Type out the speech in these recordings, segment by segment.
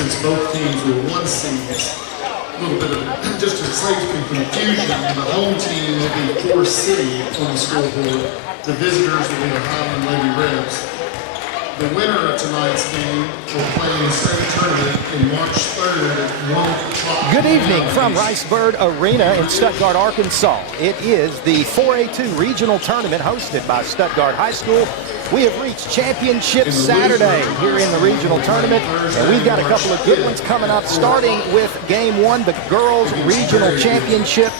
since both teams were one seeds. A little bit of, just to save some confusion, the home team will be 4 seed on the scoreboard. The visitors will be the Highland Lady Rebs. The winner of tonight's game will play in the state tournament in March 3rd at 1 o'clock. Good evening from Ricebird Arena in Stuttgart, Arkansas. It is the 4A2 regional tournament hosted by Stuttgart High School. We have reached Championship Saturday here in the regional tournament, and we've got a couple of good ones coming up, starting with Game 1, the Girls Regional Championship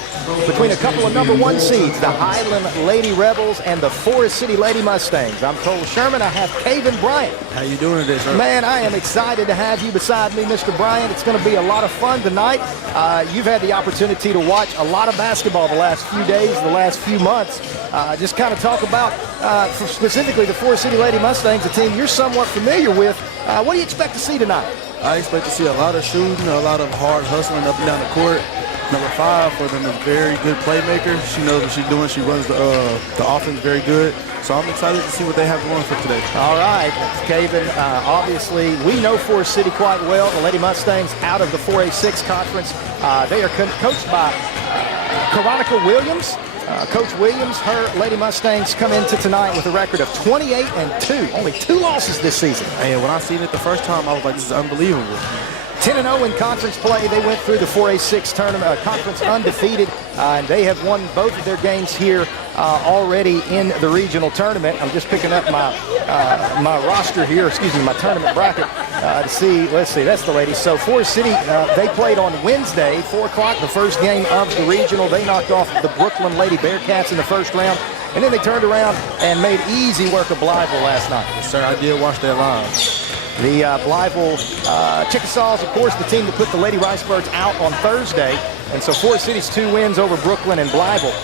between a couple of number 1 seeds, the Highland Lady Rebels and the Forest City Lady Mustangs. I'm Cole Sherman. I have Caven Bryant. How you doing today, sir? Man, I am excited to have you beside me, Mr. Bryant. It's going to be a lot of fun tonight. You've had the opportunity to watch a lot of basketball the last few days, the last few months. Just kind of talk about specifically the Forest City Lady Mustangs, a team you're somewhat familiar with. What do you expect to see tonight? I expect to see a lot of shooting, a lot of hard hustling up and down the court. Number 5 for them is a very good playmaker. She knows what she's doing. She runs the offense very good. So I'm excited to see what they have going for today. All right, Caven, obviously we know Forest City quite well. The Lady Mustangs out of the 4A6 conference. They are coached by Karonica Williams. Coach Williams, her Lady Mustangs come into tonight with a record of 28-2. Only 2 losses this season. And when I seen it the first time, I was like, this is unbelievable. 10-0 in conference play. They went through the 4A6 tournament, conference undefeated, and they have won both of their games here already in the regional tournament. I'm just picking up my my roster here, excuse me, my tournament bracket to see. Let's see, that's the ladies. So Forest City, they played on Wednesday, 4 o'clock, the first game of the regional. They knocked off the Brooklyn Lady Bearcats in the first round, and then they turned around and made easy work of Blytheville last night. Yes, sir, I did watch that live. The Blytheville Chickasaws, of course, the team that put the Lady Ricebirds out on Thursday. And so Forest City's 2 wins over Brooklyn and Blytheville.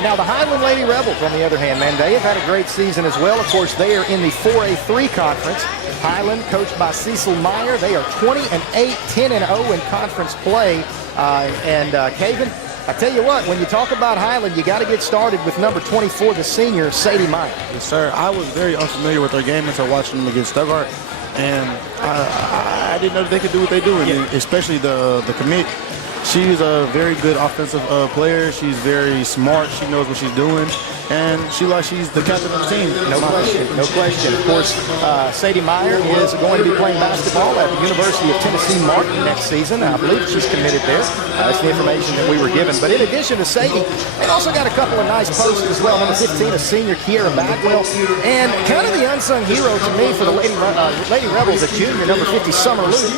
Now the Highland Lady Rebels, on the other hand, man, they have had a great season as well. Of course, they are in the 4A3 conference. Highland, coached by Cecil Meyer, they are 20-8, 10-0 in conference play. Caven, I tell you what, when you talk about Highland, you got to get started with number 24, the senior, Sadie Meyer. Yes, sir. I was very unfamiliar with their game until watching them against Stuttgart. And I didn't know that they could do what they do, and especially the commit. She's a very good offensive player. She's very smart. She knows what she's doing. And she's the captain of the team. No question, no question. Of course, Sadie Meyer is going to be playing basketball at the University of Tennessee Martin next season. I believe she's committed there. That's the information that we were given. But in addition to Sadie, they've also got a couple of nice posts as well. Number 15, a senior, Kiera Bagwell. And kind of the unsung hero to me for the Lady Rebels, a junior, number 50, Summer Luke.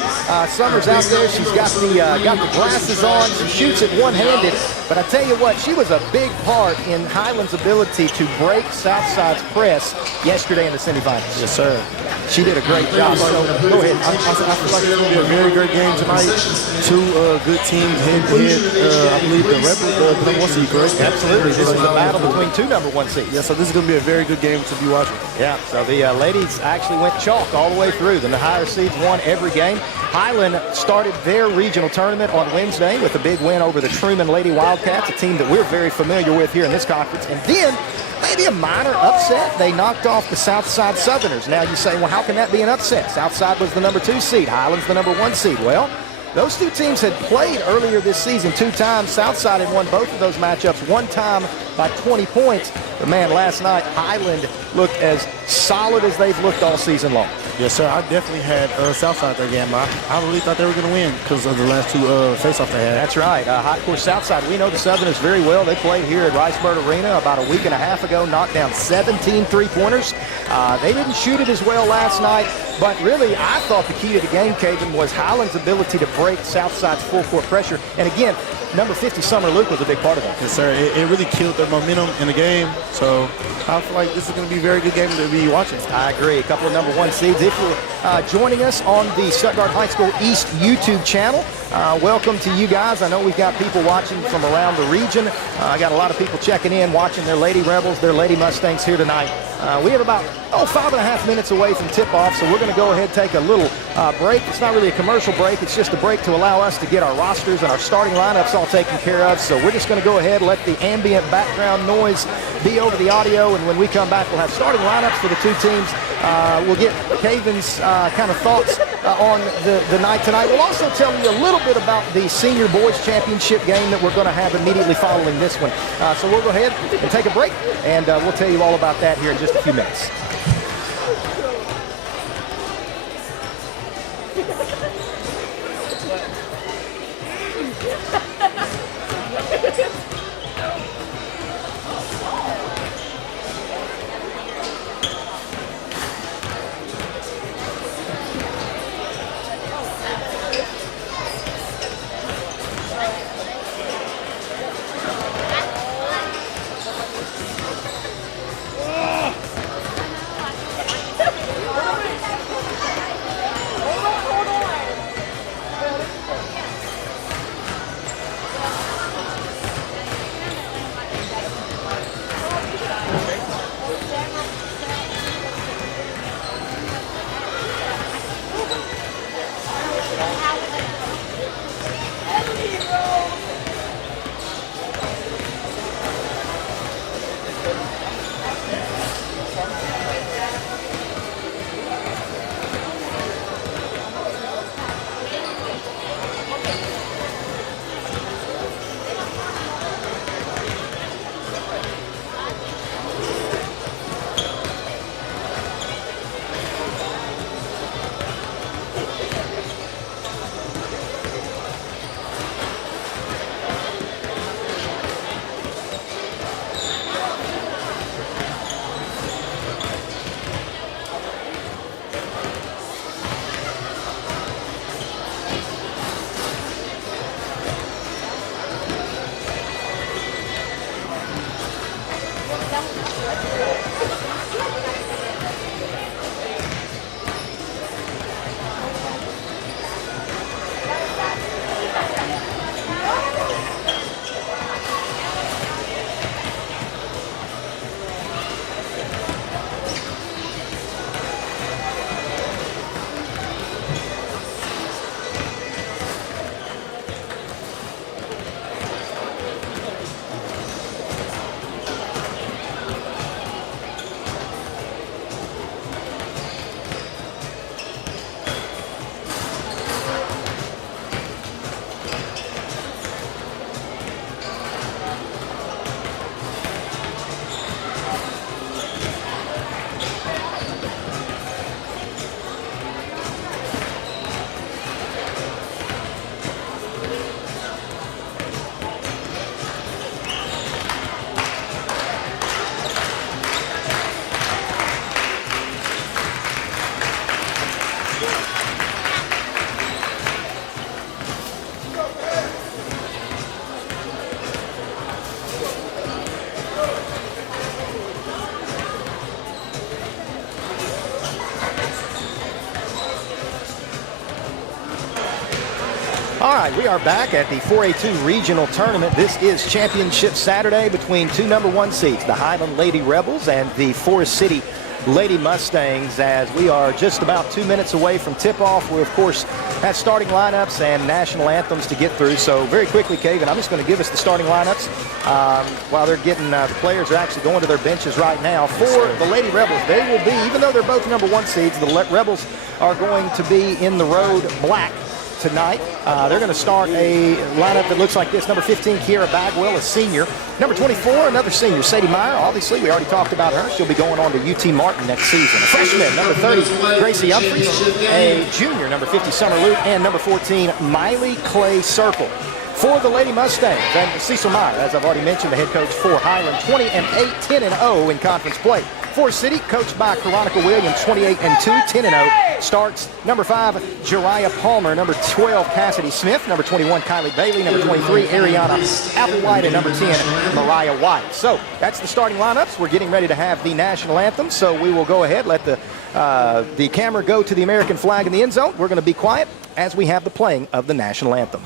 Summer's out there. She's got the glasses on. She shoots it one-handed. But I tell you what, she was a big part in Highland's ability to break Southside's press yesterday in the semifinals. Yes, sir. She did a great job. So, go ahead. I feel like it's going to be a very great game tonight. 2 good teams head-to-head. I believe the Rebels, the number 1 seed, correct? Absolutely. This is a battle between 2 number 1 seeds. Yeah, so this is going to be a very good game to be watching. Yeah, so the ladies actually went chalk all the way through. The higher seeds won every game. Highland started their regional tournament on Wednesday with a big win over the Truman Lady Wildcats, a team that we're very familiar with here in this conference. And then, maybe a minor upset, they knocked off the Southside Southerners. Now you say, well, how can that be an upset? Southside was the number 2 seed. Highland's the number 1 seed. Well, those 2 teams had played earlier this season 2 times. Southside had won both of those matchups, one time by 20 points. But, man, last night, Highland looked as solid as they've looked all season long. Yes, sir. I definitely had Southside that game. I really thought they were going to win because of the last 2 face-offs they had. That's right. Of course, Southside, we know the Southerners very well. They played here at Ricebird Arena about a week and a half ago, knocked down 17 3-pointers. They didn't shoot it as well last night, but really, I thought the key to the game, Caven, was Highland's ability to break Southside's full-court pressure. And again, number 50, Summer Luke, was a big part of that. Yes, sir. It really killed their momentum in the game. So I feel like this is going to be a very good game to be watching. I agree. A couple of number 1 seeds. If you're joining us on the Stuttgart High School East YouTube channel, welcome to you guys. I know we've got people watching from around the region. I got a lot of people checking in, watching their Lady Rebels, their Lady Mustangs here tonight. We have about 5.5 minutes away from tip-off, so we're going to go ahead and take a little break. It's not really a commercial break. It's just a break to allow us to get our rosters and our starting lineups all taken care of. So we're just going to go ahead and let the ambient background noise be over the audio, and when we come back, we'll have starting lineups for the 2 teams. We'll get Caven Caven's kind of thoughts on the night tonight. We'll also tell you a little bit about the Senior Boys Championship game that we're going to have immediately following this one. So we'll go ahead and take a break, and we'll tell you all about that here in just a few minutes. All right, we are back at the 4A2 Regional Tournament. This is Championship Saturday between two number one seeds, the Highland Lady Rebels and the Forest City Lady Mustangs, as we are just about 2 minutes away from tip-off. We, of course, have starting lineups and national anthems to get through. So very quickly, Caven, I'm just going to give us the starting lineups while they're getting the players are actually going to their benches right now. For the Lady Rebels, they will be, even though they're both number one seeds, the Rebels are going to be in the road black tonight. They're going to start a lineup that looks like this. Number 15, Kiera Bagwell, a senior. Number 24, another senior, Sadie Meyer. Obviously, we already talked about her. She'll be going on to UT Martin next season. A freshman, number 30, Gracie Humphries. A junior, number 50, Summer Luke. And number 14, Miley Clay Circle. For the Lady Mustangs, and Cecil Meyer, as I've already mentioned, the head coach for Highland, 20-8, 10-0 in conference play. Forest City, coached by Veronica Williams, 28-2, 10-0. Starts number 5, Jariah Palmer. Number 12, Cassidy Smith. Number 21, Kylie Bailey. Number 23, Ariana Applewhite. And number 10, Mariah White. So that's the starting lineups. We're getting ready to have the national anthem. So we will go ahead, let the camera go to the American flag in the end zone. We're going to be quiet as we have the playing of the national anthem.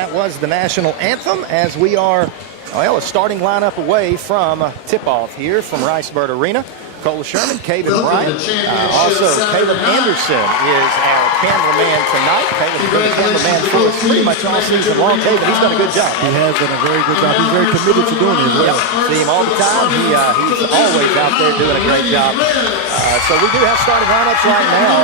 that was the national anthem as we are, well, a starting lineup away from tip-off here from Ricebird Arena. Cole Sherman, Caven Bryant, also Caleb Anderson is our cameraman tonight. Caleb's been the cameraman for us pretty much all season long. Caven, he's done a good job. He has done a very good job. He's very committed to doing it as well. See him all the time. He's always out there doing a great job. So we do have starting lineups right now.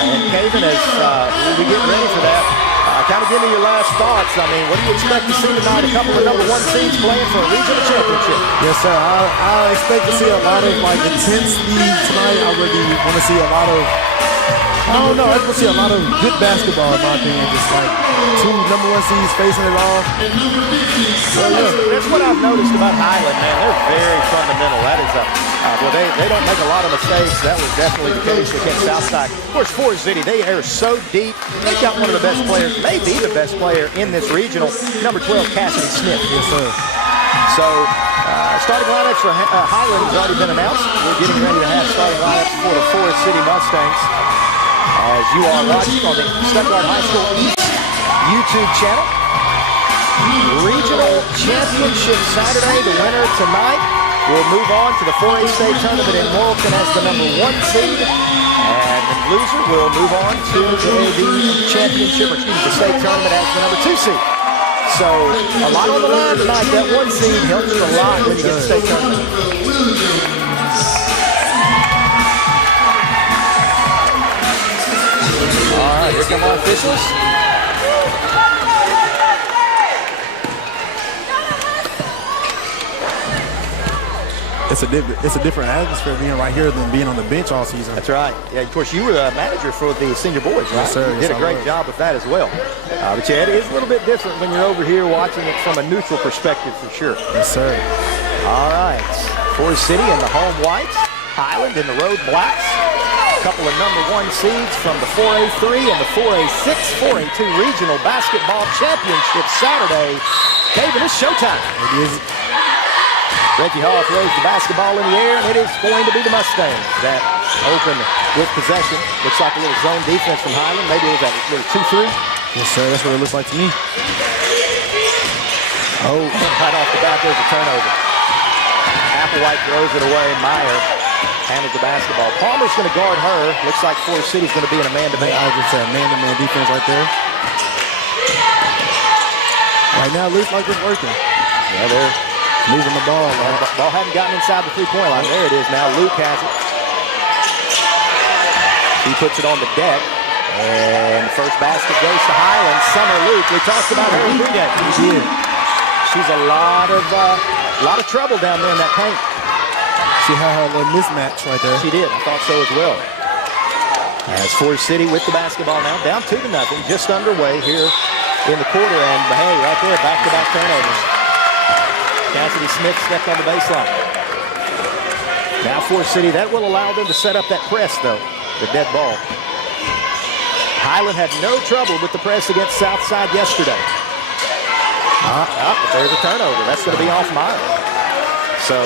And Caven, as we'll be getting ready for that, kind of give me your last thoughts. I mean, what do you expect to see tonight? A couple of number 1 seeds playing for a regional championship. Yes, sir. I expect to see a lot of intensity tonight. I really want to see a lot of, I don't know, I just want to see a lot of good basketball in my opinion. Just like 2 number 1 seeds facing it off. So, that's what I've noticed about Highland, man. They're very fundamental. That is they don't make a lot of mistakes. That was definitely the case against Southside. Of course, Forest City, they are so deep. They've got one of the best players, maybe the best player in this regional, number 12, Cassidy Smith. Yes, sir. So, starting lineups for Highland has already been announced. We're getting ready to have starting lineups for the Forest City Mustangs. As you are watching on the Stuttgart High School East YouTube channel. Regional Championship Saturday, the winner tonight will move on to the 4A state tournament in Morrilton as the number 1 seed. And the loser will move on to the championship, or excuse me, the state tournament as the number 2 seed. So a lot on the line tonight. That 1 seed helps a lot when you get the state tournament. All right, here come our officials. It's a different atmosphere being right here than being on the bench all season. That's right. Yeah, of course, you were the manager for the senior boys, right? Yes, sir. You did a great job with that as well. But yeah, it is a little bit different when you're over here watching it from a neutral perspective for sure. Yes, sir. All right. Forest City in the home whites. Highland in the road blacks. A couple of number 1 seeds from the 4A3 and the 4A6, 4A2 regional basketball championship Saturday. Caven, it's showtime. It is. Reggie Hall throws the basketball in the air, and it is going to be the Mustangs that open with possession. Looks like a little zone defense from Highland. Maybe it was a little 2-3. Yes, sir. That's what it looks like to me. Oh, right off the bat, there's a turnover. Applewhite throws it away. Meyer handles the basketball. Palmer's going to guard her. Looks like Forest City's going to be in a man-to-man. I was going to say a man-to-man defense right there. Right now, it looks like it's working. Yeah, they're moving the ball. The ball hadn't gotten inside the 3-point line. There it is now. Luke has it. He puts it on the deck. And the first basket goes to Highland. Summer Luke. We talked about her in the game. She did. She's a lot of trouble down there in that paint. She had her little mismatch right there. She did. I thought so as well. As Forest City with the basketball now, down 2-0, just underway here in the quarter. And hey, right there, back-to-back turnovers. Cassidy Smith stepped on the baseline. Now Forest City, that will allow them to set up that press, though, the dead ball. Highland had no trouble with the press against Southside yesterday. But there's a turnover. That's going to be off Meyer. So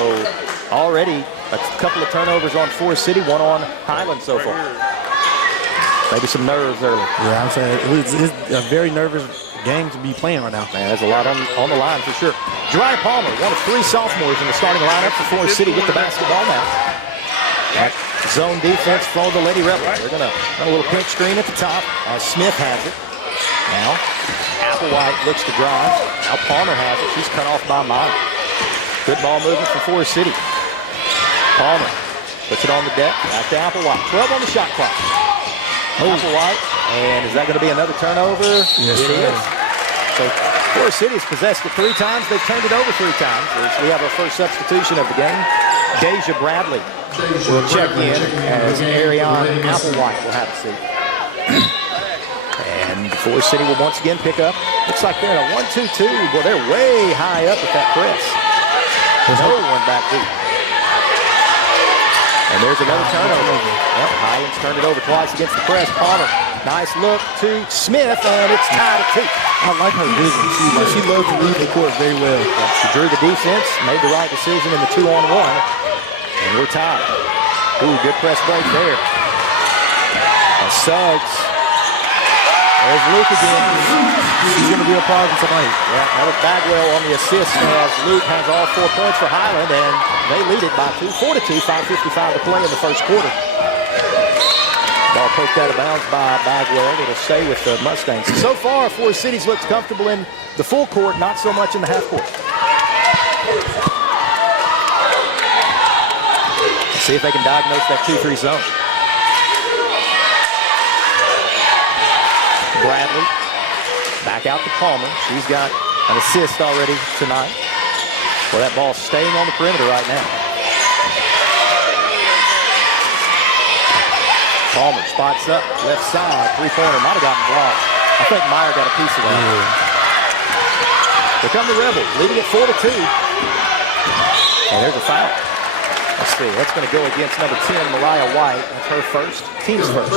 already a couple of turnovers on Forest City, one on Highland so far. Maybe some nerves early. Yeah, I'm saying it's a very nervous game to be playing right now. Man, there's a lot on the line for sure. Jariah Palmer, one of 3 sophomores in the starting lineup for Forest City with the basketball now. That zone defense for the Lady Rebels. They're going to run a little pinch screen at the top as Smith has it. Now, Applewhite looks to drive. Now Palmer has it. She's cut off by Meyer. Good ball movement for Forest City. Palmer puts it on the deck. Back to Applewhite. 12 on the shot clock. Applewhite. And is that going to be another turnover? Yes, it is. So Forest City has possessed it 3 times. They've turned it over 3 times. We have our first substitution of the game. Deja Bradley will check in as Ariane Applewhite will have a seat. And Forest City will once again pick up. Looks like they're in a 1-2-2. Boy, they're way high up with that press. There's no one back deep. And there's another turnover. Yep, Highland's turned it over twice against the press. Palmer, nice look to Smith, and it's tied at 2. I like her vision. She loves to read the court very well. Yep, she drew the defense, made the right decision in the 2-on-1, and we're tied. Ooh, good press break there. Suggs There's Luke again. She's going to be a problem tonight. Yeah, that was Bagwell on the assist as Luke has all 4 points for Highland, and they lead it by 2, 4-2, 5:55 to play in the first quarter. Ball poked out of bounds by Bagwell. It'll stay with the Mustangs. So far, Forest City's looked comfortable in the full court, not so much in the half court. Let's see if they can diagnose that 2-3 zone. Bradley back out to Palmer. She's got an assist already tonight. Well, that ball's staying on the perimeter right now. Palmer spots up, left side, three-pointer, might have gotten blocked. I think Meyer got a piece of that. Here come the Rebels, leading it 4-2. And there's a foul. Let's see, that's going to go against number 10, Mariah White. That's her first, team's first.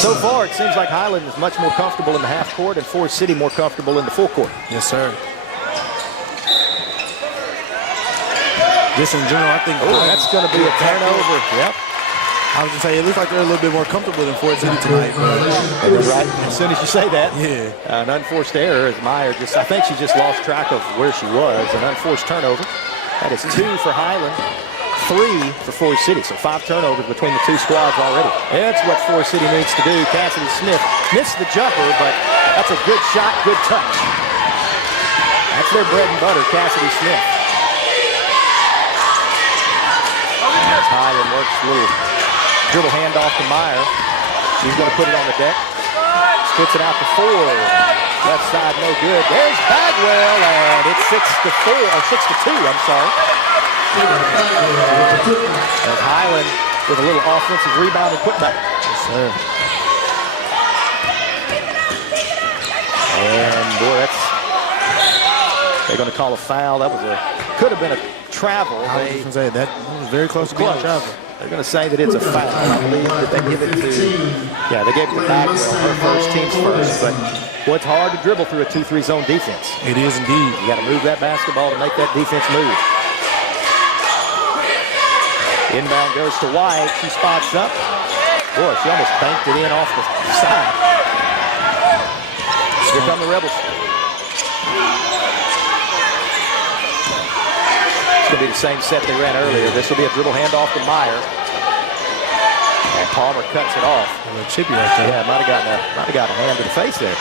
So far, it seems like Highland is much more comfortable in the half court and Forest City more comfortable in the full court. Yes, sir. Just in general, I think... Oh, that's going to be a turnover. Yep. I was going to say, it looks like they're a little bit more comfortable than Forest City tonight. Right. As soon as you say that. Yeah. An unforced error as Meyer just, I think she just lost track of where she was. An unforced turnover. That is 2 for Highland, 3 for Forest City. So 5 turnovers between the two squads already. That's what Forest City needs to do. Cassidy Smith missed the jumper, but that's a good shot, good touch. That's their bread and butter, Cassidy Smith. As Highland works a little dribble handoff to Meyer. She's going to put it on the deck. Spits it out to 4. Left side, no good. There's Bagwell, and it's 6-4, or 6-2, I'm sorry. As Highland with a little offensive rebound and putback. Yes, sir. And boy, they're going to call a foul. That was could have been a travel. I was going to say, that was very close to being a travel. They're going to say that it's a foul. I believe that they give it to, they gave it to Bagwell, her first, team's first. But what's hard to dribble through a 2-3 zone defense. It is indeed. You got to move that basketball to make that defense move. Inbound goes to White. She spots up. Boy, she almost banked it in off the side. Here come the Rebels. It's going to be the same set they ran earlier. This will be a dribble handoff to Meyer. And Palmer cuts it off. A little chippy right there. Yeah, might have got a hand to the face there.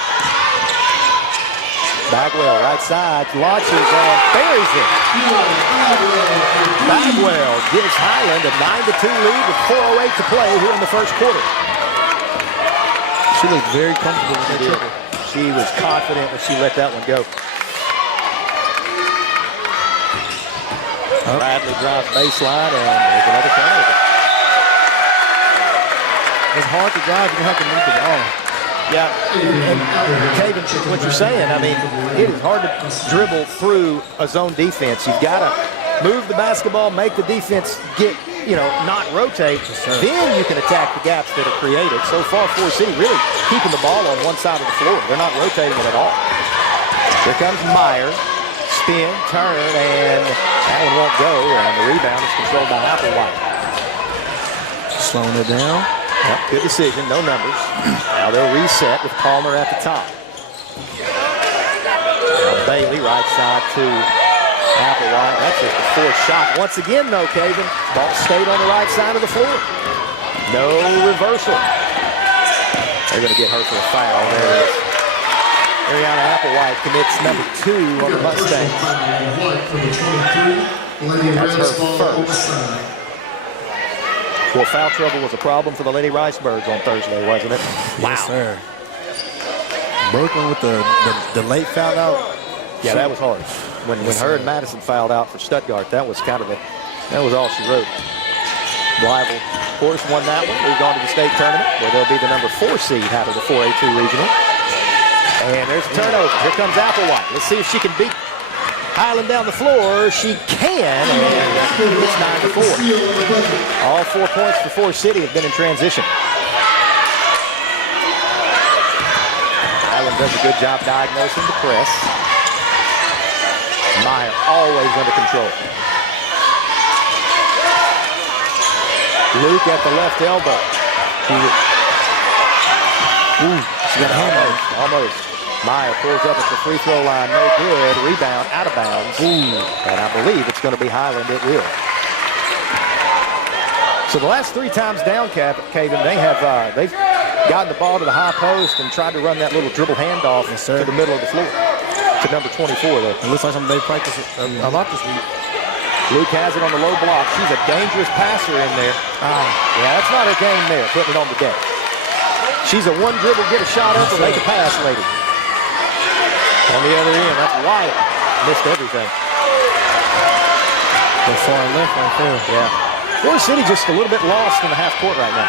Bagwell, right side, launches and buries it. Bagwell gives Highland a 9-2 lead with 4:08 to play here in the first quarter. She looked very comfortable with that triple. She was confident when she let that one go. Bradley drives baseline, and there's another turnover. It's hard to drive. You don't have to move the ball. Yeah, and Taven, what you're saying, I mean, it is hard to dribble through a zone defense. You've got to move the basketball, make the defense get, not rotate. Then you can attack the gaps that are created. So far, Forest City really keeping the ball on one side of the floor. They're not rotating it at all. Here comes Meyer. Spin, turn, and that one won't go, and the rebound is controlled by Applewhite. Slowing it down. Yep, good decision, no numbers. Now they'll reset with Palmer at the top. Now Bailey, right side to Applewhite. That's just a fourth shot. Once again, though, Caven, ball stayed on the right side of the floor. No reversal. They're going to get her for a foul. There it is. Ariana Applewhite commits number 2 on the Mustangs. That's her first. Well, foul trouble was a problem for the Lady Ricebirds on Thursday, wasn't it? Wow. Yes, sir. Brooklyn with the late foul out. Yeah, that was hard. When her and Madison fouled out for Stuttgart, that was kind of that was all she wrote. Blyville, of course, won that one. Moved on to the state tournament, where they'll be the number 4 seed out of the 4A2 regional. And there's a turnover. Here comes Applewhite. Let's see if she can beat Highland down the floor. She can, and it's 9-4. All 4 points for Forest City have been in transition. Highland does a good job diagnosing the press. Meyer always under control. Luke at the left elbow. She got a hand on it. Almost. Meyer pulls up at the free throw line. No good. Rebound out of bounds. And I believe it's going to be Highland. It will. So the last 3 times down, Caven, they've gotten the ball to the high post and tried to run that little dribble handoff to the middle of the floor to number 24 there. It looks like something they practice a lot this week. Luke has it on the low block. She's a dangerous passer in there. Yeah, that's not her game there, putting it on the deck. She's a one dribble, get a shot up, and make a pass lady. On the other end, that's Wyatt. Missed everything. The far left right there. Yeah. Forest City just a little bit lost in the half court right now.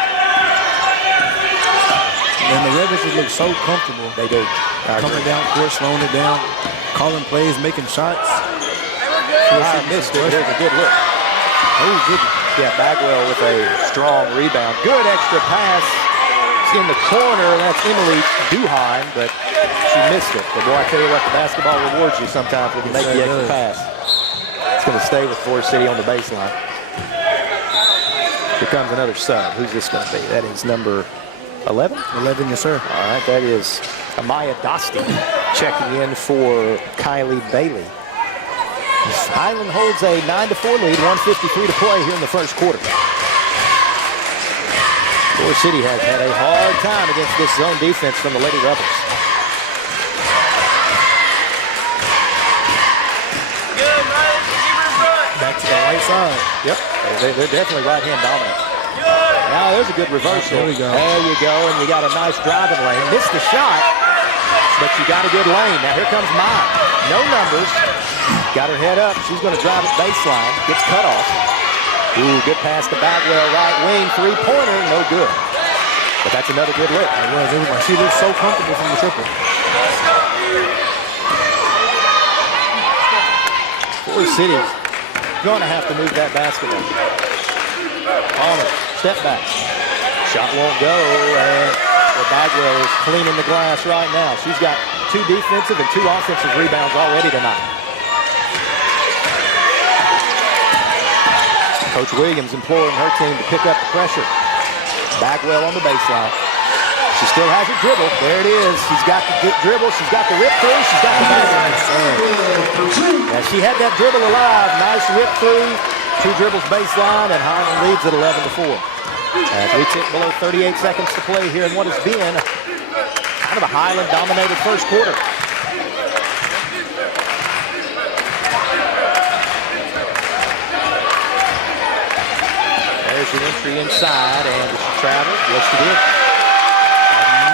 And the Rebels just look so comfortable. They do. Coming down court, slowing it down, calling plays, making shots. I missed it. There's a good look. Oh, good. Yeah, Bagwell with a strong rebound. Good extra pass in the corner. That's Emily Duhine, but she missed it. But boy, I tell you what, the basketball rewards you sometimes when you make the extra pass. It's going to stay with Forest City on the baseline. Here comes another sub. Who's this going to be? That is number 11? 11, yes, sir. All right, that is Amaya Dosti checking in for Kylie Bailey. Highland holds a 9-4 lead, 1:53 to play here in the first quarter. Forest City has had a hard time against this zone defense from the Lady Rebels. Back to the right side. Yep, they're definitely right-hand dominant. Now there's a good reversal. There we go. There you go, and you got a nice driving lane. Missed the shot, but you got a good lane. Now here comes Maya. No numbers. Got her head up. She's going to drive it baseline. Gets cut off. Ooh, good pass to Bagwell, right wing. Three-pointer, no good. But that's another good lick. She looks so comfortable from the triple. Forest City going to have to move that basketball. Palmer, step back. Shot won't go, and Bagwell is cleaning the glass right now. She's got 2 defensive and 2 offensive rebounds already tonight. Coach Williams imploring her team to pick up the pressure. Bagwell on the baseline. She still has her dribble. There it is. She's got the dribble. She's got the rip through. She's got the basket. Yeah, she had that dribble alive. Nice rip through. 2 dribbles baseline, and Highland leads at 11-4. As we tick below 38 seconds to play here in what has been kind of a Highland-dominated first quarter. There's an entry inside, and did she travel? Yes, she did.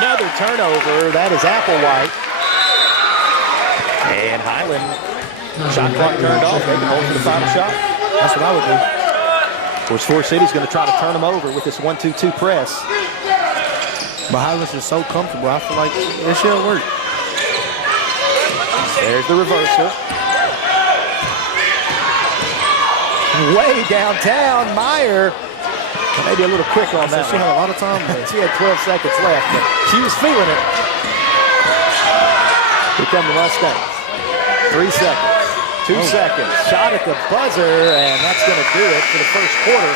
Another turnover. That is Applewhite. And Highland, shot clock turned off. They can hold for the final shot. That's what I would do. Of course, Forest City's going to try to turn them over with this 1-2-2 press. But Highland's is so comfortable. I feel like it should work. There's the reversal. Way downtown, Meyer. Maybe a little quicker on that. She had a lot of time there. She had 12 seconds left, but she was feeling it. Here come the Mustangs. 3 seconds. 2 seconds. Shot at the buzzer, and that's going to do it for the first quarter.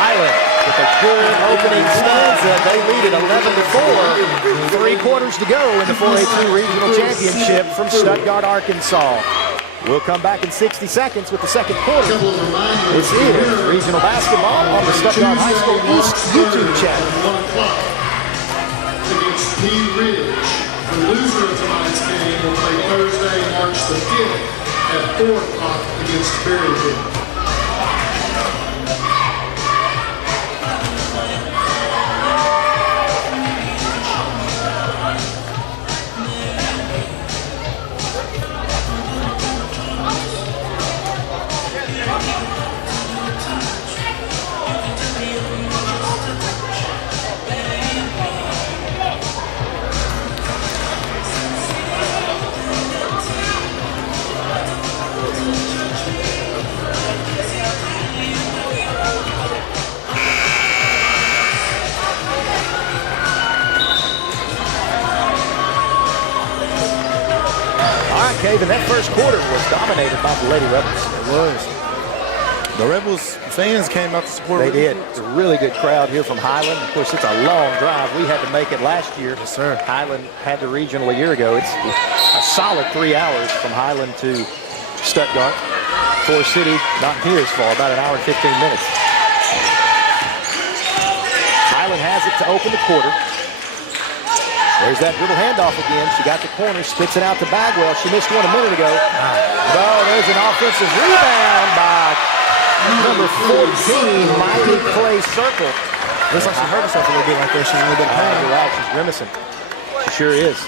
Highland with a good opening stanza. They lead at 11-4. 3 quarters to go in the 4A2 Regional Championship from Stuttgart, Arkansas. We'll come back in 60 seconds with the second quarter. This is regional basketball on the Stuttgart High School East YouTube channel. 1 o'clock against Pea Ridge. The loser of tonight's game will play Thursday, March the 5th at 4 o'clock against Berryville. Caven, that first quarter was dominated by the Lady Rebels. It was. The Rebels fans came out to support. They did. It's a really good crowd here from Highland. Of course, it's a long drive. We had to make it last year. Yes, sir. Highland had the regional a year ago. It's a solid 3 hours from Highland to Stuttgart. Forest City, not near as far, about an hour and 15 minutes. Highland has it to open the quarter. There's that dribble handoff again. She got the corner, spits it out to Bagwell. She missed one a minute ago. Oh, there's an offensive rebound by number 14, Mighty Clay Circle. Looks like she hurt herself a little bit right there. She's a little bit of pain. You're right, she's grimacing. She sure is.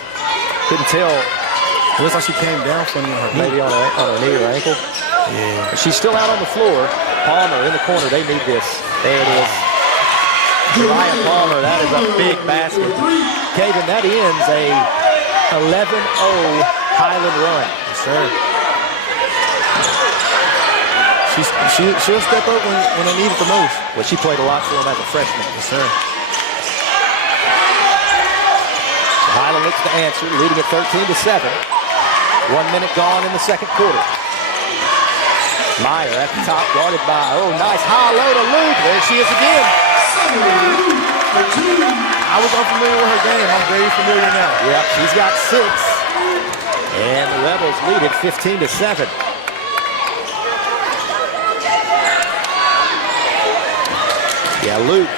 Couldn't tell. It looks like she came down funny on her knee. Maybe on her knee or ankle. Yeah. But she's still out on the floor. Palmer in the corner. They need this. There it is. Ryan Palmer, that is a big basket. Kagan, that ends a 11-0 Highland run. Yes, sir. She'll step up when they need it the most. Well, she played a lot for them as a freshman. Yes, sir. So Highland looks to answer, leading at 13-7. 1 minute gone in the second quarter. Meyer at the top, guarded by, nice high low to Luke. There she is again. I was unfamiliar with her game. I'm very familiar now. Yep, she's got 6. And the Rebels lead it 15-7. Yeah, Luke,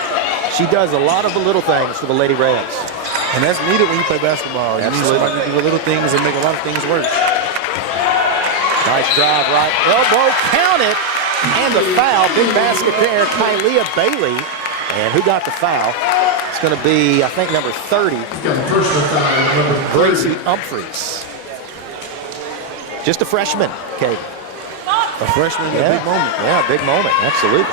she does a lot of the little things for the Lady Rebs. And that's needed when you play basketball. You need somebody to do the little things and make a lot of things work. Nice drive, right elbow, count it. And the foul, big basket there, Kylia Bailey. And who got the foul? It's going to be, I think, number 30, Gracie Humphreys. Just a freshman, Kate. A freshman in a big moment. Yeah, big moment, absolutely.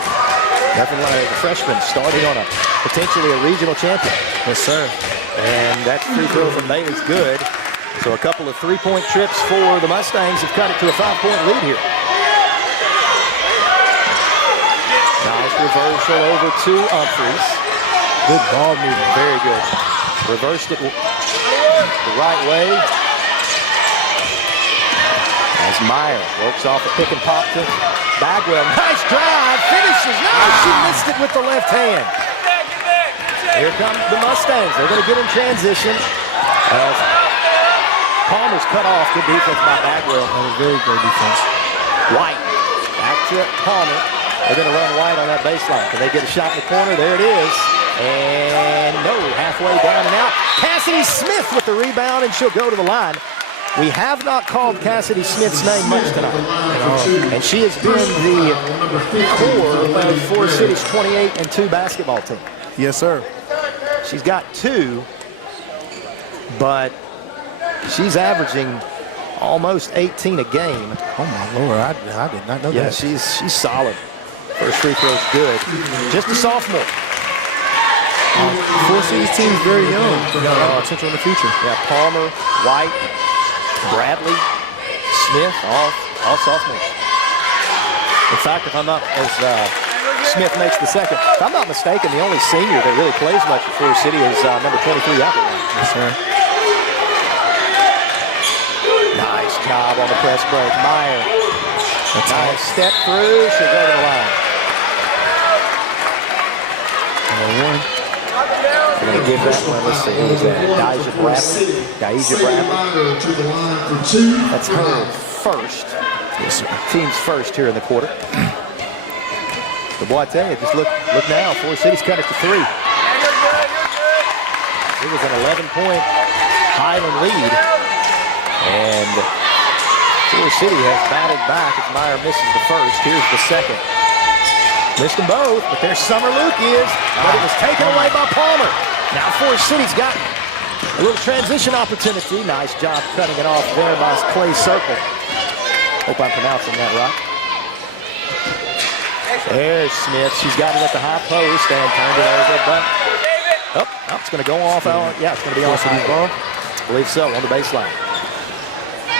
Nothing like a freshman starting on a potentially a regional champion. Yes, sir. And that free throw from Bailey's good. So a couple of three-point trips for the Mustangs have cut it to a 5-point lead here. Nice reversal over to Humphreys. Good ball movement. Very good. Reversed it the right way. As Meyer works off a pick and pop to Bagwell. Nice drive. Finishes. No, she missed it with the left hand. Here come the Mustangs. They're going to get in transition. As Palmer's cut off. Good defense by Bagwell. That was very good defense. White. Back to Palmer. They're going to run White on that baseline. Can they get a shot in the corner? There it is. And no, halfway down and out. Cassidy Smith with the rebound, and she'll go to the line. We have not called Cassidy Smith's name much tonight. And she has been the core of Forest City's 28-2 basketball team. Yes, sir. She's got 2, but she's averaging almost 18 a game. Oh, my Lord. I did not know that. Yeah, she's solid. First free throw's good. Just a sophomore. Forest City's team is very young. Potential in the future. Yeah, Palmer, White, Bradley, Smith, all sophomores. In fact, if I'm not, as Smith makes the second, if I'm not mistaken, the only senior that really plays much for Forest City is number 23 out there. Yes, sir. Nice job on the press break. Meyer. Nice step through. She'll go to the line. Number 1. We're going to give that one. Let's see. Who is that? Daija Bradley. That's her first. Yes, sir. Team's first here in the quarter. But boy, I tell you, just look now. Forest City's cut it to 3. It was an 11-point Highland lead. And Forest City has battled back as Meyer misses the first. Here's the second. Missed them both, but there's Summer Luke is. But it was taken away by Palmer. Now Forest City's got a little transition opportunity. Nice job cutting it off there by Clay Circle. Hope I'm pronouncing that right. There's Smith. She's got it at the high post and turned it over. But it's going to go off. Yeah, it's going to be off the ball. I believe so, on the baseline.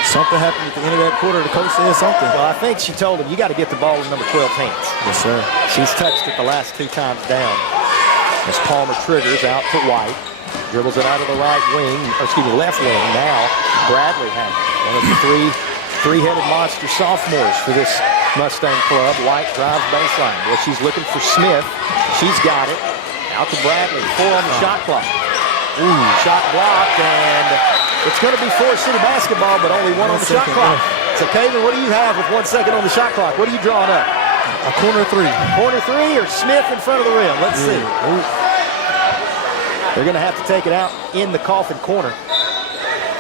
Something happened at the end of that quarter. The coach said something. Well, I think she told him, you got to get the ball in number 12's hands. Yes, sir. She's touched it the last 2 times down. As Palmer triggers out to White. Dribbles it out of the left wing. Now Bradley has it. One of the three-headed monster sophomores for this Mustang Club. White drives baseline. Well, she's looking for Smith. She's got it. Out to Bradley. 4 on the shot clock. Ooh, shot blocked, and it's going to be Forest City basketball, but only 1 on the shot clock. So, Kaven, what do you have with 1 second on the shot clock? What are you drawing up? A corner 3. Corner 3 or Smith in front of the rim? Let's see. Ooh. They're going to have to take it out in the coffin corner.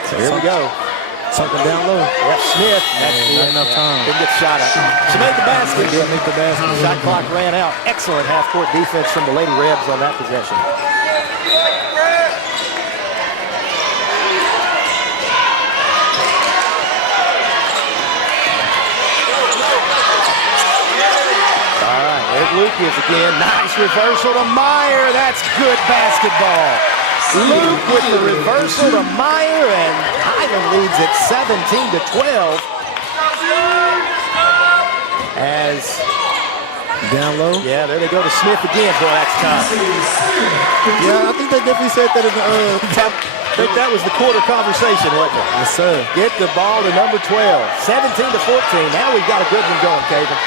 So here we go. Something down low. Yep, Smith. That's not enough time. Didn't get the shot up. She made the basket. Didn't make the basket. Shot clock ran out. Excellent half-court defense from the Lady Rebs on that possession. All right, there's Lucas again. Nice reversal to Meyer. That's good basketball. Luke with the reversal to Meyer, and Highland leads at 17-12. As down low. Yeah, there they go to Smith again. Boy, that's tough. Yeah, I think they definitely said that in the I think that was the quarter conversation, wasn't it? Yes, sir. Get the ball to number 12. 17-14. Now we've got a good one going, Kaven.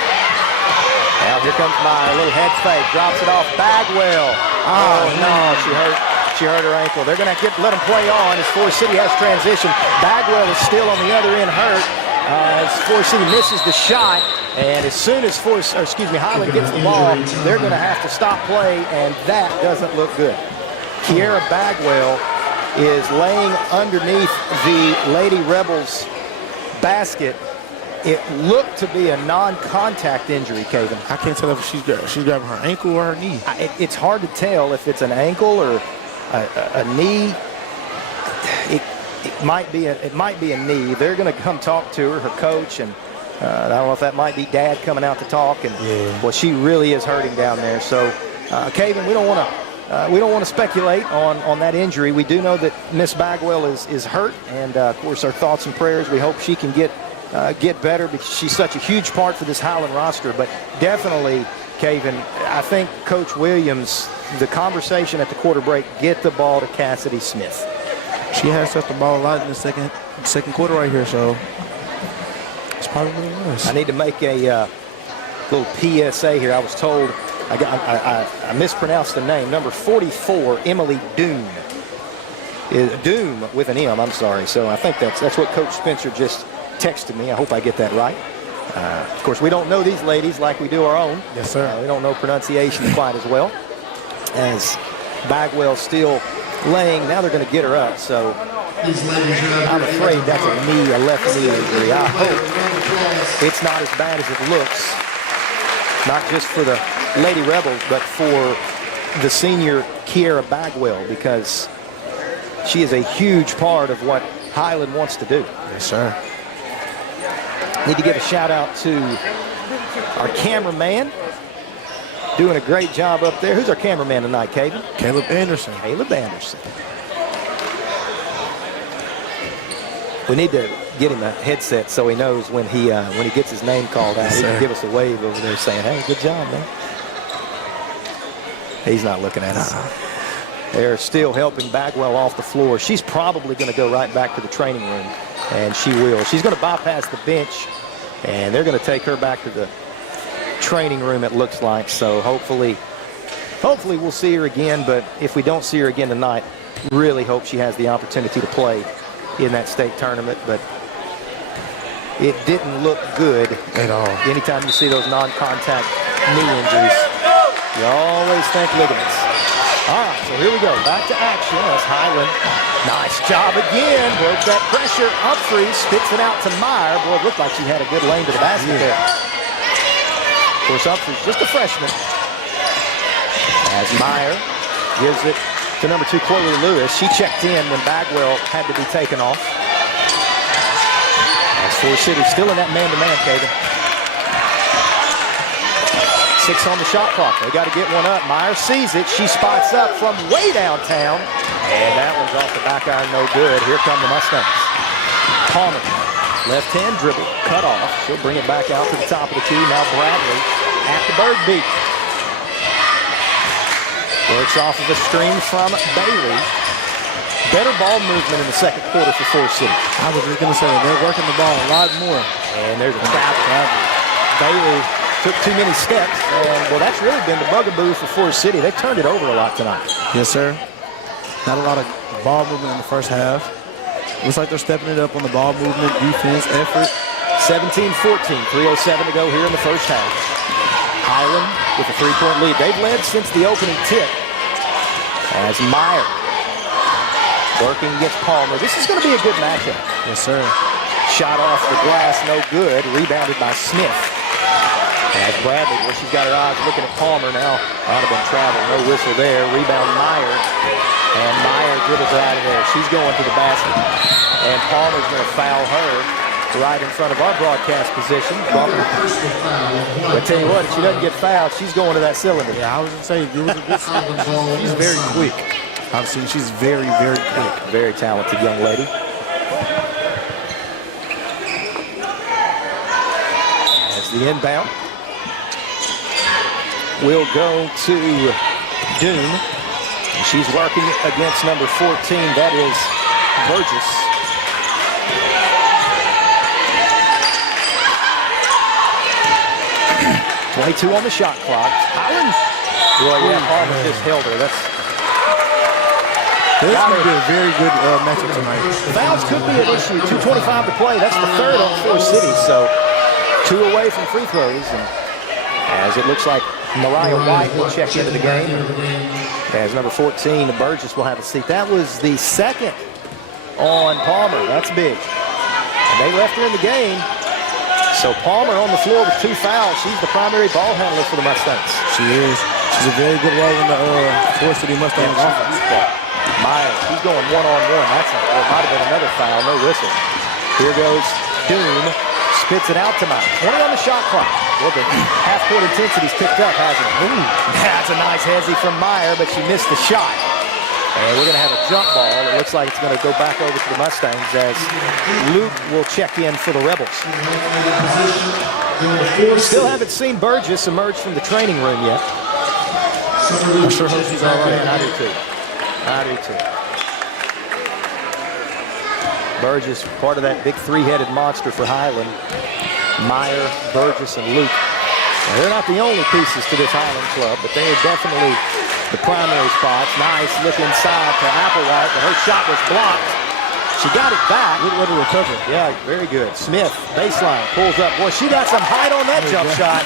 Now here comes Meyer. A little head fake. Drops it off. Bagwell. Oh, no, she hurt her ankle. They're going to let them play on as Forest City has transition. Bagwell is still on the other end hurt as Forest City misses the shot. And as soon as Highland gets the ball, they're going to have to stop play, and that doesn't look good. Kiera Bagwell is laying underneath the Lady Rebels basket. It looked to be a non-contact injury, Kaven. I can't tell if she's grabbing her ankle or her knee. It's hard to tell if it's an ankle or a knee. It might be a knee. They're going to come talk to her coach, and I don't know if that might be Dad coming out to talk. And well, she really is hurting down there. So, Kaven, we don't want to speculate on that injury. We do know that Miss Bagwell is hurt, and of course, our thoughts and prayers. We hope she can get better because she's such a huge part for this Highland roster. But definitely, Kaven, I think Coach Williams, the conversation at the quarter break, get the ball to Cassidy Smith. She has touched the ball a lot in the second quarter right here, so it's probably what it was. I need to make a little PSA here. I was told I mispronounced the name. Number 44, Emily Doom. Doom with an M, I'm sorry. So I think that's what Coach Spencer just texted me. I hope I get that right. Of course, we don't know these ladies like we do our own. Yes, sir. We don't know pronunciation quite as well. As Bagwell still laying, now they're going to get her up. So I'm afraid that's a left knee injury. I hope it's not as bad as it looks. Not just for the Lady Rebels, but for the senior Kiera Bagwell, because she is a huge part of what Highland wants to do. Yes, sir. Need to give a shout out to our cameraman, doing a great job up there. Who's our cameraman tonight, Kaven? Caleb Anderson. Caleb Anderson. We need to get him a headset so he knows when he gets his name called out. He can give us a wave over there saying, "Hey, good job, man." He's not looking at us. They're still helping Bagwell off the floor. She's probably going to go right back to the training room, and she will. She's going to bypass the bench, and they're going to take her back to the training room, it looks like. So hopefully we'll see her again, but if we don't see her again tonight, really hope she has the opportunity to play in that state tournament. But it didn't look good at all. Anytime you see those non-contact knee injuries, you always think ligaments. All right, so here we go. Back to action. That's Highland. Nice job again. Broke that pressure. Humphreys spits it out to Meyer. Boy, it looked like she had a good lane to the basket there. Of course, Humphreys just a freshman. As Meyer gives it to number 2, Chloe Lewis. She checked in when Bagwell had to be taken off. As Forest City still in that man-to-man, Kaden. 6 on the shot clock. They got to get one up. Meyer sees it. She spots up from way downtown. And that one's off the back iron, no good. Here come the Mustangs. Palmer, left-hand dribble, cut off. She'll bring it back out to the top of the key. Now Bradley at the bird beat. Works off of a screen from Bailey. Better ball movement in the second quarter for Forest City. I was just going to say, they're working the ball a lot more. And there's a travel. Bailey took too many steps, and, well, that's really been the bugaboo for Forest City. They've turned it over a lot tonight. Yes, sir. Not a lot of ball movement in the first half. Looks like they're stepping it up on the ball movement, defense, effort. 17-14, 3:07 to go here in the first half. Highland with a 3-point lead. They've led since the opening tip. As Meyer working against Palmer. This is going to be a good matchup. Yes, sir. Shot off the glass, no good. Rebounded by Smith. As Bradley, well, she's got her eyes looking at Palmer now. Might have been travel, no whistle there. Rebound Meyer. And Meyer dribbles her out of there. She's going to the basket. And Palmer's going to foul her right in front of our broadcast position. But I tell you what, if she doesn't get fouled, she's going to that cylinder. Yeah, I was going to say, it was a good she's very quick. I've seen she's very, very quick. Very talented young lady. As the inbound will go to Doom. And she's working against number 14. That is Burgess. 22 on the shot clock. Highland. Boy, yeah, Palmer just held her. This is going to be a very good matchup tonight. Fouls could be an issue. 2:25 to play. That's the third on Forest City. So 2 away from free throws. And as it looks like Mariah White will check into the game. As number 14, Burgess will have a seat. That was the second on Palmer. That's big. And they left her in the game. So Palmer on the floor with 2 fouls. She's the primary ball handler for the Mustangs. She is. She's a very good role in the Forest City Mustangs offense. Meyer, she's going one-on-one. That's it might have been another foul, no whistle. Here goes Doom, spits it out to Meyer. 20 on the shot clock. Well, the half-court intensity's picked up, hasn't it? Ooh, that's a nice hezzy from Meyer, but she missed the shot. And we're going to have a jump ball. It looks like it's going to go back over to the Mustangs as Luke will check in for the Rebels. Still haven't seen Burgess emerge from the training room yet. I sure hope she's all right. I do too. I do too. Burgess, part of that big 3-headed monster for Highland. Meyer, Burgess, and Luke. Now, they're not the only pieces to this Highland club, but they are definitely the primary spots. Nice look inside to Applewhite, but her shot was blocked. She got it back. Good way to recover. Yeah, very good. Smith, baseline, pulls up. Boy, she got some height on that jump shot.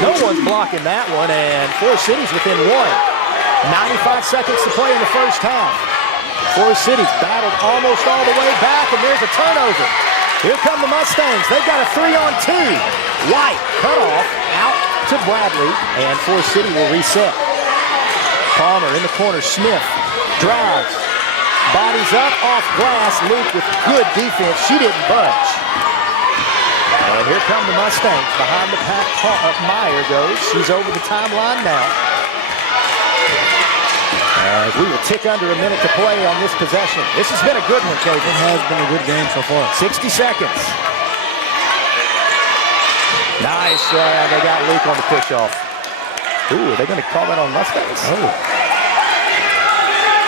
No one's blocking that one, and Forest City's within 1. 95 seconds to play in the first half. Forest City's battled almost all the way back, and there's a turnover. Here come the Mustangs. They've got a 3-on-2. White cut off out to Bradley, and Forest City will reset. Palmer in the corner. Smith drives. Bodies up off glass. Luke with good defense. She didn't budge. And here come the Mustangs. Behind the pack, Meyer goes. She's over the timeline now. As we will tick under a minute to play on this possession. This has been a good one, Kate. It has been a good game so far. 60 seconds. Nice. They got Luke on the push-off. Ooh, are they going to call that on Mustangs? Oh.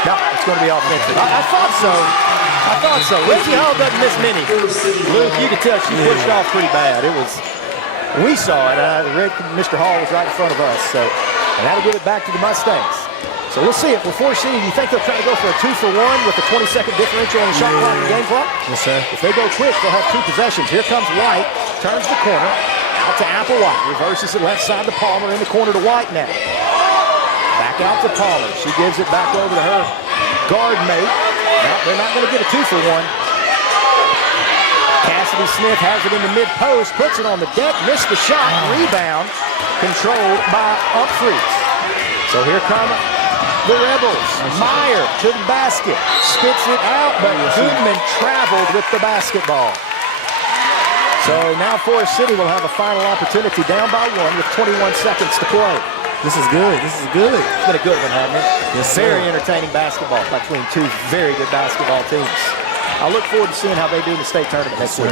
No, it's going to be offensive. I thought so. I thought so. Reggie Hall doesn't miss many. Luke, you could tell she pushed off pretty bad. It was, we saw it. Mr. Hall was right in front of us. So, and that'll give it back to the Mustangs. So we'll see it. For Forest City, do you think they'll try to go for a 2-for-1 with a 20-second differential on the shot clock and game clock? Yes, sir. If they go quick, they'll have 2 possessions. Here comes White, turns the corner, out to Applewhite, reverses it left side to Palmer, in the corner to White now. Back out to Palmer. She gives it back over to her guard mate. Now, they're not going to get a 2-for-1. Cassidy Smith has it in the mid-post, puts it on the deck, missed the shot, rebound, controlled by Humphreys. So here come the Rebels. Meyer to the basket, spits it out, but Goodman traveled with the basketball. So now Forest City will have a final opportunity, down by 1 with 21 seconds to play. This is good. This is good. It's been a good one, hasn't it? Yes, sir. Very entertaining basketball between 2 very good basketball teams. I look forward to seeing how they do in the state tournament next week.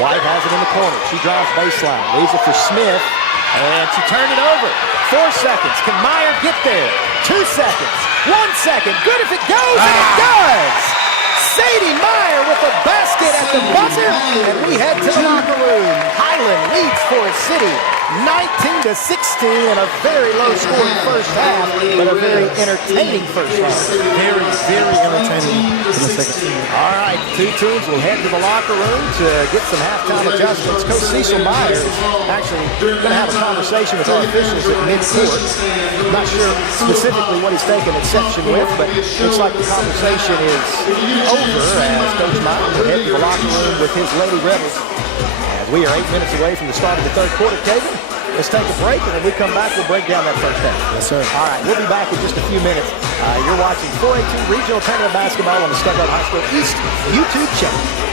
White has it in the corner. She drives baseline, leaves it for Smith, and she turned it over. 4 seconds. Can Meyer get there? 2 seconds. 1 second. Good if it goes, and it does. Sadie Meyer with the basket at the buzzer, and we head to the locker room. Highland leads Forest City 19-16 in a very low-scoring first half, but a very entertaining first half. Very, very entertaining in the second. All right, two teams will head to the locker room to get some halftime adjustments. Coach Cecil Myers actually going to have a conversation with our officials at mid-court. I'm not sure specifically what he's taking exception with, but looks like the conversation is over as Coach Myers will head to the locker room with his Lady Rebels. As we are 8 minutes away from the start of the third quarter, Kagan, let's take a break, and when we come back, we'll break down that first half. Yes, sir. All right, we'll be back in just a few minutes. You're watching 4A2 Regional Tournament Basketball on the Stuttgart High School East YouTube channel.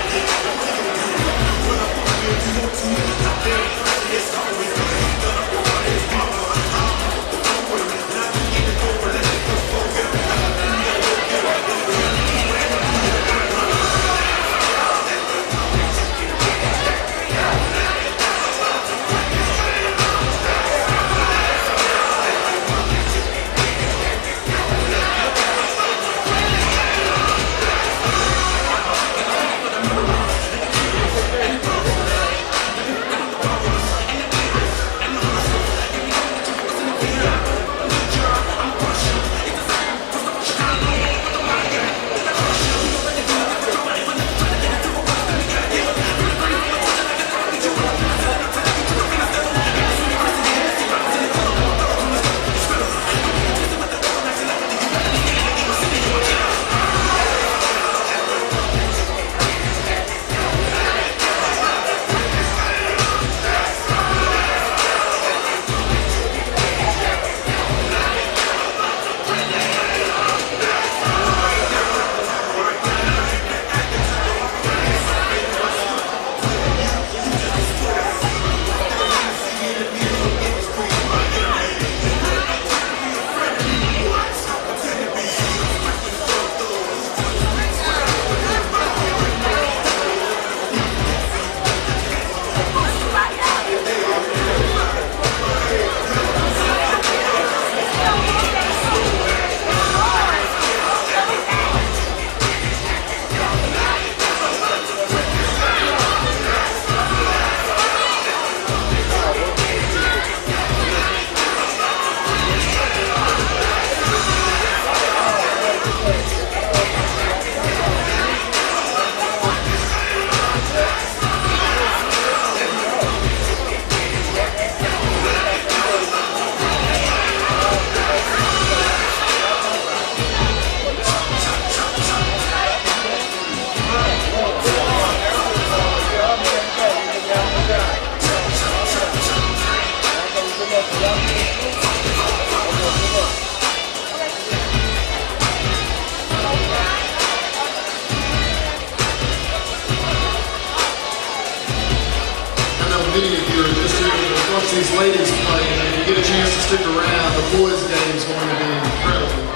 These ladies play, and if you get a chance to stick around, the boys' game is going to be incredible.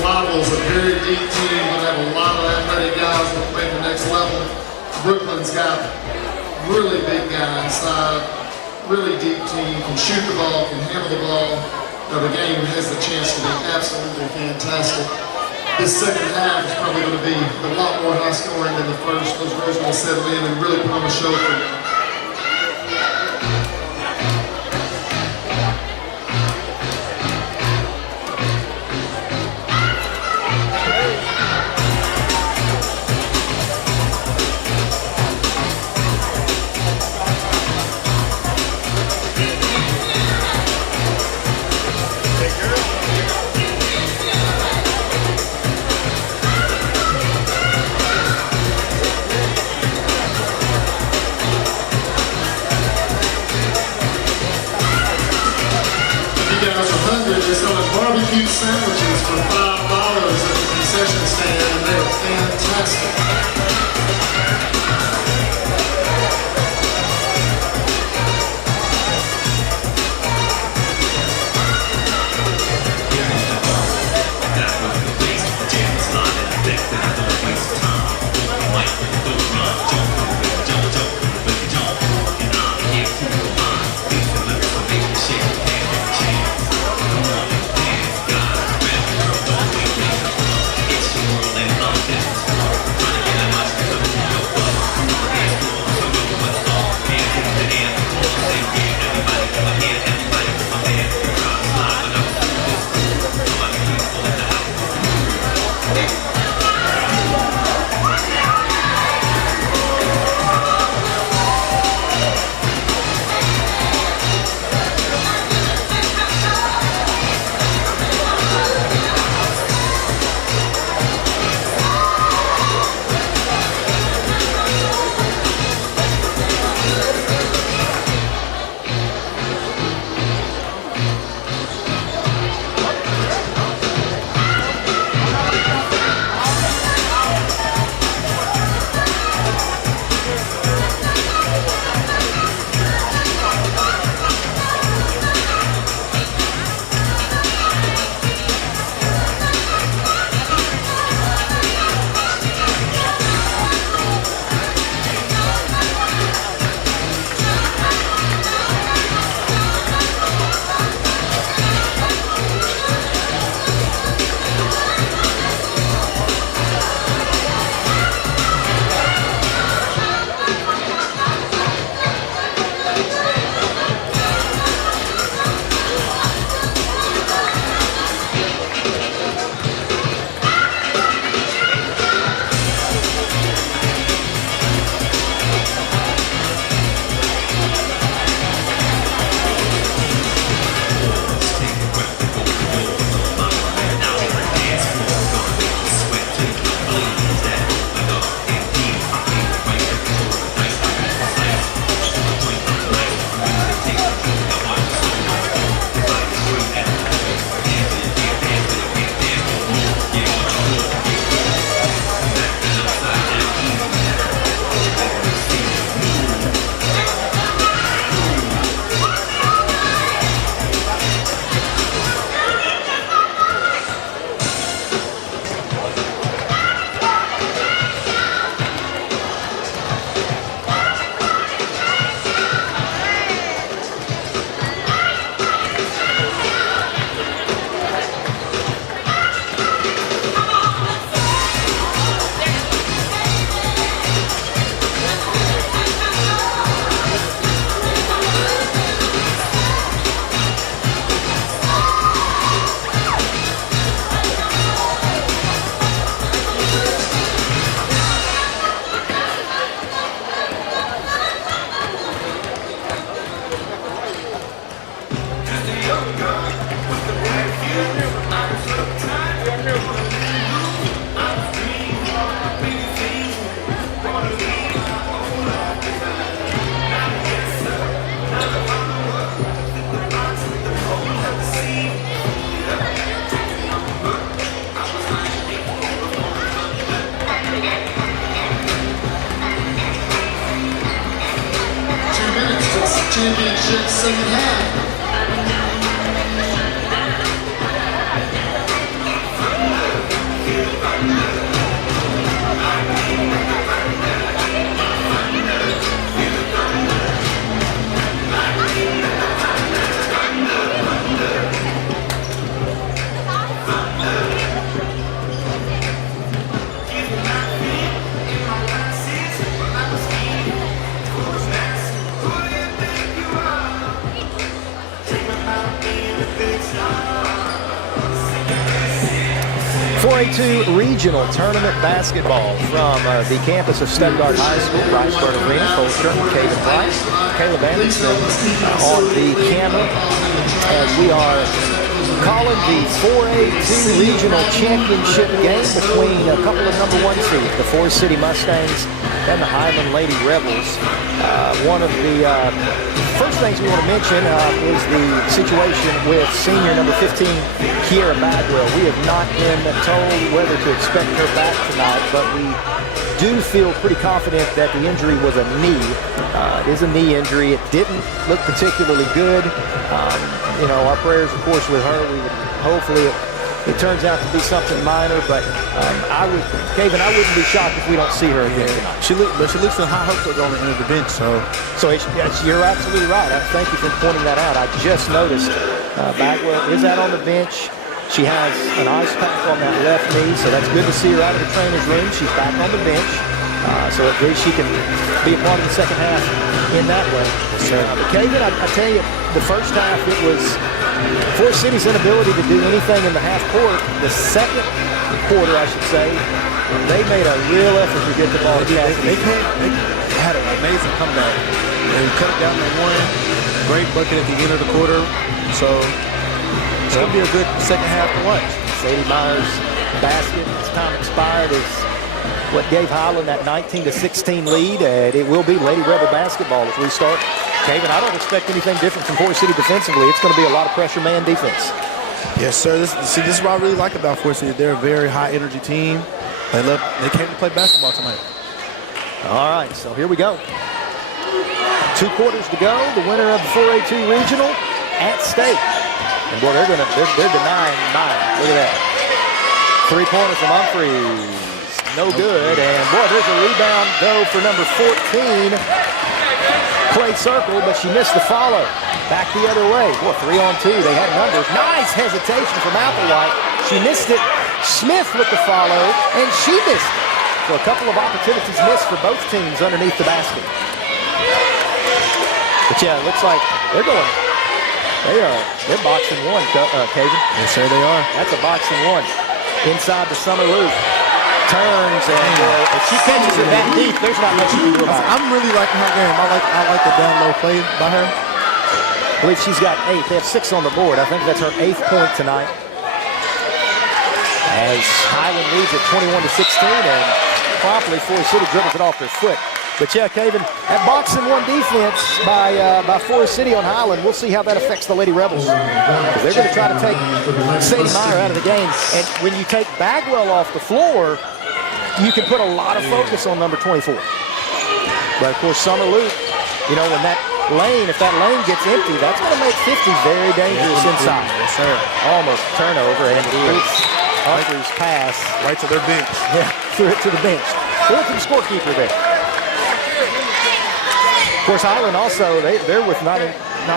Waddle's a very deep team, but have a lot of athletic guys that play the next level. Brooklyn's got really big guy inside, really deep team, can shoot the ball, can handle the ball. The game has the chance to be absolutely fantastic. This second half is probably going to be a lot more high scoring than the first. Those girls are going to settle in and really put on a show for you. Barbecue sandwiches for $5 at the concession stand, and they are fantastic. championship second half. 4A2 Regional Tournament Basketball from the campus of Stuttgart High School, Riceburg Arena. Cole Sherman, Caden Price, Caleb Anderson on the camera as we are calling the 4A2 Regional Championship game between a couple of number one seeds, the Forest City Mustangs and the Highland Lady Rebels. One of the first things we want to mention is the situation with senior number 15, Kiera Bagwell. We have not been told whether to expect her back tonight, but we do feel pretty confident that the injury was a knee. It is a knee injury. It didn't look particularly good. You know, our prayers, of course, with her. We would hopefully it turns out to be something minor, but Kevin, I wouldn't be shocked if we don't see her again tonight. She looks in high hopes of going into the bench. So you're absolutely right. Thank you for pointing that out. I just noticed Bagwell is out on the bench. She has an ice pack on that left knee, so that's good to see her out of the trainer's room. She's back on the bench, so at least she can be a part of the second half in that way. But Kevin, I tell you, the first half it was Forest City's inability to do anything in the half court. The second quarter, I should say, they made a real effort to get the ball. They had an amazing comeback. They cut it down to one. Great bucket at the end of the quarter. So it's going to be a good second half to watch. Sadie Meyer's basket, as time expired, is what gave Highland that 19-16 lead, and it will be Lady Rebel basketball as we start. Kevin, I don't expect anything different from Forest City defensively. It's going to be a lot of pressure man defense. Yes, sir. This is what I really like about Forest City. They're a very high-energy team. They came to play basketball tonight. All right, so here we go. 2 quarters to go. The winner of the 4A2 Regional at stake. And boy, they're denying 9. Look at that. 3-pointer from Humphreys. No good. And boy, there's a rebound though for number 14. Play circle, but she missed the follow. Back the other way. Boy, 3-on-2. They had numbers. Nice hesitation from Applewhite. She missed it. Smith with the follow, and she missed it. So a couple of opportunities missed for both teams underneath the basket. But yeah, it looks like they're boxing one, Kevin. Yes, sir, they are. That's a boxing one. Inside the summer loop. Turns, and if she catches it that deep, there's not much you can do about it. I'm really liking her game. I like the down low play by her. I believe she's got 8. They have 6 on the board. I think that's her 8th point tonight. As Highland leads at 21-16, and promptly Forest City dribbles it off their foot. But yeah, Kevin, that boxing one defense by Forest City on Highland, we'll see how that affects the Lady Rebels. Because they're going to try to take Sadie Meyer out of the game. And when you take Bagwell off the floor, you can put a lot of focus on number 24. But of course, Summer Luke, you know, when that lane, if that lane gets empty, that's going to make 50 very dangerous inside. Yes, sir. Almost turnover, and it's Humphreys' pass. Right to their bench. Yeah, threw it to the bench. Threw it to the scorekeeper there. Of course, Highland also, they're with not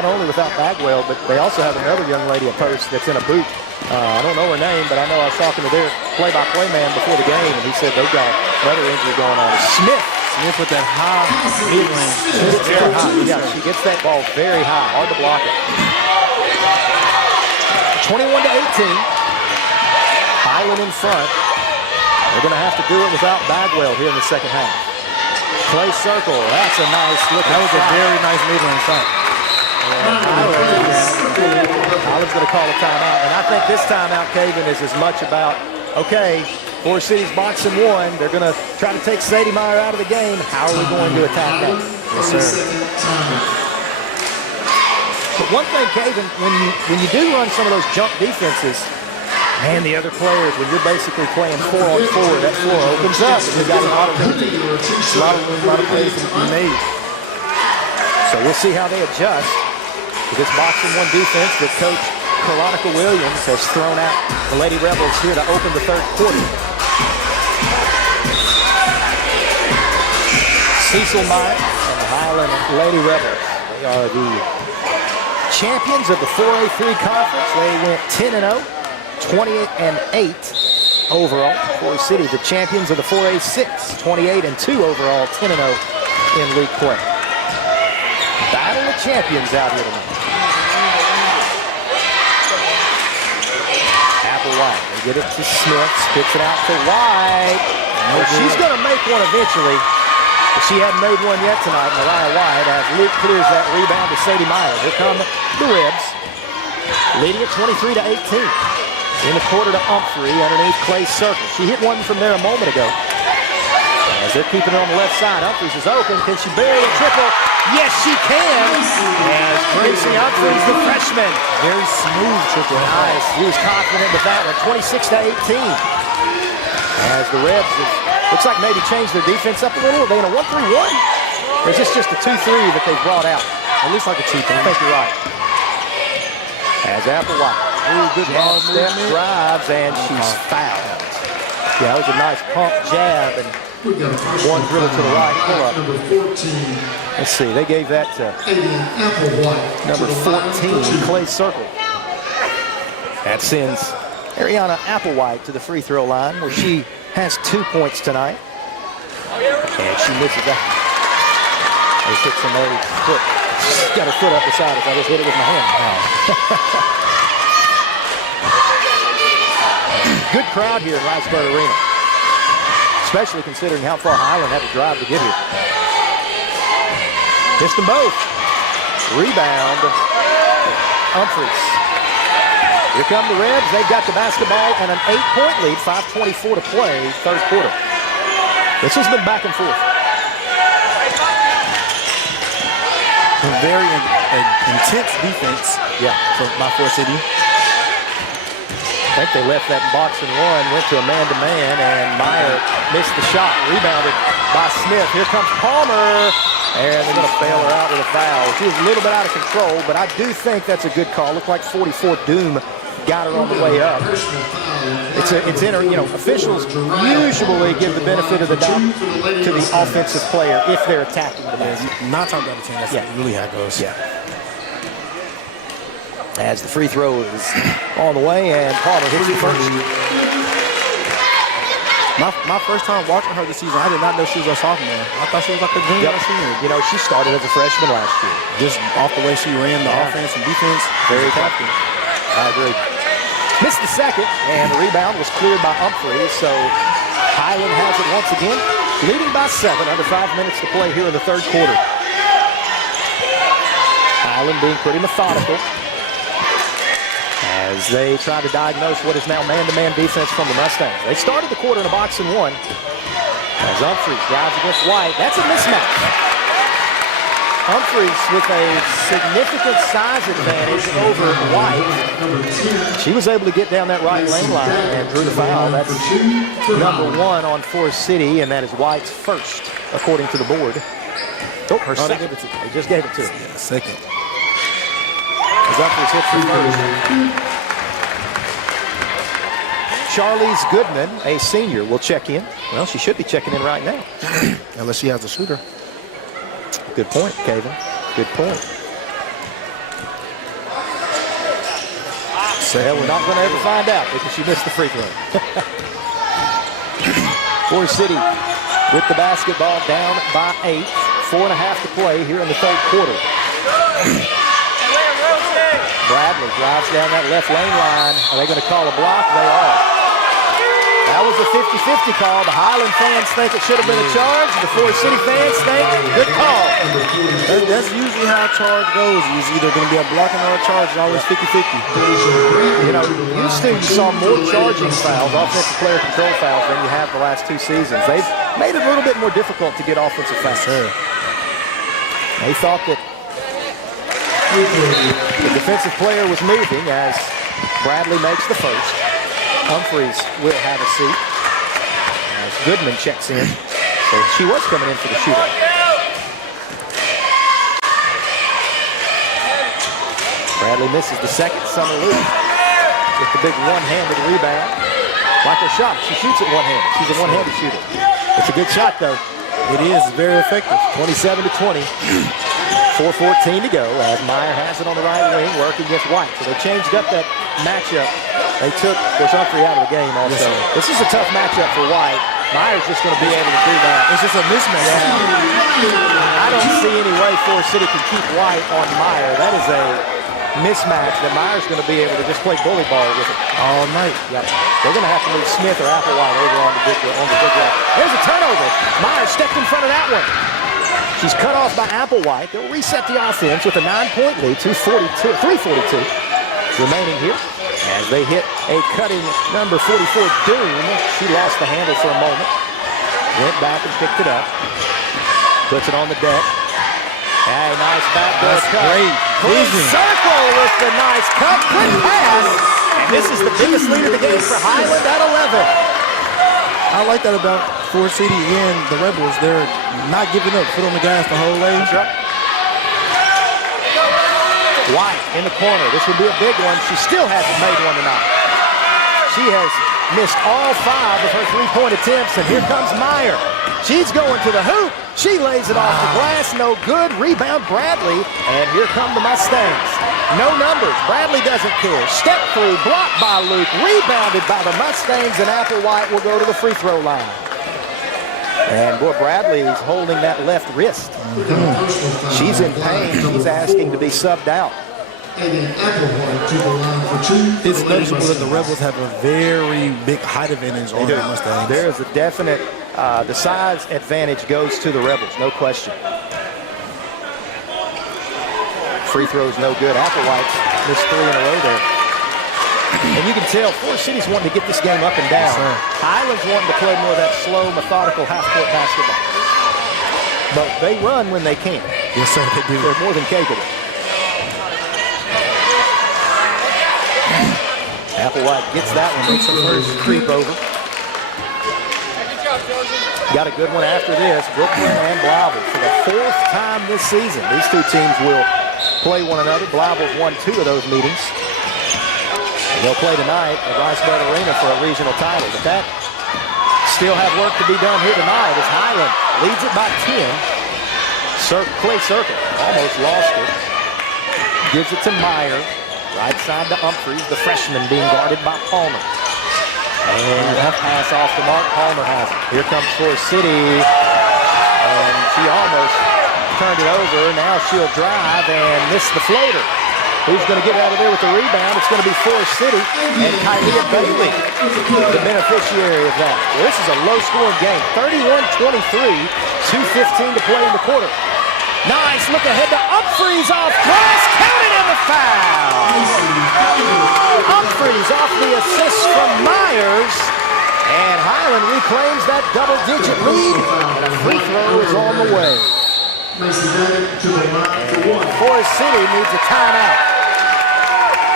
only without Bagwell, but they also have another young lady at post that's in a boot. I don't know her name, but I know I was talking to their play-by-play man before the game, and he said they've got another injury going on. Smith with that high mid-range. Very high. Yeah, she gets that ball very high. Hard to block it. 21-18. Highland in front. They're going to have to do it without Bagwell here in the second half. Play circle. That's a nice look. That was a very nice mid-range shot. Highland's going to call a timeout. And I think this timeout, Kevin, is as much about, okay, Forest City's boxing one. They're going to try to take Sadie Meyer out of the game. How are we going to attack that? Yes, sir. But one thing, Kevin, when you do run some of those jump defenses, man, the other players, when you're basically playing 4-on-4, that floor opens up. You've got an opportunity. A lot of plays to be made. So we'll see how they adjust to this boxing one defense that Coach Veronica Williams has thrown out the Lady Rebels here to open the third quarter. Cecil Meyer and the Highland Lady Rebels. They are the champions of the 4A3 conference. They went 10-0, 28-8 overall. Forest City, the champions of the 4A6, 28-2 overall, 10-0 in league play. Battle of champions out here tonight. White. They get it to Smith, spits it out to White. Oh, she's going to make one eventually, but she hadn't made one yet tonight. Mariah White, as Luke clears that rebound to Sadie Meyer. Here come the Rebs, leading at 23-18. In the quarter to Humphrey underneath Clay's circle. She hit one from there a moment ago. As they're keeping it on the left side, Humphreys is open. Can she bury a triple? Yes, she can. As Gracie Humphreys, the freshman. Very smooth triple. Nice. He was confident with that one. 26-18. As the Rebs looks like maybe changed their defense up a little. Are they in a 1-3-1? Or is this just a 2-3 that they've brought out? At least like a 2-3. I think you're right. As Applewhite. Ooh, good ball step, drives, and she's fouled. Yeah, that was a nice pump jab, and one dribble to the right, pull up. Let's see, they gave that to number 14, Clay Circle. That sends Ariana Applewhite to the free throw line, where she has 2 points tonight. And she misses that. I just hit somebody's foot. She's got her foot up beside us. I just hit it with my hand. Wow. Good crowd here in Stuttgart Arena, especially considering how far Highland had to drive to get here. Missed them both. Rebound, Humphreys. Here come the Rebs. They've got the basketball and an 8-point lead, 5:24 to play, third quarter. This has been back and forth. A very intense defense by Forest City. I think they left that box and one, went to a man-to-man, and Meyer missed the shot. Rebounded by Smith. Here comes Palmer, and they're going to bail her out with a foul. She was a little bit out of control, but I do think that's a good call. Looked like 44 Doom got her on the way up. It's in her, officials usually give the benefit of the doubt to the offensive player if they're attacking the basket. 9 times out of 10, that's really how it goes. Yeah. As the free throw is on the way, and Palmer hits it first. My first time watching her this season, I did not know she was a sophomore. I thought she was like a junior or senior. She started as a freshman last year. Just off the way she ran the offense and defense. Very captain. I agree. Missed the second, and the rebound was cleared by Humphreys, so Highland has it once again, leading by 7, under 5 minutes to play here in the third quarter. Highland being pretty methodical as they try to diagnose what is now man-to-man defense from the Mustangs. They started the quarter in a box and one. As Humphreys drives against White, that's a mismatch. Humphreys with a significant size advantage over White. She was able to get down that right lane line and drew the foul. That's number 1 on Forest City, and that is White's first, according to the board. Oh, her second. They just gave it to her. Yeah, second. As Humphreys hits the first. Charlize Goodman, a senior, will check in. Well, she should be checking in right now. Unless she has a shooter. Good point, Kevin. Good point. Well, we're not going to ever find out because she missed the free throw. Forest City with the basketball down by 8. 4.5 to play here in the third quarter. Bradley drives down that left lane line. Are they going to call a block? They are. That was a 50-50 call. The Highland fans think it should have been a charge. The Forest City fans think good call. That's usually how a charge goes. It's either going to be a blocking or a charge. It's always 50-50. Used to you saw more charging fouls, offensive player control fouls, than you have the last 2 seasons. They've made it a little bit more difficult to get offensive fouls. Sure. They thought that the defensive player was moving as Bradley makes the first. Humphreys will have a seat as Goodman checks in. So she was coming in for the shooter. Bradley misses the second. Summer Luke with the big one-handed rebound. Like her shot, she shoots it one-handed. She's a one-handed shooter. It's a good shot, though. It is very effective. 27-20. 4:14 to go as Meyer has it on the right wing, working against White. So they changed up that matchup. They took, of course, Humphrey out of the game also. Yes, this is a tough matchup for White. Meyer's just going to be able to do that. It's just a mismatch. Yeah. I don't see any way Forest City can keep White on Meyer. That is a mismatch that Meyer's going to be able to just play bully ball with it All night. Yep. They're going to have to move Smith or Applewhite over on the big rock. There's a turnover. Meyer stepped in front of that one. She's cut off by Applewhite. They'll reset the offense with a 9-point lead, 3:42 remaining here. As they hit a cutting number 44, Doom. She lost the handle for a moment. Went back and picked it up. Puts it on the deck. Hey, nice backdoor cut. Great vision. Circle with the nice cut. Quick pass. And this is the biggest lead of the game for Highland at 11. I like that about Forest City and the Rebels. They're not giving up, foot on the gas the whole way. White in the corner. This would be a big one. She still hasn't made one tonight. She has missed all 5 of her three-point attempts, and here comes Meyer. She's going to the hoop. She lays it off the glass. No good. Rebound Bradley, and here come the Mustangs. No numbers. Bradley doesn't care. Step through, blocked by Luke, rebounded by the Mustangs, and Applewhite will go to the free throw line. And boy, Bradley is holding that left wrist. She's in pain. She's asking to be subbed out. It's noticeable that the Rebels have a very big height advantage on the Mustangs. There is a definite, the size advantage goes to the Rebels, no question. Free throw's no good. Applewhite's missed 3 in a row there. And you can tell Forest City's wanting to get this game up and down. Yes, Highland's wanting to play more of that slow, methodical half-court basketball. But they run when they can. Yes, sir, they do. They're more than capable. Applewhite gets that one. Makes the first creep over. Got a good one after this. Brooklyn and Blyville for the 4th time this season. These two teams will play one another. Blyville's won 2 of those meetings. They'll play tonight at Rice-Bud Arena for a regional title. But that still have work to be done here tonight as Highland leads it by 10. Clay Circle almost lost it. Gives it to Meyer. Right side to Humphreys, the freshman being guarded by Palmer. And that pass off to Mark. Palmer has it. Here comes Forest City. And she almost turned it over. Now she'll drive and miss the floater. Who's going to get out of there with the rebound? It's going to be Forest City and Kylie Bailey, the beneficiary of that. Well, this is a low-scoring game. 31-23, 2:15 to play in the quarter. Nice look ahead to Humphreys off glass. Counted in the foul. Humphreys off the assist from Myers. And Highland reclaims that double-digit lead. And a free throw is on the way. Forest City needs a timeout.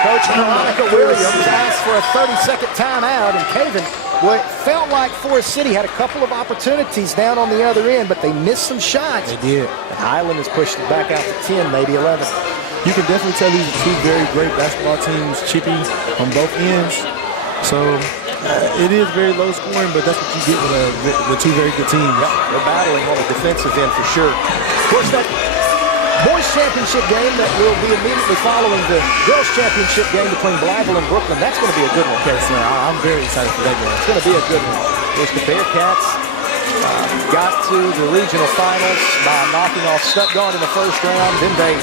Coach Veronica Williams asked for a 30-second timeout, and Caven, well, it felt like Forest City had a couple of opportunities down on the other end, but they missed some shots. They did. And Highland has pushed it back out to 10, maybe 11. You can definitely tell these are 2 very great basketball teams, chipping on both ends. So it is very low scoring, but that's what you get with 2 very good teams. Yep, they're battling on the defensive end for sure. Of course, that boys championship game that will be immediately following the girls championship game between Blyville and Brooklyn, that's going to be a good one. Yes, sir. I'm very excited for that game. It's going to be a good one. Of course, the Bearcats got to the regional finals by knocking off Stuttgart in the first round. Then they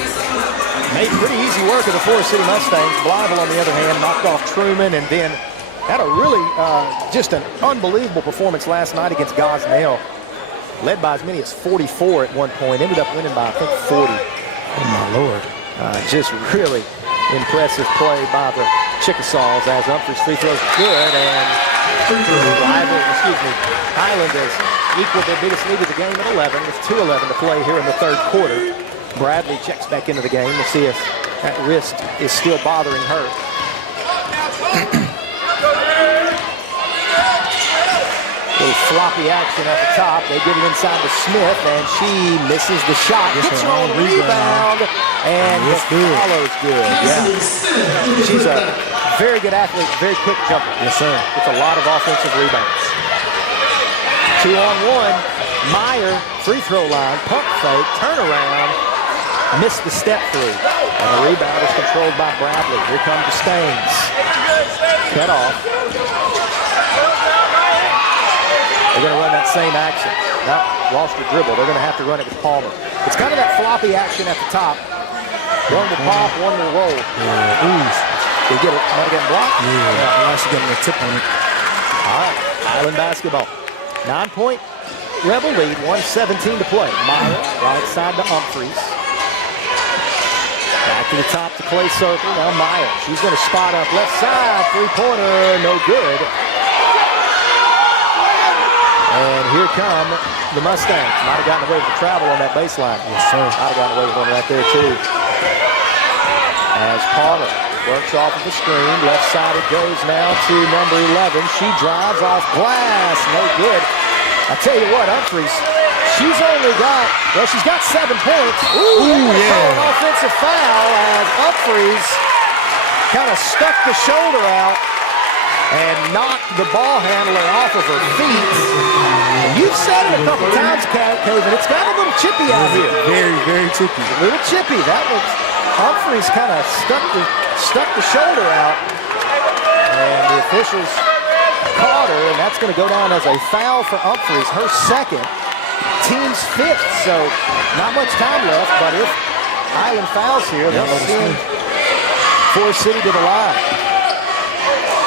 made pretty easy work of the Forest City Mustangs. Blyville, on the other hand, knocked off Truman and then had a really just an unbelievable performance last night against Gosnell. Led by as many as 44 at one point. Ended up winning by, I think, 40. Oh, my Lord. Just really impressive play by the Chickasaws as Humphreys' free throws good. And Highland has equaled their biggest lead of the game at 11 with 2:11 to play here in the 3rd quarter. Bradley checks back into the game to see if that wrist is still bothering her. Little Sloppy action at the top. They get it inside to Smith, and she misses the shot. Gets her own rebound, and follows good. Yeah. She's a very good athlete, very quick jumper. Yes, sir. Gets a lot of offensive rebounds. 2-on-1. Meyer, free throw line, pump fake, turnaround, missed the step through. And the rebound is controlled by Bradley. Here comes the Stains. Cut off. They're going to run that same action. Nope, lost the dribble. They're going to have to run it with Palmer. It's kind of that floppy action at the top. One will pop, one will roll. They get it. Might have gotten blocked. Yeah, actually getting a tip on it. All right, Highland basketball. 9-point Rebel lead, 1:17 to play. Meyer, right side to Humphreys. Back to the top to Clay Circle. Now Meyer, she's going to spot up left side. Three-pointer, no good. And here come the Mustangs. Might have gotten away with the travel on that baseline. Yes, sir. Might have gotten away with one right there, too. As Palmer works off of the screen. Left side it goes now to number 11. She drives off glass. No good. I tell you what, Humphreys, she's only got, well, she's got 7 points. Ooh, yeah. An offensive foul as Humphreys kind of stuck the shoulder out and knocked the ball handler off of her feet. And you've said it a couple times, Caven, it's got a little chippy out here. Very, very chippy. A little chippy. That was, Humphreys kind of stuck the shoulder out. And the officials caught her, and that's going to go down as a foul for Humphreys, her second, team's 5th. So not much time left, but if Highland fouls here, they'll send Forest City to the line.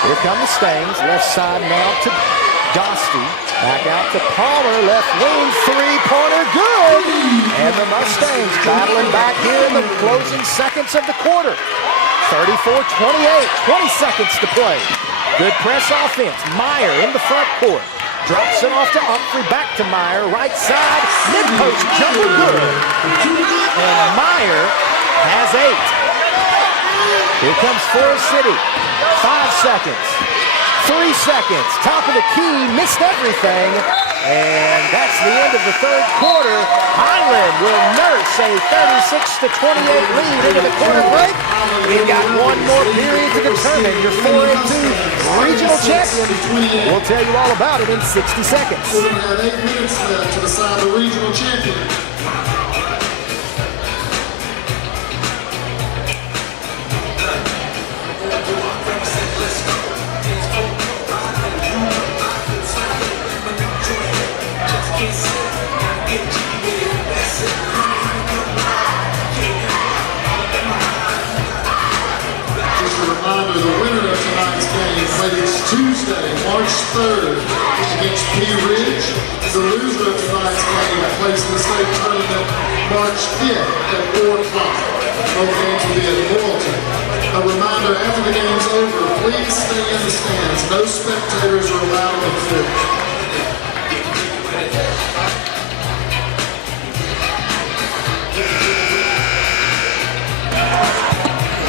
Here come the Stains. Left side now to Dostie. Back out to Palmer. Left wing, three-pointer, good. And the Mustangs battling back here in the closing seconds of the quarter. 34-28, 20 seconds to play. Good press offense. Meyer in the front court. Drops it off to Humphrey. Back to Meyer. Right side. Mid-post jumper good. And Meyer has 8. Here comes Forest City. 5 seconds. 3 seconds. Top of the key. Missed everything. And that's the end of the third quarter. Highland will nurse a 36-28 lead into the quarter break. We've got one more period to determine your 4-2 regional champion. We'll tell you all about it in 60 seconds. We're going to have 8 minutes left to decide the regional champion. Tuesday, March 3rd, against P Ridge. The loser of tonight's game plays the state tournament March 5th at 4 o'clock. Both games will be at Loyalty. A reminder, after the game's over, please stay in the stands. No spectators are allowed on the field.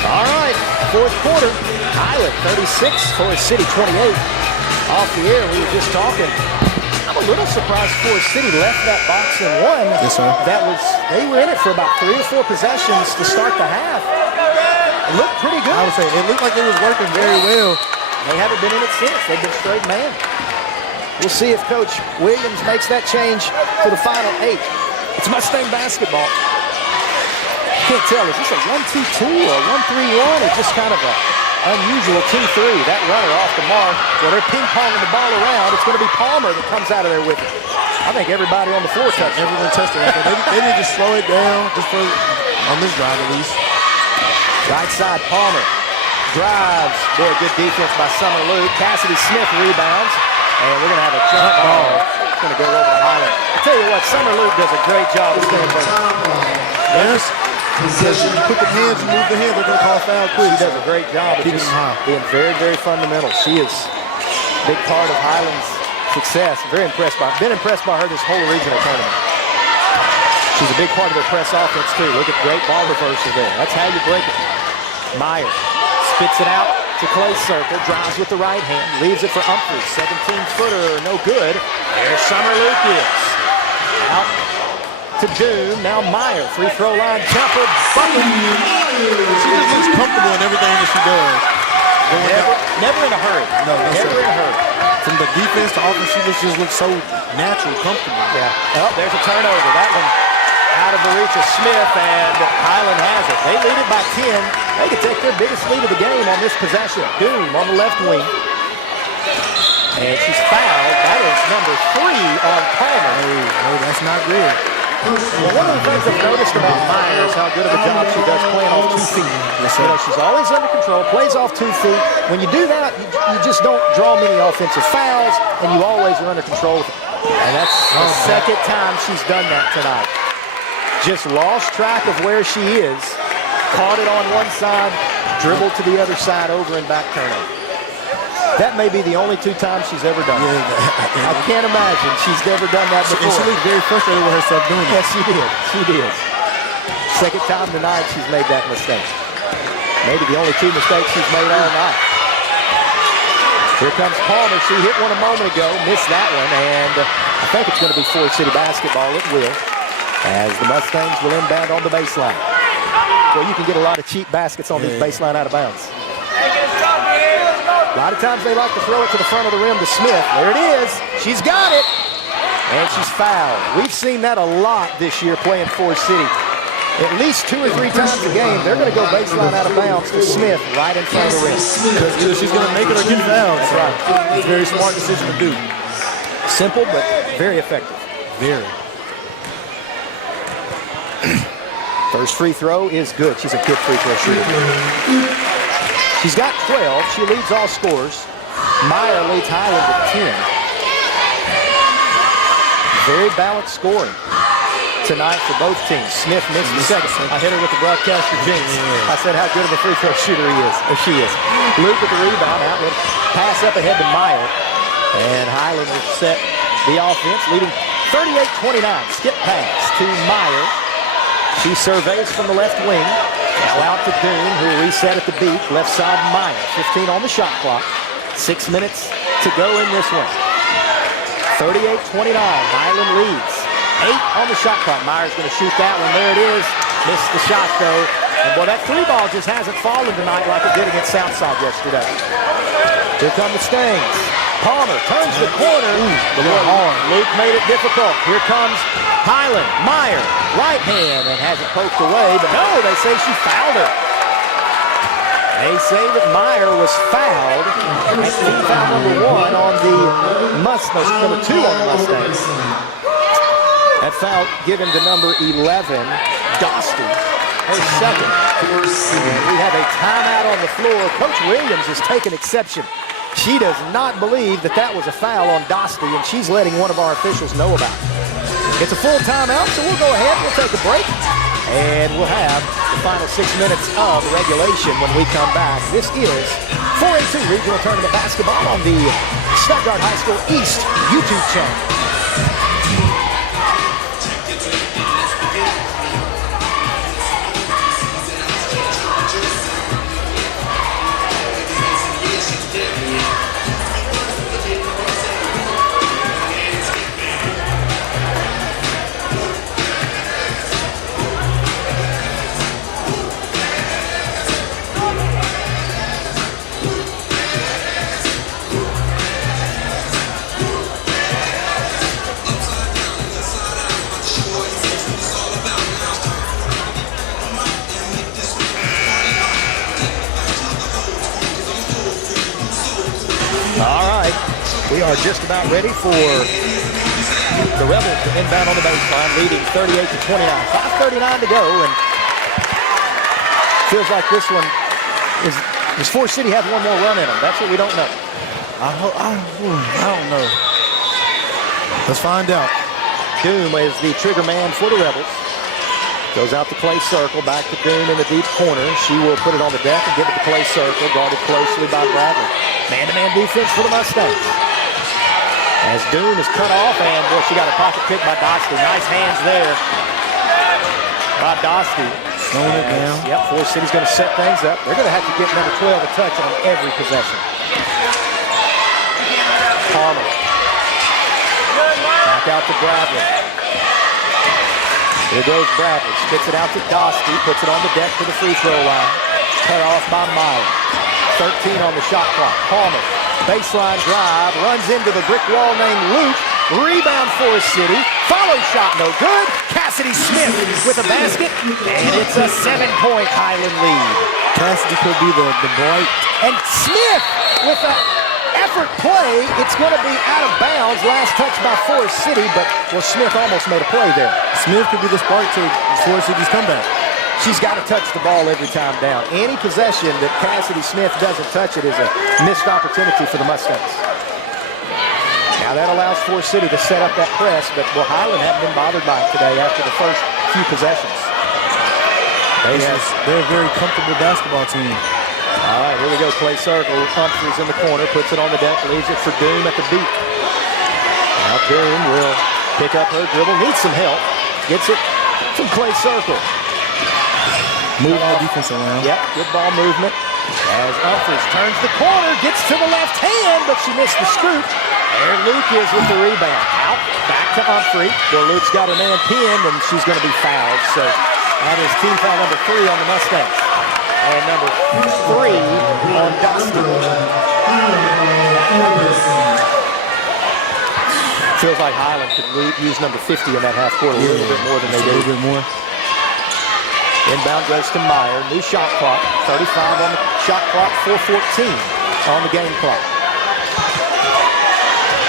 All right, fourth quarter. Highland 36, Forest City 28. Off the air, we were just talking. I'm a little surprised Forest City left that box and won. Yes, sir. They were in it for about 3 or 4 possessions to start the half. It looked pretty good. I would say it looked like it was working very well. They haven't been in it since. They've been straight man. We'll see if Coach Williams makes that change for the final 8. It's Mustang basketball. Can't tell, is this a 1-2-2 or 1-3-1 or just kind of a unusual 2-3. That runner off the mark. Well, they're ping-ponging the ball around. It's going to be Palmer that comes out of there with it. I think everybody on the floor touched it. Everyone touched it. They need to slow it down just for on this drive at least. Right side, Palmer drives. Boy, good defense by Summer Luke. Cassidy Smith rebounds. And we're going to have a jump ball. It's going to go over to Highland. I tell you what, Summer Luke does a great job of staying there. Yes. Possession, put the hands and move the hands. They're going to call foul quick. She does a great job of just being very, very fundamental. She is a big part of Highland's success. Been impressed by her this whole regional tournament. She's a big part of their press offense, too. Look at great ball reversal there. That's how you break it. Meyer spits it out. to Clay Circle, drives with the right hand, leaves it for Humphries, 17-footer, no good. There's Summer Lucas. Out to Doom, now Meyer, free throw line jumper, bucket. She just looks comfortable in everything that she does. Never in a hurry. No, never in a hurry. From the defense to offense, she just looks so natural, comfortable. Yeah. Oh, there's a turnover. That one out of the reach of Smith, and Highland has it. They lead it by 10. They could take their biggest lead of the game on this possession. Doom on the left wing. And she's fouled. That is number 3 on Palmer. No, that's not good. Well, one of the things I've noticed about Meyer is how good of a job she does playing off 2 feet. You know, she's always under control, plays off 2 feet. When you do that, you just don't draw many offensive fouls, and you always are under control. And that's the second time she's done that tonight. Just lost track of where she is, caught it on one side, dribbled to the other side, over and back turnover. That may be the only 2 times she's ever done it. I can't imagine she's never done that before. And she looked very frustrated with herself doing it. Yes, she did. She did. Second time tonight she's made that mistake. Maybe the only 2 mistakes she's made all night. Here comes Palmer. She hit one a moment ago, missed that one, and I think it's going to be Forest City basketball. It will, as the Mustangs will inbound on the baseline. Well, you can get a lot of cheap baskets on these baseline out of bounds. A lot of times they like to throw it to the front of the rim to Smith. There it is. She's got it. And she's fouled. We've seen that a lot this year playing Forest City. At least 2 or 3 times a game, they're going to go baseline out of bounds to Smith right in front of the rim. Because either she's going to make it or get fouled. That's right. It's a very smart decision to do. Simple, but very effective. Very. First free throw is good. She's a good free throw shooter. She's got 12. She leads all scorers. Meyer leads Highland with 10. Very balanced scoring tonight for both teams. Smith missed the second. I hit her with the broadcaster jinx. I said how good of a free throw shooter she is. Luke with the rebound. Outlet pass up ahead to Meyer. And Highland will set the offense, leading 38-29. Skip pass to Meyer. She surveys from the left wing. Now out to Doom, who will reset at the beat. Left side, Meyer. 15 on the shot clock. 6 minutes to go in this one. 38-29. Highland leads. 8 on the shot clock. Meyer's going to shoot that one. There it is. Missed the shot, though. And, boy, that 3 ball just hasn't fallen tonight like it did against Southside yesterday. Here come the Stings. Palmer turns the corner. The little hard. Luke made it difficult. Here comes Highland. Meyer, right hand, and has it poked away. But no, they say she fouled her. They say that Meyer was fouled. That's team foul number 1 on the number 2 on the Mustangs. That foul given to number 11, Dosty, her second. And we have a timeout on the floor. Coach Williams is taking exception. She does not believe that that was a foul on Dosty, and she's letting one of our officials know about it. It's a full timeout, so we'll go ahead. We'll take a break, and we'll have the final 6 minutes of regulation when we come back. This is 4A2 Regional Tournament Basketball on the Stuttgart High School East YouTube channel. We are just about ready for the Rebels to inbound on the baseline, leading 38-29. 5:39 to go, and feels like this one does Forest City have one more run in them? That's what we don't know. I don't know. Let's find out. Doom is the trigger man for the Rebels. Goes out to Clay Circle, back to Doom in the deep corner. She will put it on the deck and give it to Clay Circle, guarded closely by Bradley. Man-to-man defense for the Mustangs. As Doom is cut off, and boy, she got a pocket pick by Dosty. Nice hands there by Dosty. Slowing it down. Yep, Forest City's going to set things up. They're going to have to get number 12 a touch on every possession. Palmer. Back out to Bradley. Here goes Bradley. Spits it out to Dosty. Puts it on the deck for the free throw line. Cut off by Meyer. 13 on the shot clock. Palmer. Baseline drive. Runs into the brick wall named Luke. Rebound Forest City. Follow shot no good. Cassidy Smith with a basket. And it's a 7-point Highland lead. Cassidy could be the bright. And Smith with an effort play. It's going to be out of bounds. Last touch by Forest City, but Smith almost made a play there. Smith could be the spark to Forest City's comeback. She's got to touch the ball every time down. Any possession that Cassidy Smith doesn't touch it is a missed opportunity for the Mustangs. Now that allows Forest City to set up that press, but Highland hadn't been bothered by it today after the first few possessions. They're a very comfortable basketball team. All right, here we go. Play circle. Humphries in the corner, puts it on the deck, leaves it for Doom at the beat. Now Doom will pick up her dribble, needs some help. Gets it from Clay Circle. Moving the defense around. Yep, good ball movement. As Humphries turns the corner, gets to the left hand, but she missed the scoop. There Luke is with the rebound. Out, back to Humphrey. Well, Luke's got her man pinned, and she's going to be fouled. So that is team foul number 3 on the Mustangs. And number 3 on Dosty. Feels like Highland could use number 50 in that half court a little bit more than they did. A little bit more. Inbound goes to Meyer. New shot clock. 35 on the shot clock. 4:14 on the game clock.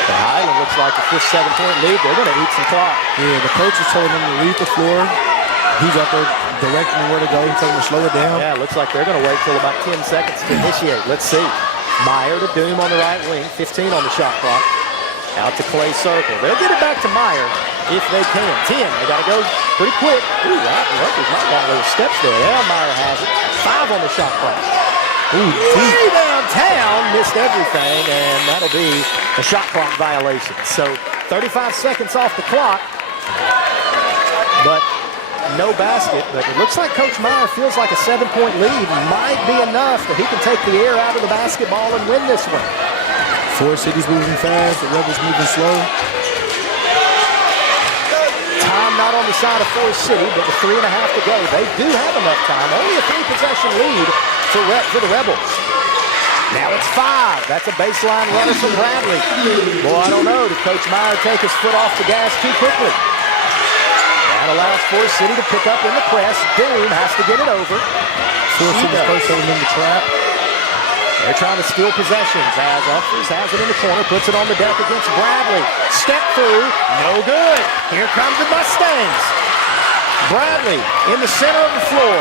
The Highland looks like a 7-point lead. They're going to eat some clock. Yeah, the coach is telling them to leave the floor. He's out there directing them where to go. He's telling them to slow it down. Yeah, it looks like they're going to wait till about 10 seconds to initiate. Let's see. Meyer to Doom on the right wing. 15 on the shot clock. Out to Clay Circle. They'll get it back to Meyer if they can. 10. They got to go pretty quick. Ooh, Rutgers might want little steps there. Yeah, Meyer has it. 5 on the shot clock. Ooh, way downtown. Missed everything, and that'll be a shot clock violation. So 35 seconds off the clock. But no basket. But it looks like Coach Meyer feels like a 7-point lead might be enough that he can take the air out of the basketball and win this one. Forest City's moving fast, the Rebels moving slow. Time not on the side of Forest City, but with 3.5 to go. They do have enough time. Only a 3-possession lead for the Rebels. Now it's 5. That's a baseline runner from Bradley. Boy, I don't know. Did Coach Meyer take his foot off the gas too quickly? That allows Forest City to pick up in the press. Doom has to get it over. Forest City's first holding in the trap. They're trying to steal possessions as Humphries has it in the corner, puts it on the deck against Bradley. Step through, no good. Here comes the Mustangs. Bradley in the center of the floor.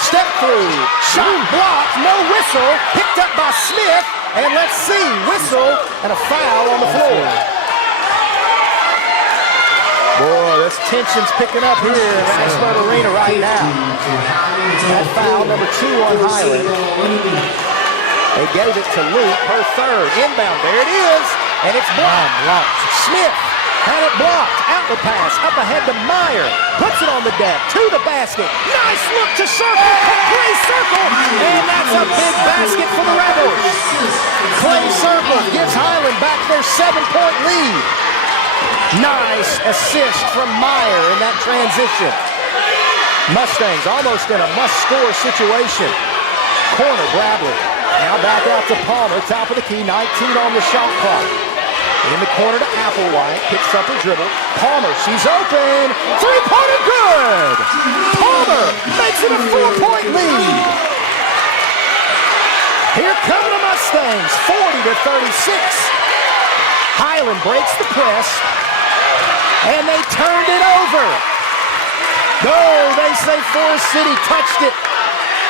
Step through, shot blocked, no whistle. Picked up by Smith, and let's see, whistle and a foul on the floor. Boy, this tension's picking up here in Ashford Arena right now. That foul, number 2 on Highland. They gave it to Luke, her 3rd. Inbound, there it is, and it's blocked. Smith had it blocked. Outlet pass, up ahead to Meyer. Puts it on the deck, to the basket. Nice look to Circle, Clay Circle, and that's a big basket for the Rebels. Clay Circle gives Highland back their 7-point lead. Nice assist from Meyer in that transition. Mustangs almost in a must-score situation. Corner, Bradley. Now back out to Palmer, top of the key, 19 on the shot clock. In the corner to Applewhite, picks up her dribble. Palmer, she's open. 3-pointer good! Palmer makes it a 4-point lead. Here come the Mustangs, 40-36. Highland breaks the press, and they turned it over. No, they say Forest City touched it.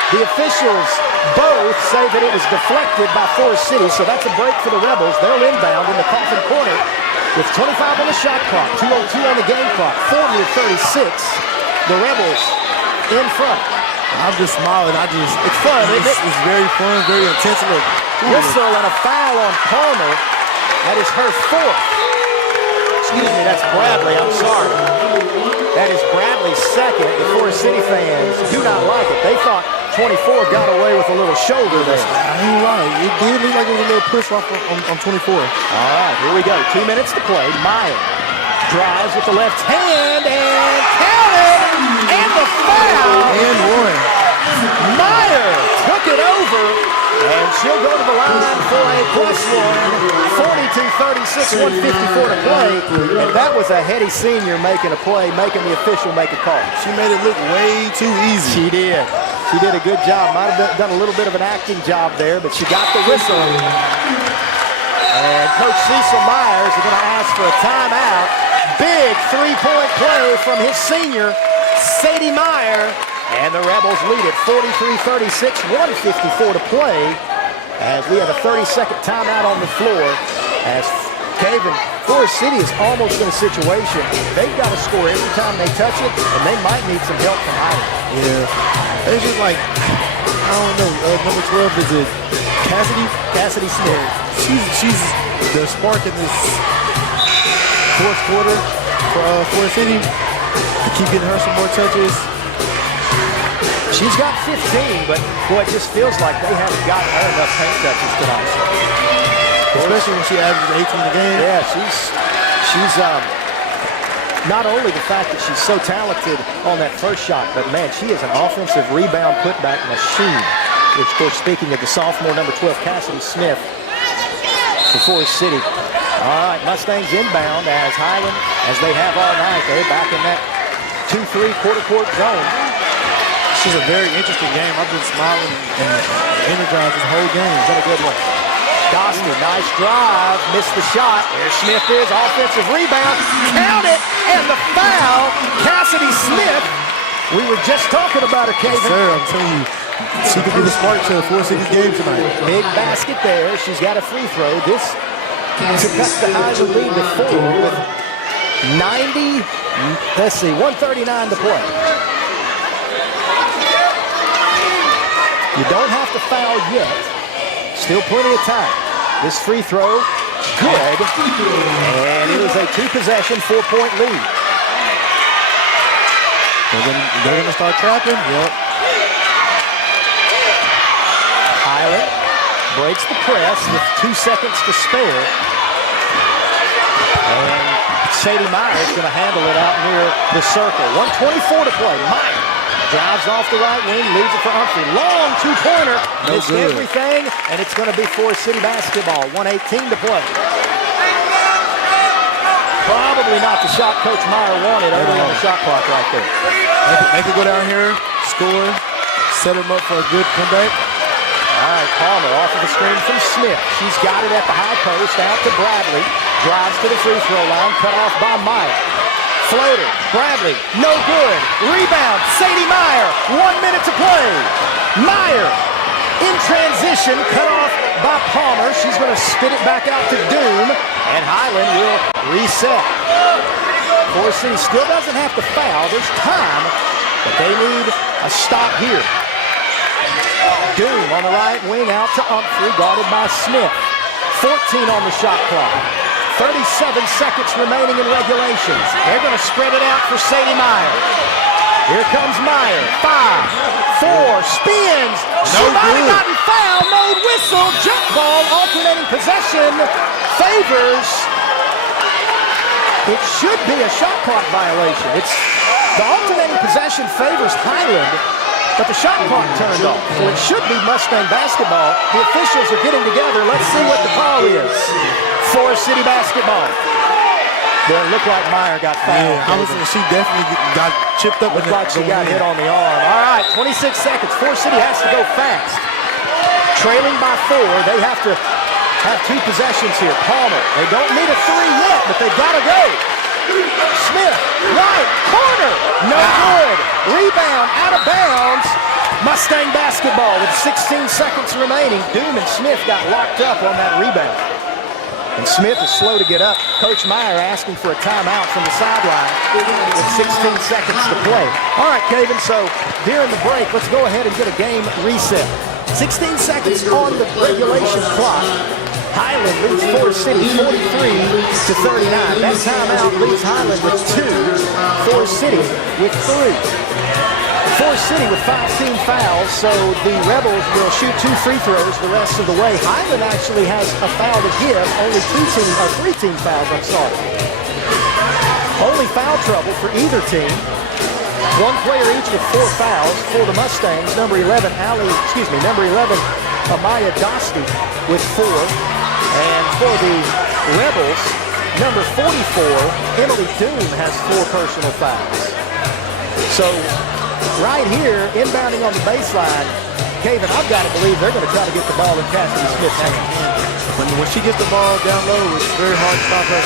The officials both say that it was deflected by Forest City, so that's a break for the Rebels. They'll inbound in the Coffin corner with 25 on the shot clock, 2:02 on the game clock, 40-36. The Rebels in front. I'm just smiling. It's fun, isn't it? It's very fun, very intense. Whistle and a foul on Palmer. That is her 4th. That's Bradley, I'm sorry. That is Bradley's second. The Forest City fans do not like it. They thought 24 got away with a little shoulder there. I ain't lying. It did look like it was a little push off on 24. All right, here we go. 2 minutes to play. Meyer drives with the left hand and counted! And the foul! And one. Meyer took it over, and she'll go to the line for a plus one. 42-36, 154 to play. And that was a heady senior making a play, making the official make a call. She made it look way too easy. She did. She did a good job. Might have done a little bit of an acting job there, but she got the whistle. And Coach Cecil Myers is going to ask for a timeout. Big three-point play from his senior, Sadie Meyer. And the Rebels lead it 43-36, 154 to play. As we have a 30-second timeout on the floor. As Caven, Forest City is almost in a situation. They've got to score every time they touch it, and they might need some help from Highland. Yeah. It's just like, I don't know, number 12, is it Cassidy? Cassidy Smith. She's the spark in this fourth quarter for Forest City. To keep getting her some more touches. She's got 15, but boy, it just feels like they haven't gotten her enough paint touches tonight. Especially when she averages 18 a game. Yeah, she's not only the fact that she's so talented on that first shot, but man, she is an offensive rebound putback machine. Which, of course, speaking of the sophomore number 12, Cassidy Smith for Forest City. All right, Mustangs inbound as Highland, as they have all night. They're back in that 2-3 quarter-court zone. This is a very interesting game. I've been smiling and energized this whole game. It's been a good one. Goski, nice drive, missed the shot. There Smith is, offensive rebound, count it, and the foul. Cassidy Smith, we were just talking about her, Caven. Yes, sir, I'm telling you, she could be the spark to the Forest City's game tonight. Big basket there. She's got a free throw. This to cut the Highland lead to 4 with 139 to play. You don't have to foul yet. Still plenty of time. This free throw, good. And it is a 2-possession, 4-point lead. They're going to start trapping. Yep. Highland breaks the press with 2 seconds to spare. And Sadie Meyer is going to handle it out near the circle. 1:24 to play. Meyer drives off the right wing, leaves it for Humphrey. Long two-pointer, missed everything, and it's going to be Forest City basketball. 1:18 to play. Probably not the shot Coach Meyer wanted early on the shot clock right there. They could go down here, score, set them up for a good comeback. All right, Palmer off of the screen from Smith. She's got it at the high post, out to Bradley. Drives to the free throw line, cut off by Meyer. Floater, Bradley, no good. Rebound, Sadie Meyer, 1 minute to play. Meyer in transition, cut off by Palmer. She's going to spit it back out to Doom, and Highland will reset. Forest City still doesn't have to foul. There's time, but they need a stop here. Doom on the right wing out to Humphrey, guarded by Smith. 14 on the shot clock. 37 seconds remaining in regulations. They're going to spread it out for Sadie Meyer. Here comes Meyer. 5, 4, spins. She might have gotten fouled. No whistle. Jump ball. Alternating possession. Favors. It should be a shot clock violation. The alternating possession favors Highland, but the shot clock turned off. So it should be Mustang basketball. The officials are getting together. Let's see what the call is. Forest City basketball. Doesn't look like Meyer got fouled. Yeah, she definitely got chipped up. Looked like she got hit on the arm. All right, 26 seconds. Forest City has to go fast. Trailing by 4, they have to have 2 possessions here. Palmer, they don't need a 3 yet, but they've got to go. Smith, right, corner, no good. Rebound, out of bounds. Mustang basketball with 16 seconds remaining. Doom and Smith got locked up on that rebound. And Smith is slow to get up. Coach Meyer asking for a timeout from the sideline with 16 seconds to play. All right, Caven, so during the break, let's go ahead and get a game reset. 16 seconds on the regulation clock. Highland leads Forest City 43-39. That timeout leaves Highland with 2, Forest City with 3. Forest City with 5 team fouls, so the Rebels will shoot 2 free throws the rest of the way. Highland actually has a foul to give, only 3 team fouls, I'm sorry. Only foul trouble for either team. 1 player each with 4 fouls for the Mustangs. Number 11, Amaya Dosti with 4. And for the Rebels, number 44, Emily Doom has 4 personal fouls. So right here, inbounding on the baseline, Kevin, I've got to believe they're going to try to get the ball in Cassidy Smith's hands. When she gets the ball down low, it's very hard to stop her.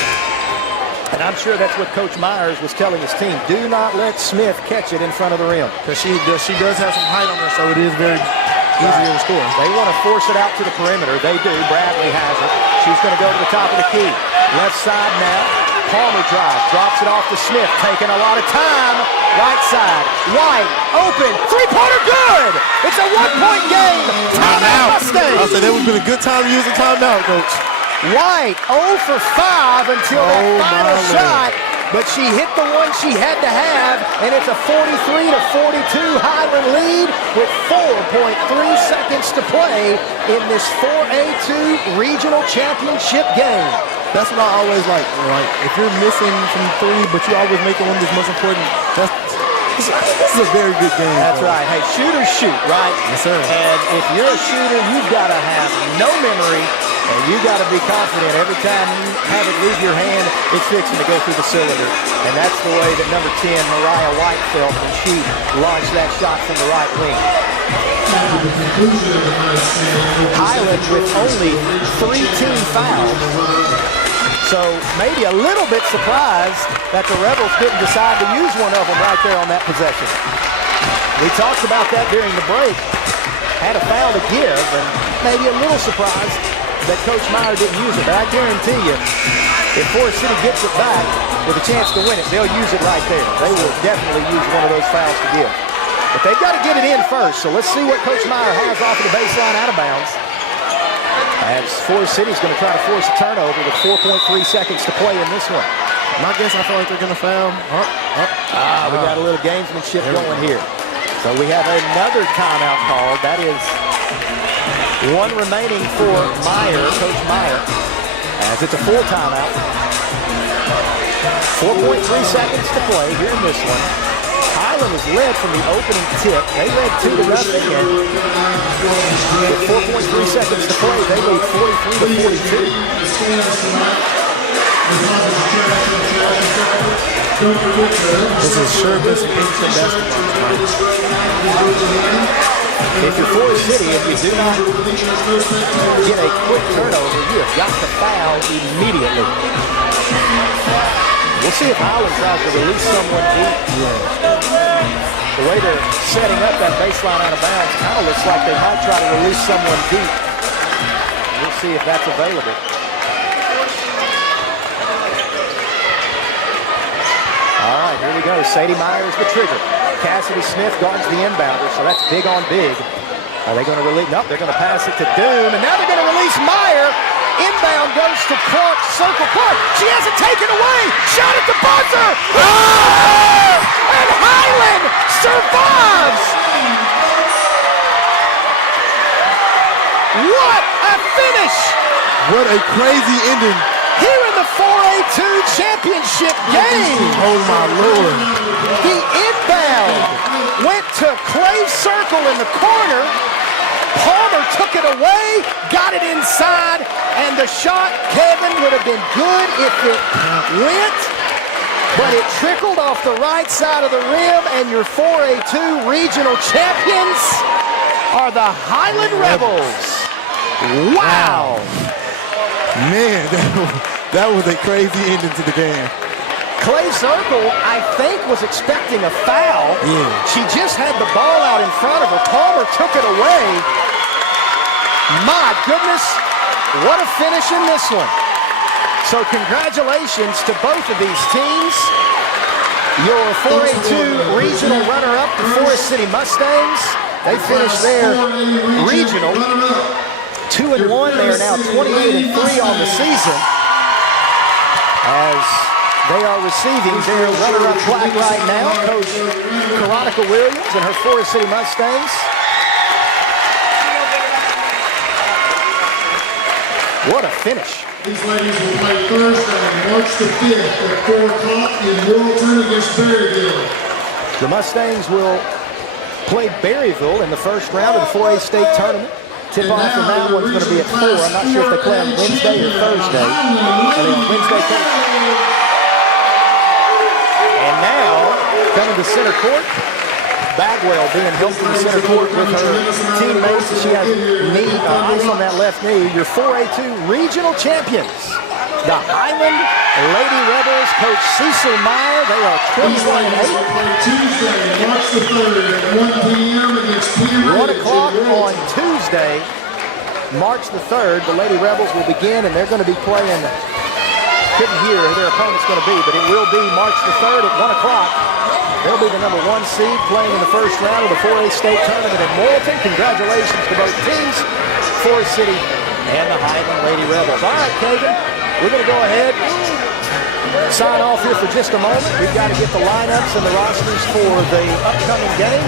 And I'm sure that's what Coach Myers was telling his team. Do not let Smith catch it in front of the rim. Because she does have some height on her, so it is very easier to score. They want to force it out to the perimeter. They do. Bradley has it. She's going to go to the top of the key. Left side now. Palmer drives. Drops it off to Smith. Taking a lot of time. Right side. White. Open. Three-pointer good. It's a 1-point game. Timeout Mustangs. I'll say that would have been a good time to use the timeout, Coach. White 0 for 5 until that final shot, but she hit the one she had to have, and it's a 43-42 Highland lead with 4.3 seconds to play in this 4A2 regional championship game. That's what I always like. Right? If you're missing from 3, but you always make the one that's most important, this is a very good game. That's right. Hey, shooters shoot, right? Yes, sir. And if you're a shooter, you've got to have no memory. And you got to be confident every time you have it leave your hand, it's fixing to go through the cylinder. And that's the way that number 10, Mariah White, felt when she launched that shot from the right wing. Highland with only 3 team fouls. So maybe a little bit surprised that the Rebels didn't decide to use one of them right there on that possession. We talked about that during the break. Had a foul to give, and maybe a little surprised that Coach Meyer didn't use it. But I guarantee you, if Forest City gets it back with a chance to win it, they'll use it right there. They will definitely use one of those fouls to give. But they've got to get it in first. So let's see what Coach Meyer has off of the baseline out of bounds. As Forest City is going to try to force a turnover with 4.3 seconds to play in this one. My guess, I feel like they're going to foul. We got a little gamesmanship going here. So we have another timeout called. That is one remaining for Meyer, Coach Meyer, as it's a full timeout. 4.3 seconds to play here in this one. Highland is led from the opening tip. They led 2-0, and with 4.3 seconds to play, they lead 43-42. This is Sherman's instant basketball. If you're Forest City and you do not get a quick turnover, you have got to foul immediately. We'll see if Highland tries to release someone deep. The way they're setting up that baseline out of bounds kind of looks like they might try to release someone deep. We'll see if that's available. All right, here we go. Sadie Myers the trigger. Cassidy Smith guards the inbounder, so that's big on big. Are they going to release? Nope, they're going to pass it to Doom, and now they're going to release Meyer. Inbound goes to Clark, circle Clark. She has it taken away. Shot at the buzzer. Oh! And Highland survives. What a finish. What a crazy ending. Here in the 4A2 championship game. Oh, my Lord. The inbound went to Clay's circle in the corner. Palmer took it away, got it inside, and the shot, Kevin, would have been good if it went, but it trickled off the right side of the rim, and your 4A2 regional champions are the Highland Rebels. Wow. Man, that was a crazy ending to the game. Clay Circle, I think, was expecting a foul. Yeah. She just had the ball out in front of her. Palmer took it away. My goodness, what a finish in this one. So congratulations to both of these teams. Your 4A2 regional runner-up, the Forest City Mustangs. They finished their regional 2-1. They are now 28-3 on the season as they are receiving their runner-up plaque right now. Coach Veronica Williams and her Forest City Mustangs. What a finish. These ladies will play Thursday, March the 5th at 4 o'clock in Littleton against Berryville. The Mustangs will play Berryville in the first round of the 4A state tournament. Tip-off for that one's going to be at 4. I'm not sure if they play on Wednesday or Thursday. And then Wednesday and now, coming to center court, Bagwell being helped in the center court with her teammates. She has ice on that left knee. Your 4A2 regional champions, the Highland Lady Rebels. Coach Cecil Meyer. They are 21-8. Tuesday, March the 3rd at 1 p.m. against P. 1 o'clock on Tuesday, March the 3rd. The Lady Rebels will begin, and they're going to be playing. Couldn't hear who their opponent's going to be, but it will be March the 3rd at 1 o'clock. They'll be the number 1 seed playing in the first round of the 4A state tournament in Morrilton. Congratulations to both teams, Forest City and the Highland Lady Rebels. All right, Kagan, we're going to go ahead, sign off here for just a moment. We've got to get the lineups and the rosters for the upcoming game.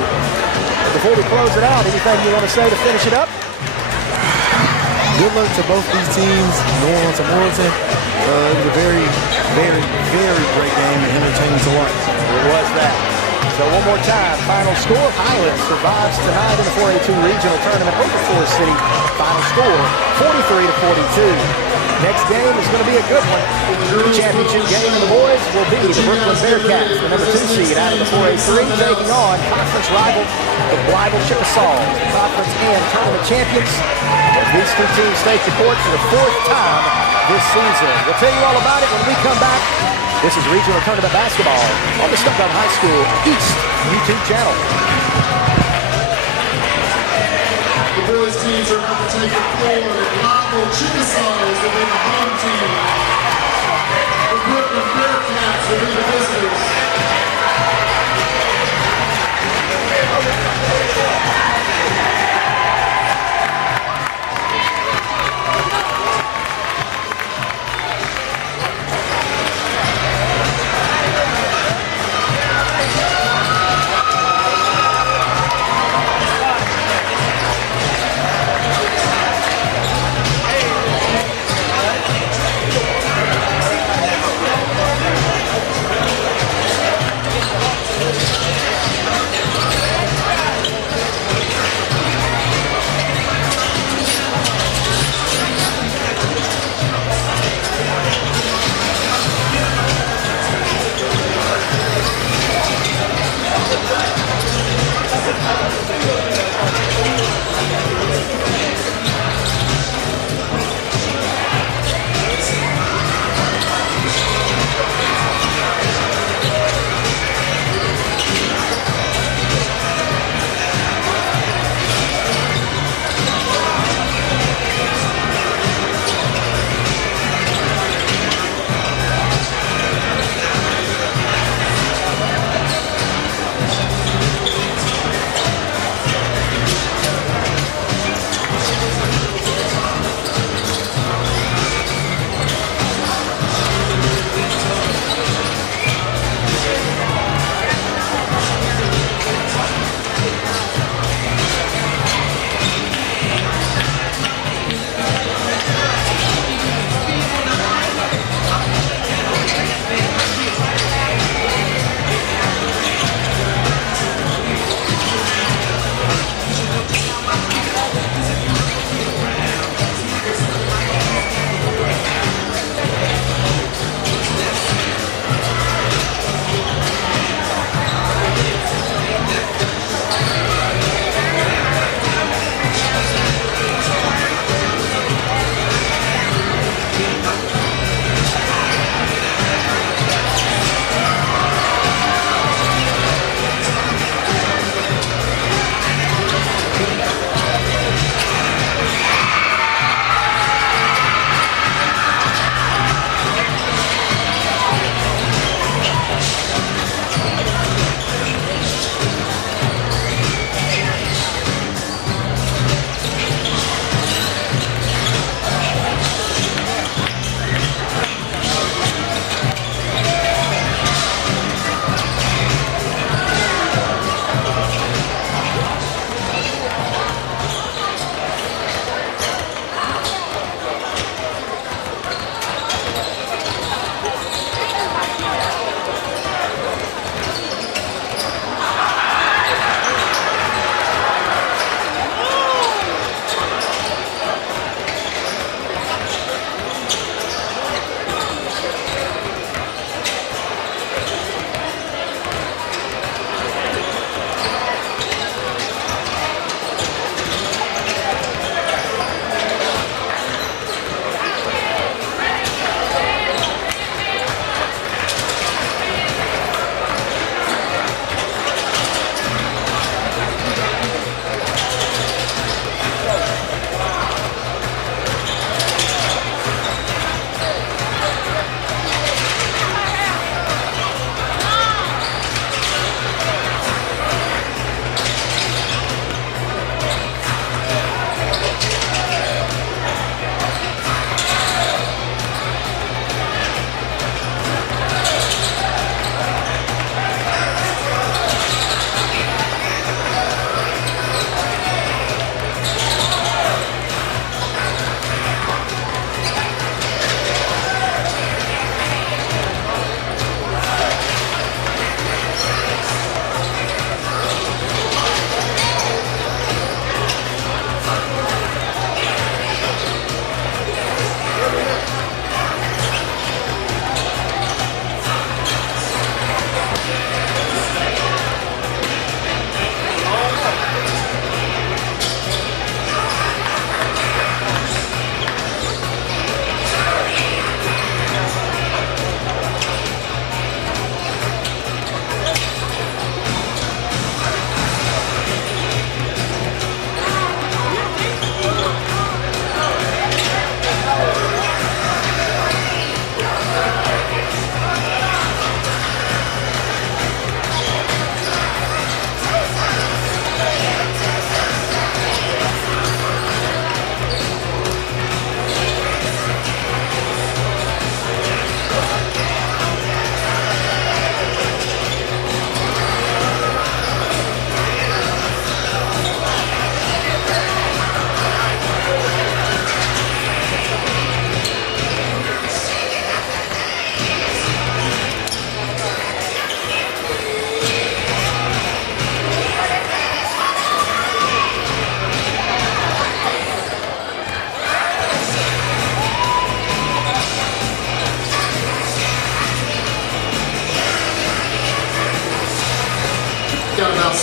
Before we close it out, anything you want to say to finish it up? Good luck to both these teams going on to Morrilton. It was a very, very, very great game and entertaining to watch. It was that. So one more time, final score, Highland survives tonight in the 4A2 regional tournament over Forest City. Final score, 43-42. Next game is going to be a good one. The championship game of the boys will be the Brooklyn Bearcats, the number 2 seed out of the 4A3, taking on conference rival, the Blythe Chickasaw, conference and tournament champions. As these two teams take the court for the 4th time this season. We'll tell you all about it when we come back. This is regional tournament basketball on the Stuttgart High School East YouTube channel. The boys teams are about to take the floor. Blythe Chickasaws will be the home team. The Brooklyn Bearcats will be the visitors.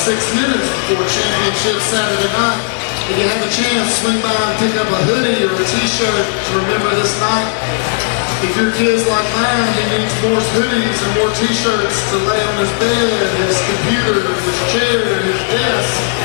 6 minutes before championship Saturday night. If you have a chance, swing by and pick up a hoodie or a t-shirt to remember this night. If your kid's like mine, he needs more hoodies and more t-shirts to lay on his bed, his computer, his chair, his desk.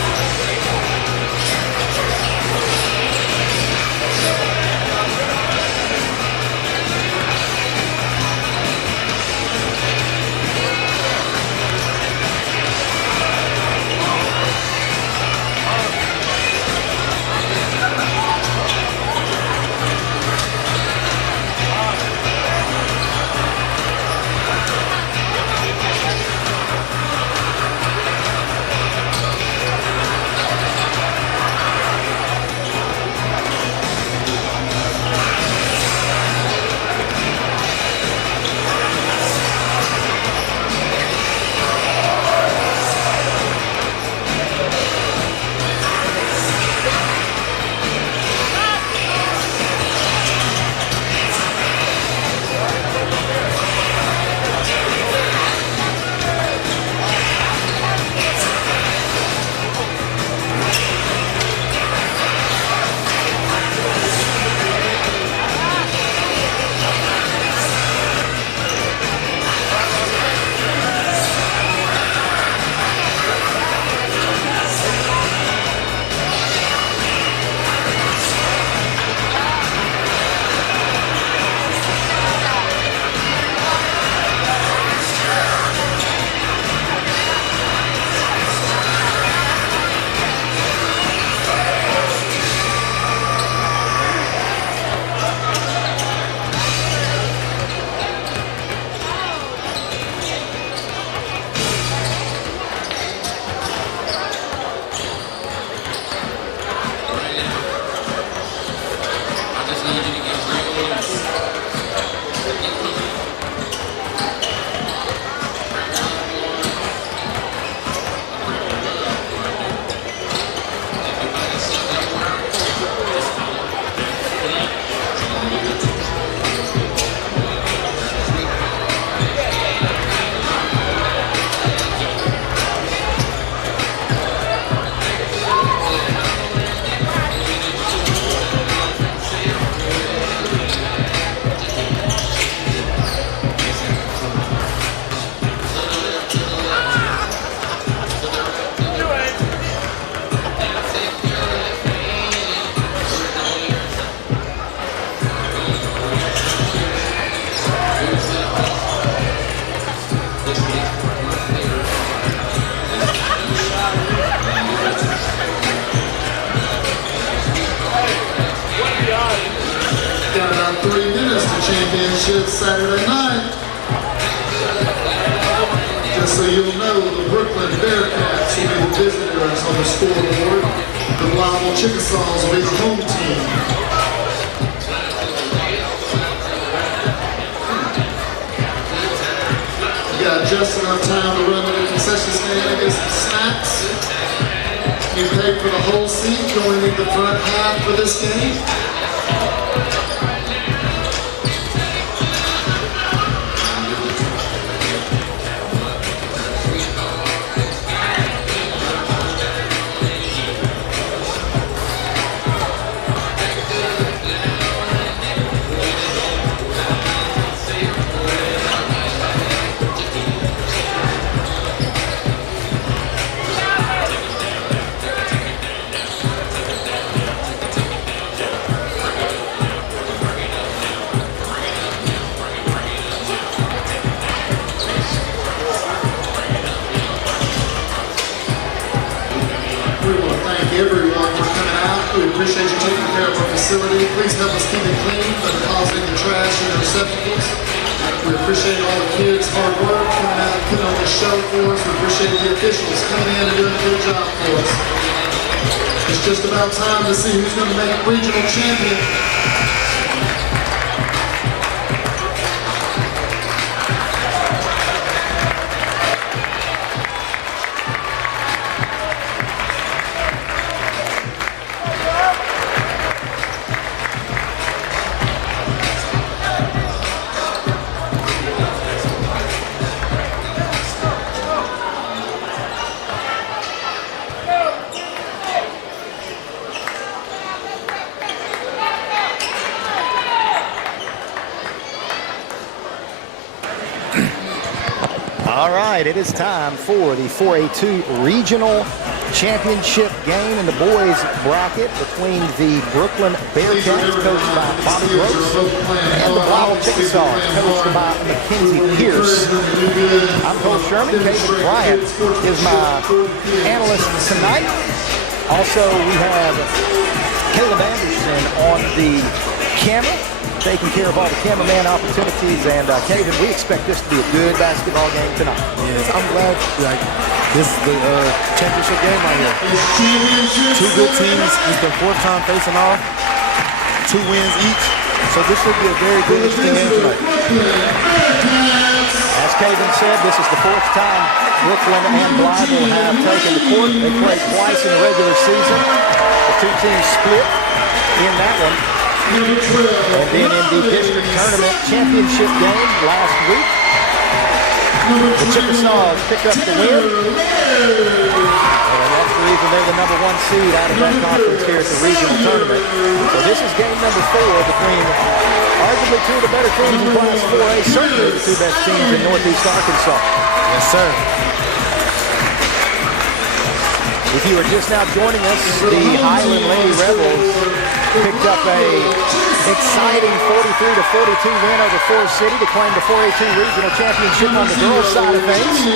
Championship Saturday night. Just so you'll know, the Brooklyn Bearcats will be the visitors on the scoreboard. The Blytheville Chickasaws will be the home team. We got just enough time to run to the concession stand and get some snacks. You pay for the whole seat going in the front half for this game. Everyone for coming out. We appreciate you taking care of our facility. Please help us keep it clean by depositing the trash in the receptacles. We appreciate all the kids' hard work coming out and putting on this show for us. We appreciate the officials coming in and doing a good job for us. It's just about time to see who's going to make regional champion. All right, it is time for the 4A2 Regional Championship game in the boys bracket between the Brooklyn Bearcats, coached by Bobby Gross, and the Blythe Chickasaws, coached by Mackenzie Pierce. I'm Cole Sherman. Caleb Bryant is my analyst tonight. Also, we have Caleb Anderson on the camera, taking care of all the cameraman opportunities. And Kevin, we expect this to be a good basketball game tonight. Yes, I'm glad this is the championship game right here. Two good teams. It's their fourth time facing off. 2 wins each. So this should be a very good interesting game tonight. As Kevin said, this is the 4th time Brooklyn and Blythe will have taken the court. They played twice in the regular season. The 2 teams split in that one. And then in the district tournament championship game last week, the Chickasaws picked up the win. And that's the reason they're the number 1 seed out of that conference here at the regional tournament. So this is game number 4 between arguably 2 of the better teams in Class 4A, certainly the 2 best teams in Northeast Arkansas. Yes, sir. If you are just now joining us, the Highland Lady Rebels picked up a exciting 43-42 win over Forest City to claim the 4A2 Regional Championship on the girls' side of things.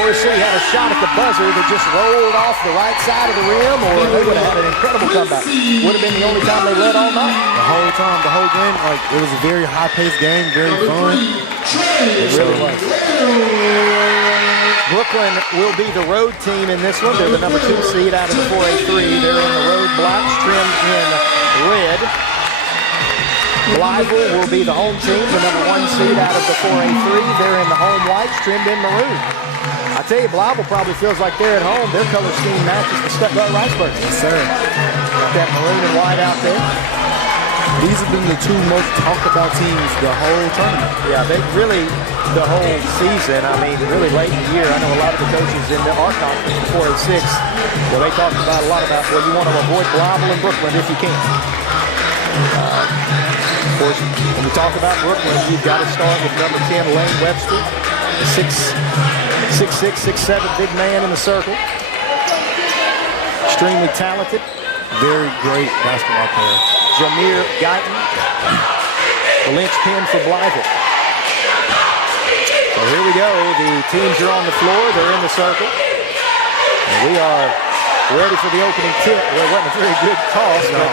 Forest City had a shot at the buzzer that just rolled off the right side of the rim, or they would have had an incredible comeback. Would have been the only time they led all night. The whole time, the whole game, it was a very high-paced game, very fun. It really was. Brooklyn will be the road team in this one. They're the number 2 seed out of the 4A3. They're in the road blocks trimmed in red. Blythe will be the home team, the number 1 seed out of the 4A3. They're in the home whites trimmed in maroon. I tell you, Blythe probably feels like they're at home. Their color scheme matches the Stuttgart Riceburg. Yes, sir. Got that maroon and white out there. These have been the 2 most talked about teams the whole tournament. Yeah, they really, the whole season, I mean, really late in the year, I know a lot of the coaches in the art conference, the 4A6, well, they talked about a lot about, well, you want to avoid Blythe and Brooklyn if you can. Of course, when we talk about Brooklyn, you've got to start with number 10, Lane Webster, 6'6", 6'7", big man in the circle. Extremely talented. Very great basketball player. Jameer Guyton, the linchpin for Blythe. So here we go. The teams are on the floor. They're in the circle. And we are ready for the opening tip. Well, it wasn't a very good toss, but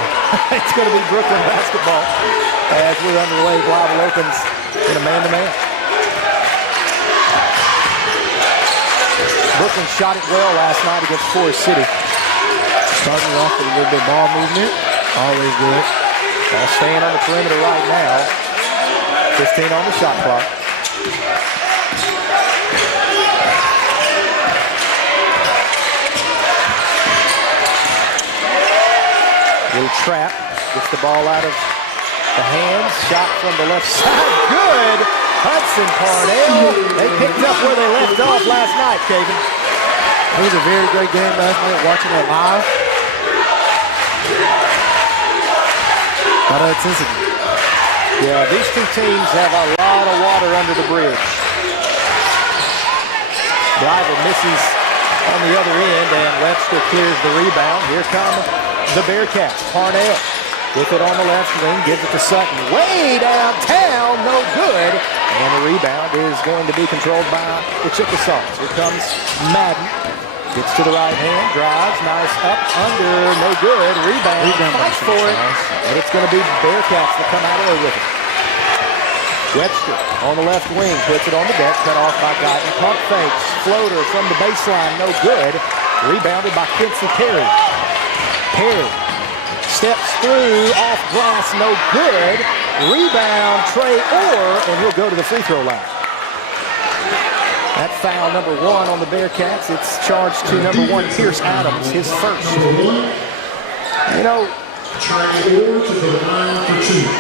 it's going to be Brooklyn basketball as we're underway. Blythe opens in a man-to-man. Brooklyn shot it well last night against Forest City. Starting off with a little bit of ball movement. Always good. All staying on the perimeter right now. 15 on the shot clock. Little trap. Gets the ball out of the hands. Shot from the left side. Good. Hudson Parnell. They picked up where they left off last night, Kevin. It was a very great game last night, watching it live. A lot of intensity. Yeah, these 2 teams have a lot of water under the bridge. Blythe misses on the other end, and Webster clears the rebound. Here come the Bearcats. Parnell with it on the left wing, gives it to Sutton. Way downtown, no good. And the rebound is going to be controlled by the Chickasaws. Here comes Madden. Gets to the right hand, drives, nice up, under, no good. Rebound fights for it. And it's going to be Bearcats that come out away with it. Webster on the left wing, puts it on the deck, cut off by Guyton. Pump fakes, floater from the baseline, no good. Rebounded by Quincy Perry. Perry steps through, off glass, no good. Rebound, Trey Orr, and he'll go to the free throw line. That foul number 1 on the Bearcats. It's charged to number 1, Pierce Adams, his first. You know,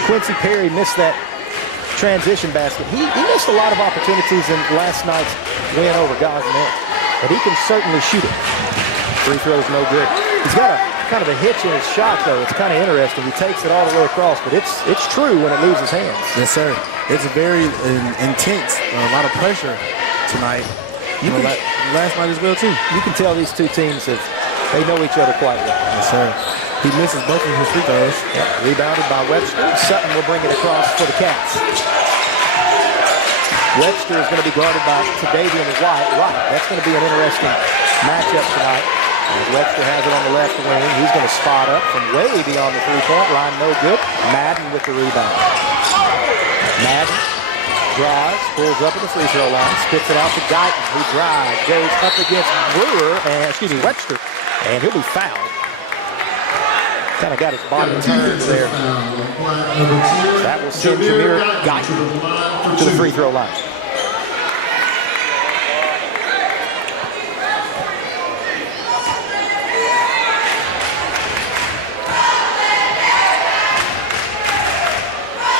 Quincy Perry missed that transition basket. He missed a lot of opportunities in last night's win over Gosnell, but he can certainly shoot it. Free throw's no good. He's got a kind of a hitch in his shot, though. It's kind of interesting. He takes it all the way across, but it's true when it leaves his hands. Yes, sir. It's very intense, a lot of pressure to tonight. Last night as well, too. You can tell these two teams they know each other quite well. Yes, sir. He misses both of his free throws. Yep. Rebounded by Webster. Sutton will bring it across for the Cats. Webster is going to be guarded by Tadavian White. That's going to be an interesting matchup tonight. As Webster has it on the left wing. He's going to spot up from way beyond the three-point line. No good. Madden with the rebound. Madden drives, pulls up at the free throw line, spits it out to Guyton, who drives, goes up against Webster, and he'll be fouled. Kind of got his body turned there. That will send Jameer Guyton to the free throw line.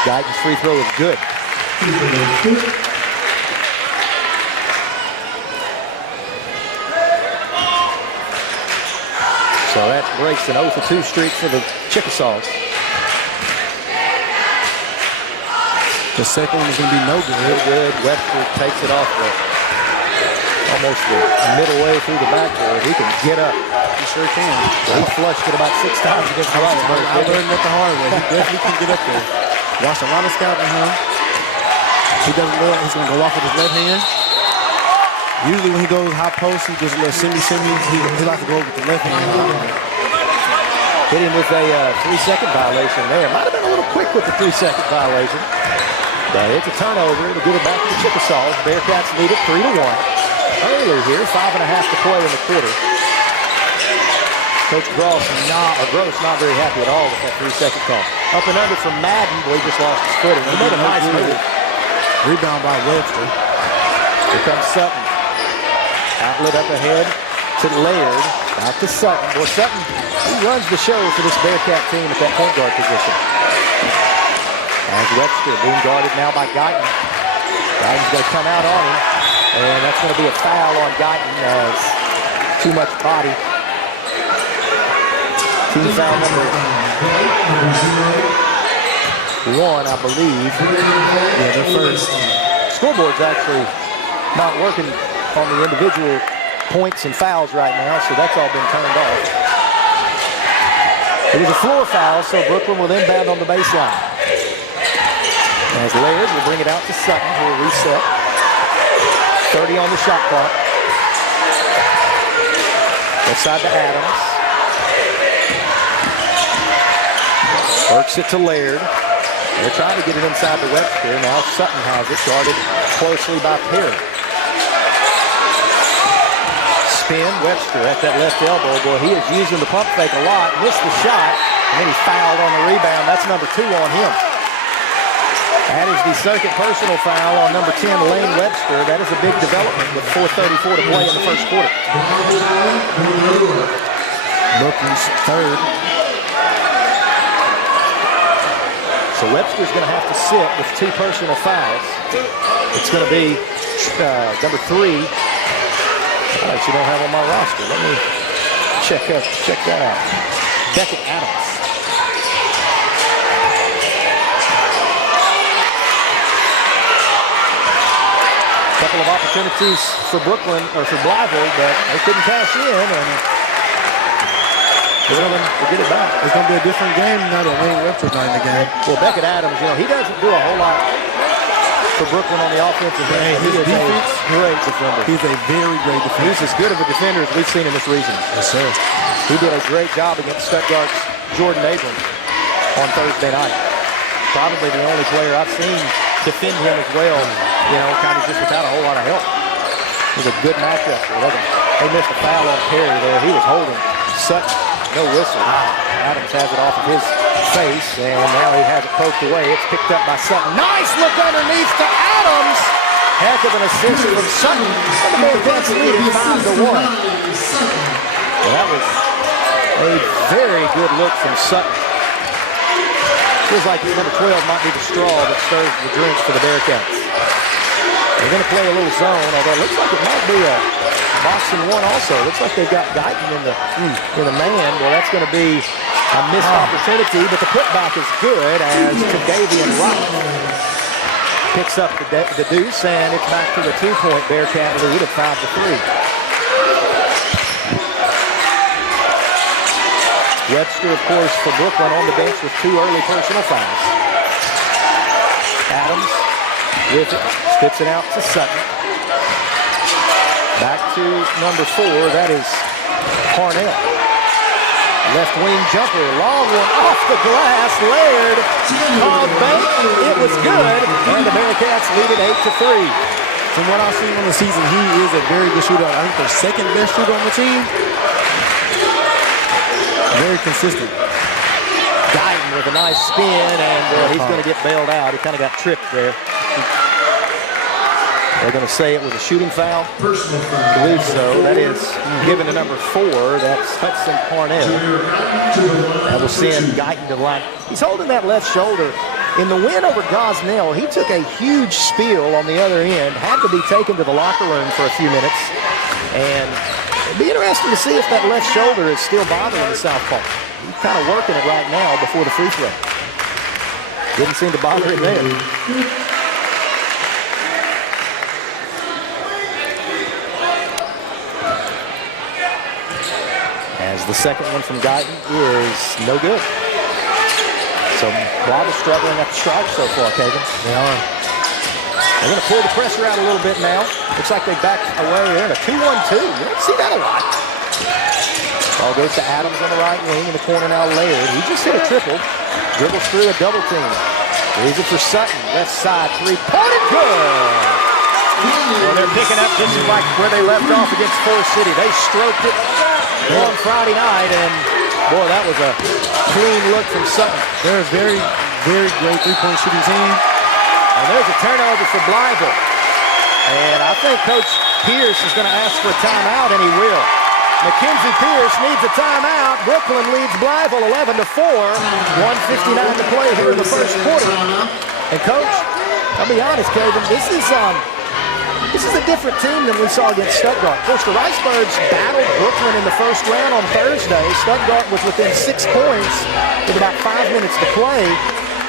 Guyton's free throw is good. So that breaks an 0-for-2 streak for the Chickasaws. The second one is going to be no good. No good. Webster takes it off almost the middle way through the backboard. He can get up. He sure can. He flushed it about 6 times against Roxbury. I learned that the hard way. He definitely can get up there. Watched a lot of scouting him. He doesn't look. He's going to go off with his left hand. Usually when he goes high post, he just a little shimmy. He likes to go with the left hand. Hit him with a 3-second violation there. Might have been a little quick with the 3-second violation. But it's a turnover to give it back to the Chickasaws. Bearcats lead it 3-1. Earlier here, 5.5 to play in the quarter. Coach Gross not very happy at all with that 3-second call. Up and under from Madden, but he just lost his footing. He made a nice move. Rebound by Webster. Here comes Sutton. Outlet up ahead to Laird. Out to Sutton. Boy, Sutton, he runs the show for this Bearcat team at that point guard position. As Webster being guarded now by Guyton. Guyton's going to come out on him. And that's going to be a foul on Guyton as too much body. Team foul number 1, I believe. Yeah, the first. Scoreboard's actually not working on the individual points and fouls right now, so that's all been turned off. It is a floor foul, so Brooklyn will inbound on the baseline. As Laird will bring it out to Sutton, who will reset. 30 on the shot clock. Left side to Adams. Works it to Laird. They're trying to get it inside to Webster. Now Sutton has it, guarded closely by Perry. Spin, Webster at that left elbow. Boy, he is using the pump fake a lot. Missed the shot, and then he fouled on the rebound. That's number 2 on him. That is the second personal foul on number 10, Lane Webster. That is a big development with 4:34 to play in the first quarter. Brooklyn's third. So Webster's going to have to sit with 2 personal fouls. It's going to be number 3. I actually don't have on my roster. Let me check that out. Beckett Adams. Couple of opportunities for Brooklyn, or for Blythe, but they couldn't cash in, and they're going to get it back. It's going to be a different game now that Lane Webster's not in the game. Well, Beckett Adams, he doesn't do a whole lot for Brooklyn on the offensive end. He is defense, a great defender. He's a very great defender. He's as good of a defender as we've seen in this region. Yes, sir. He did a great job against Stuttgart's Jordan Abrams on Thursday night. Probably the only player I've seen defend him as well, kind of just without a whole lot of help. It was a good matchup for them. They missed a foul on Perry there. He was holding Sutton. No whistle. Adams has it off of his face, and now he has it poked away. It's picked up by Sutton. Nice look underneath to Adams. Heck of an assist from Sutton. And the Bearcats lead 5-1. Well, that was a very good look from Sutton. Feels like number 12 might be the straw that stirs the drink for the Bearcats. They're going to play a little zone, although it looks like it might be a boxing one also. Looks like they've got Guyton in the man. Well, that's going to be a missed opportunity, but the putback is good as Tadavian Wright. picks up the deuce, and it's back to the 2-point Bearcat lead at 5-3. Webster, of course, for Brooklyn on the bench with 2 early personal fouls. Adams with it, spits it out to Sutton. Back to number 4, that is Parnell. Left wing jumper, long one off the glass. Laird called bank. It was good, and the Bearcats lead it 8-3. From what I've seen on the season, he is a very good shooter. I think their second best shooter on the team. Very consistent. Guyton with a nice spin, and he's going to get bailed out. He kind of got tripped there. They're going to say it was a shooting foul. Personal foul. I believe so. That is given to number 4. That's Hudson Parnell. That will send Guyton to the line. He's holding that left shoulder. In the win over Gosnell, he took a huge spiel on the other end, had to be taken to the locker room for a few minutes, and it'd be interesting to see if that left shoulder is still bothering the southpaw. He's kind of working it right now before the free throw. Didn't seem to bother him there. As the second one from Guyton is no good. So Bob is struggling at the strike so far, Kagan. They are. They're going to pull the pressure out a little bit now. Looks like they backed away there in a 2-1-2. You don't see that a lot. Ball goes to Adams on the right wing. In the corner now, Laird. He just hit a triple. Dribbles through a double team. Leaves it for Sutton. Left side, 3-pointer, good. Well, they're picking up just like where they left off against Forest City. They stroked it on Friday night, and boy, that was a clean look from Sutton. They're a very, very great three-point shooting team. And there's a turnover for Blytheville. And I think Coach Pierce is going to ask for a timeout, and he will. Mackenzie Pierce needs a timeout. Brooklyn leads Blytheville 11-4. 1:59 to play here in the first quarter. And Coach, I'll be honest, Kevin, this is a different team than we saw against Stuttgart. Of course, the Ricebirds battled Brooklyn in the first round on Thursday. Stuttgart was within 6 points with about 5 minutes to play.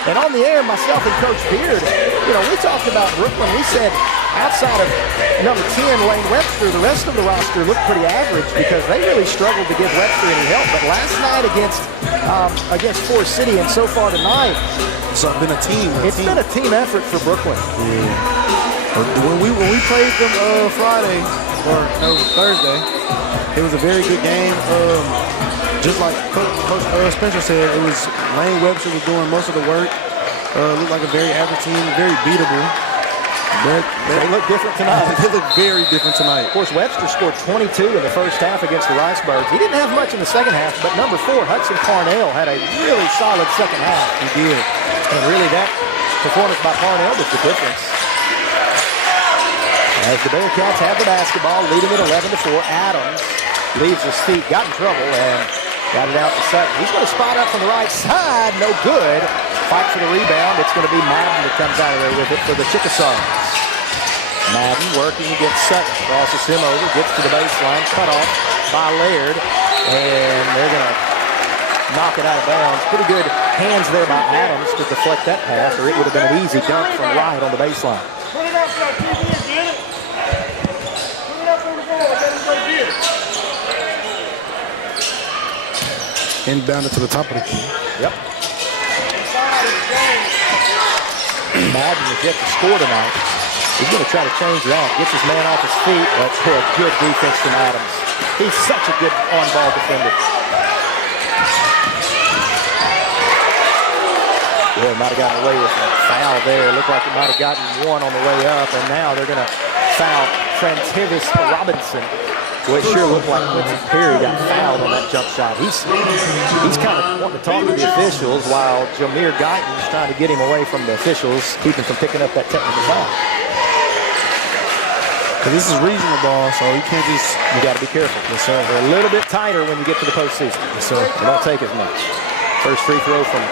And on the air, myself and Coach Beard, we talked about Brooklyn. We said outside of number 10, Lane Webster, the rest of the roster looked pretty average because they really struggled to give Webster any help. But last night against Forest City and so far tonight, it's been a team. It's been a team effort for Brooklyn. Yeah. When we played them Thursday, it was a very good game. Just like Coach Spencer said, it was Lane Webster was doing most of the work. Looked like a very average team, very beatable. But they look different tonight. They look very different tonight. Of course, Webster scored 22 in the first half against the Ricebirds. He didn't have much in the second half, but number 4, Hudson Parnell, had a really solid second half. He did. And really that performance by Parnell was the difference. As the Bearcats have the basketball, leading it 11-4. Adams leaves his feet, got in trouble, and got it out to Sutton. He's going to spot up from the right side, no good. Fight for the rebound. It's going to be Madden that comes out of there with it for the Chickasaws. Madden working against Sutton, crosses him over, gets to the baseline, cut off by Laird, and they're going to knock it out of bounds. Pretty good hands there by Adams to deflect that pass, or it would have been an easy dunk from Wright on the baseline. Put it up there, TV, get it. Put it up on the board, let him go get it. Inbounded to the top of the key. Yep. Madden is yet to score tonight. He's going to try to change that. Gets his man off his feet. That's a good defense from Adams. He's such a good on-ball defender. Boy, might have gotten away with a foul there. Looked like it might have gotten one on the way up, and now they're going to foul Frantivis Robinson. Well, it sure looked like Quincy Perry got fouled on that jump shot. He's kind of wanting to talk to the officials while Jameer Guyton's trying to get him away from the officials, keep him from picking up that technical foul. But this is regional ball, so you can't just... You got to be careful. Yes, sir. They're a little bit tighter when you get to the postseason. Yes, sir. They don't take as much. First free throw from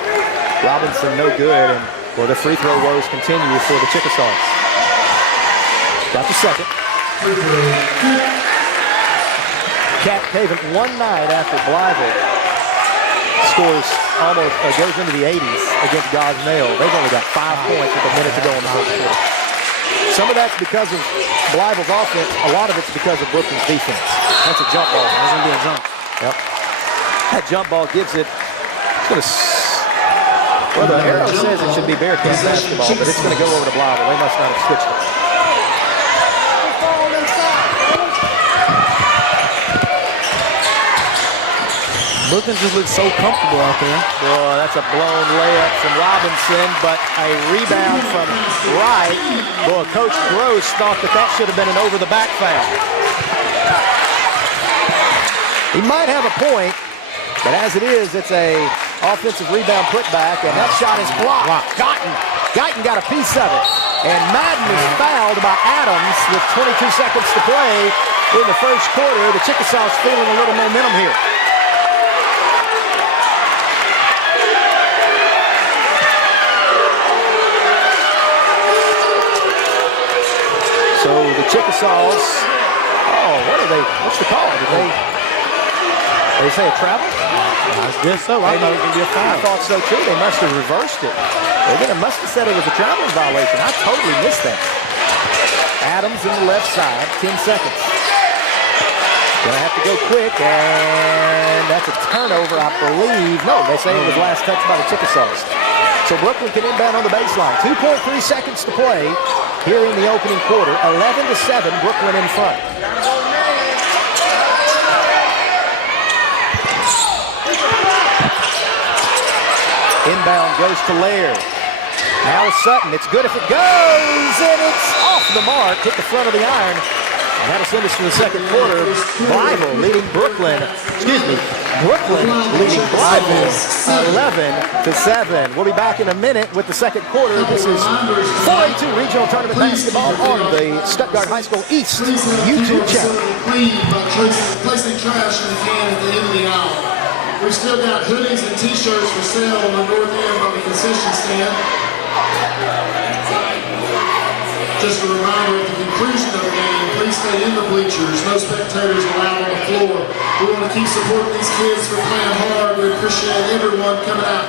Robinson, no good, and well, the free throw woes continue for the Chickasaws. Got the second. Cat Haven one night after Blytheville scores almost goes into the 80s against Gosnell. They've only got 5 points with a minute to go in the first quarter. Some of that's because of Blythe's offense. A lot of it's because of Brooklyn's defense. That's a jump ball. That's going to be a jump. Yep. That jump ball gives it. It's going to. Well, the arrow says it should be Bearcat basketball, but it's going to go over to Blythe. They must not have switched it. Brooklyn just looks so comfortable out there. Boy, that's a blown layup from Robinson, but a rebound from Wright. Boy, Coach Gross thought that should have been an over-the-back foul. He might have a point, but as it is, it's a offensive rebound putback, and that shot is blocked. Guyton got a piece of it. And Madden is fouled by Adams with 22 seconds to play in the first quarter. The Chickasaws feeling a little momentum here. So the Chickasaws, what's the call? Did they say a travel? I guess so. I thought it was going to be a foul. I thought so too. They must have reversed it. They must have said it was a traveling violation. I totally missed that. Adams in the left side, 10 seconds. Gonna have to go quick, and that's a turnover, I believe. No, they say it was last touch by the Chickasaws. So Brooklyn can inbound on the baseline. 2.3 seconds to play here in the opening quarter. 11-7, Brooklyn in front. Inbound goes to Laird. Now Sutton. It's good if it goes, and it's off the mark. Hit the front of the iron. And that'll send us to the second quarter. Blythe leading Brooklyn. Brooklyn leading Blythe 11-7. We'll be back in a minute with the second quarter. This is 4A2 Regional Tournament Basketball on the Stuttgart High School East YouTube channel. Placing trash in the can at the end of the hour. We've still got hoodies and t-shirts for sale on the north end by the concession stand. Just a reminder, at the conclusion of the game, please stay in the bleachers. No spectators allowed on the floor. We want to keep supporting these kids for playing hard. We appreciate everyone coming out.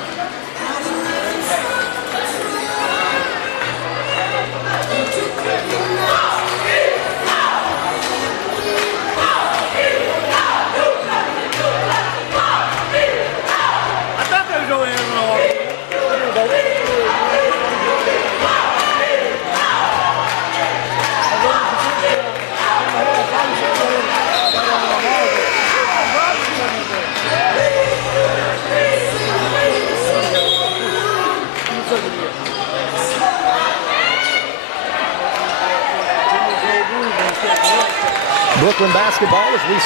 Brooklyn basketball as we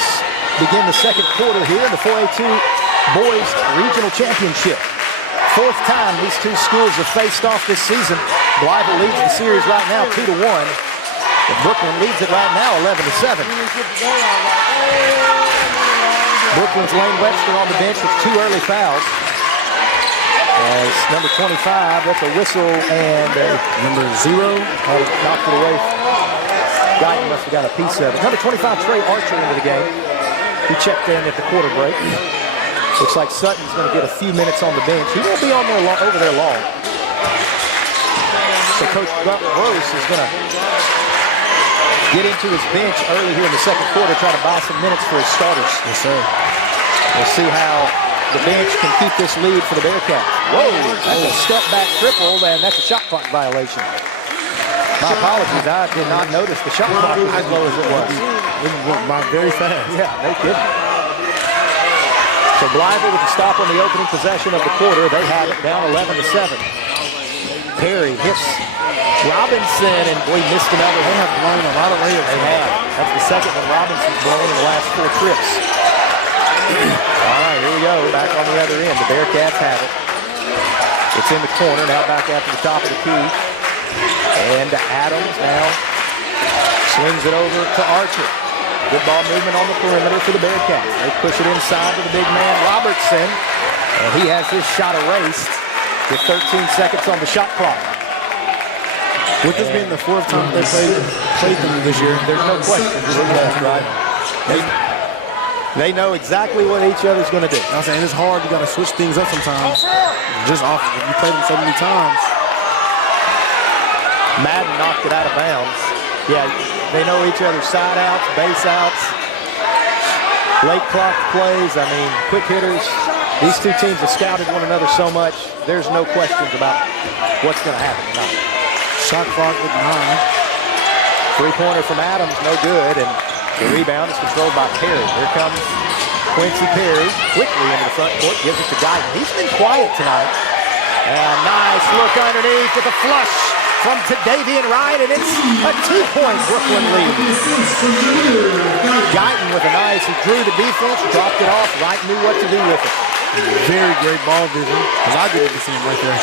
begin the second quarter here in the 4A2 Boys Regional Championship. Fourth time these two schools have faced off this season. Blythe leads the series right now 2-1. But Brooklyn leads it right now 11-7. Brooklyn's Lane Webster on the bench with 2 early fouls. As number 25, that's a whistle, and number 0 knocked it away. Guyton must have got a piece of it. Number 25, Trey Archer into the game. He checked in at the quarter break. Looks like Sutton's going to get a few minutes on the bench. He won't be on there over there long. So Coach Gross is going to get into his bench early here in the second quarter, try to buy some minutes for his starters. Yes, sir. We'll see how the bench can keep this lead for the Bearcats. Whoa, that's a step-back triple, and that's a shot clock violation. My apologies, I did not notice the shot clock was as low as it was. It went by very fast. Yeah, no kidding. So Blythe with the stop on the opening possession of the quarter. They have it down 11-7. Perry hits Robinson, and boy, missed another. They have blown a lot of layups. They have. That's the second one Robinson's blown in the last 4 trips. All right, here we go. Back on the other end. The Bearcats have it. It's in the corner. Now back after the top of the key. And Adams now swings it over to Archer. Good ball movement on the perimeter for the Bearcats. They push it inside to the big man, Robertson. And he has his shot erased with 13 seconds on the shot clock. With this being the 4th time they played them this year, There's no question. Just left, right? They know exactly what each other's going to do. I'm saying it's hard. You got to switch things up sometimes. Just off if you play them so many times. Madden knocked it out of bounds. Yeah, they know each other's side outs, base outs, late clock plays. I mean, quick hitters. These two teams have scouted one another so much. There's no questions about what's going to happen tonight. Shot clock with 9. Three-pointer from Adams, no good, and the rebound is controlled by Perry. Here comes Quincy Perry quickly into the front court, gives it to Guyton. He's been quiet tonight. And nice look underneath with a flush from Davian Wright, and it's a 2-point Brooklyn lead. Guyton with a nice, he drew the defense, dropped it off. Wright knew what to do with it. Very great ball vision, because I didn't see him right there.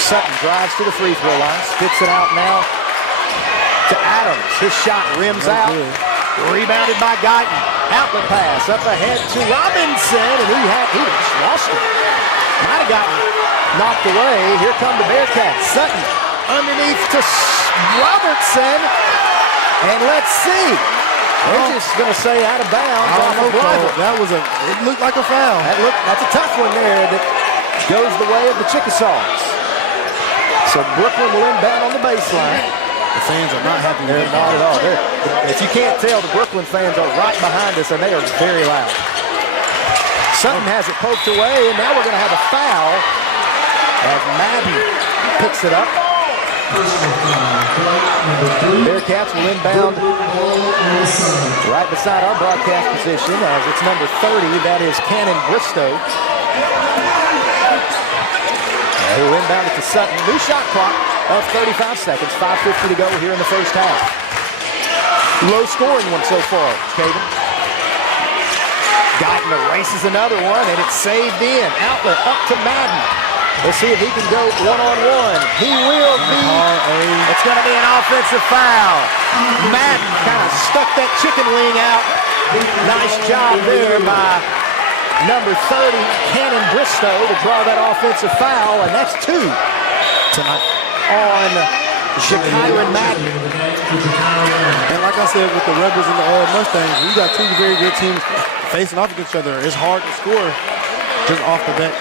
Sutton drives to the free throw line, spits it out now to Adams. His shot rims out. Good. Rebounded by Guyton. Outlet pass up ahead to Robinson, and he just lost it. Might have gotten knocked away. Here come the Bearcats. Sutton underneath to Robertson, and let's see. They're just going to say out of bounds. I don't know, Cole. It looked like a foul. That's a tough one there that goes the way of the Chickasaws. So Brooklyn will inbound on the baseline. The fans are not happy with They're not at all. If you can't tell, the Brooklyn fans are right behind us, and they are very loud. Sutton has it poked away, and now we're going to have a foul as Madden picks it up. Bearcats will inbound right beside our broadcast position as it's number 30. That is Cannon Bristow. Who inbounded to Sutton. New shot clock of 35 seconds. 5:50 to go here in the first half. Low scoring one so far, Caden. Guyton erases another one, and it's saved in. Outlet up to Madden. Let's see if he can go one-on-one. He will be. It's going to be an offensive foul. Madden kind of stuck that chicken wing out. Nice job there by number 30, Cannon Bristow, to draw that offensive foul, and that's 2 tonight on Shakyron Madden. And like I said, with the Rebels and the Mustangs, we got 2 very good teams facing off against each other. It's hard to score just off the fact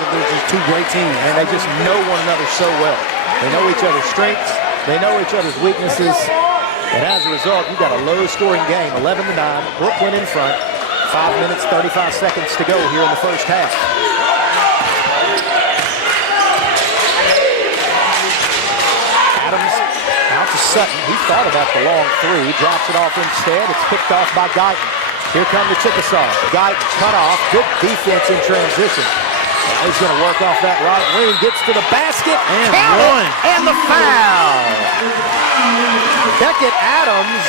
that there's just 2 great teams. And they just know one another so well. They know each other's strengths. They know each other's weaknesses. And as a result, you've got a low-scoring game, 11-9. Brooklyn in front. 5 minutes, 35 seconds to go here in the first half. Adams out to Sutton. He thought about the long 3. Drops it off instead. It's picked off by Guyton. Here come the Chickasaws. Guyton cut off. Good defense in transition. Now he's going to work off that right wing. Gets to the basket. And one. And the foul. Beckett Adams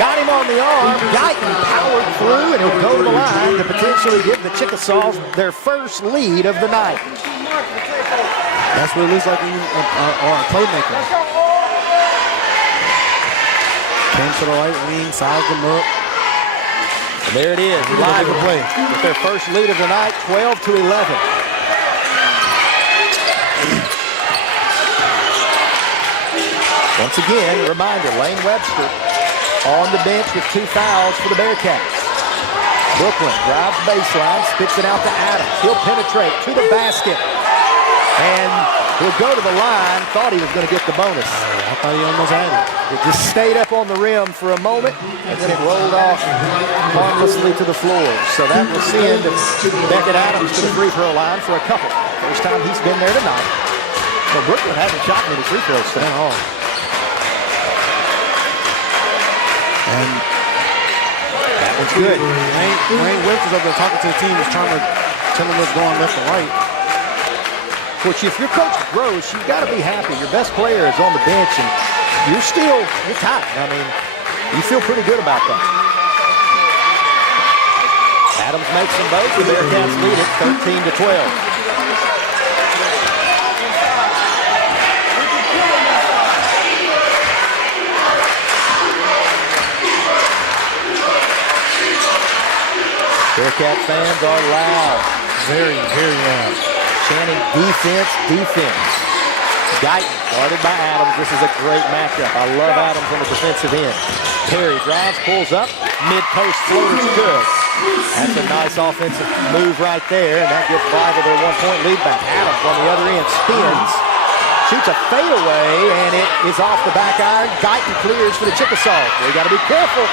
got him on the arm. Guyton powered through, and he'll go to the line to potentially give the Chickasaws their first lead of the night. That's what it looks like when you are a playmaker. Came to the right wing, sized them up. And there it is, live play with their first lead of the night, 12-11. Once again, a reminder, Lane Webster on the bench with 2 fouls for the Bearcats. Brooklyn drives baseline, spits it out to Adams. He'll penetrate to the basket. And he'll go to the line. Thought he was going to get the bonus. I thought he almost had it. It just stayed up on the rim for a moment, and then it rolled off harmlessly to the floor. So that will send Beckett Adams to the free throw line for a couple. First time he's been there tonight. Well, Brooklyn hasn't shot many free throws tonight. At all. And that was good. Wayne Webster's up there talking to the team, is trying to tell them what's going left and right. Which, if your coach grows, you've got to be happy. Your best player is on the bench, and you're tight. I mean, you feel pretty good about that. Adams makes them both. The Bearcats lead it 13-12. Bearcat fans are loud. Very, very loud. Chanting defense, defense. Guyton, guarded by Adams. This is a great matchup. I love Adams on the defensive end. Perry drives, pulls up, mid-post floater's good. That's a nice offensive move right there, and that gives Bible their 1-point lead back. Adams on the other end spins, shoots a fadeaway, and it is off the back iron. Guyton clears for the Chickasaws. We got to be careful.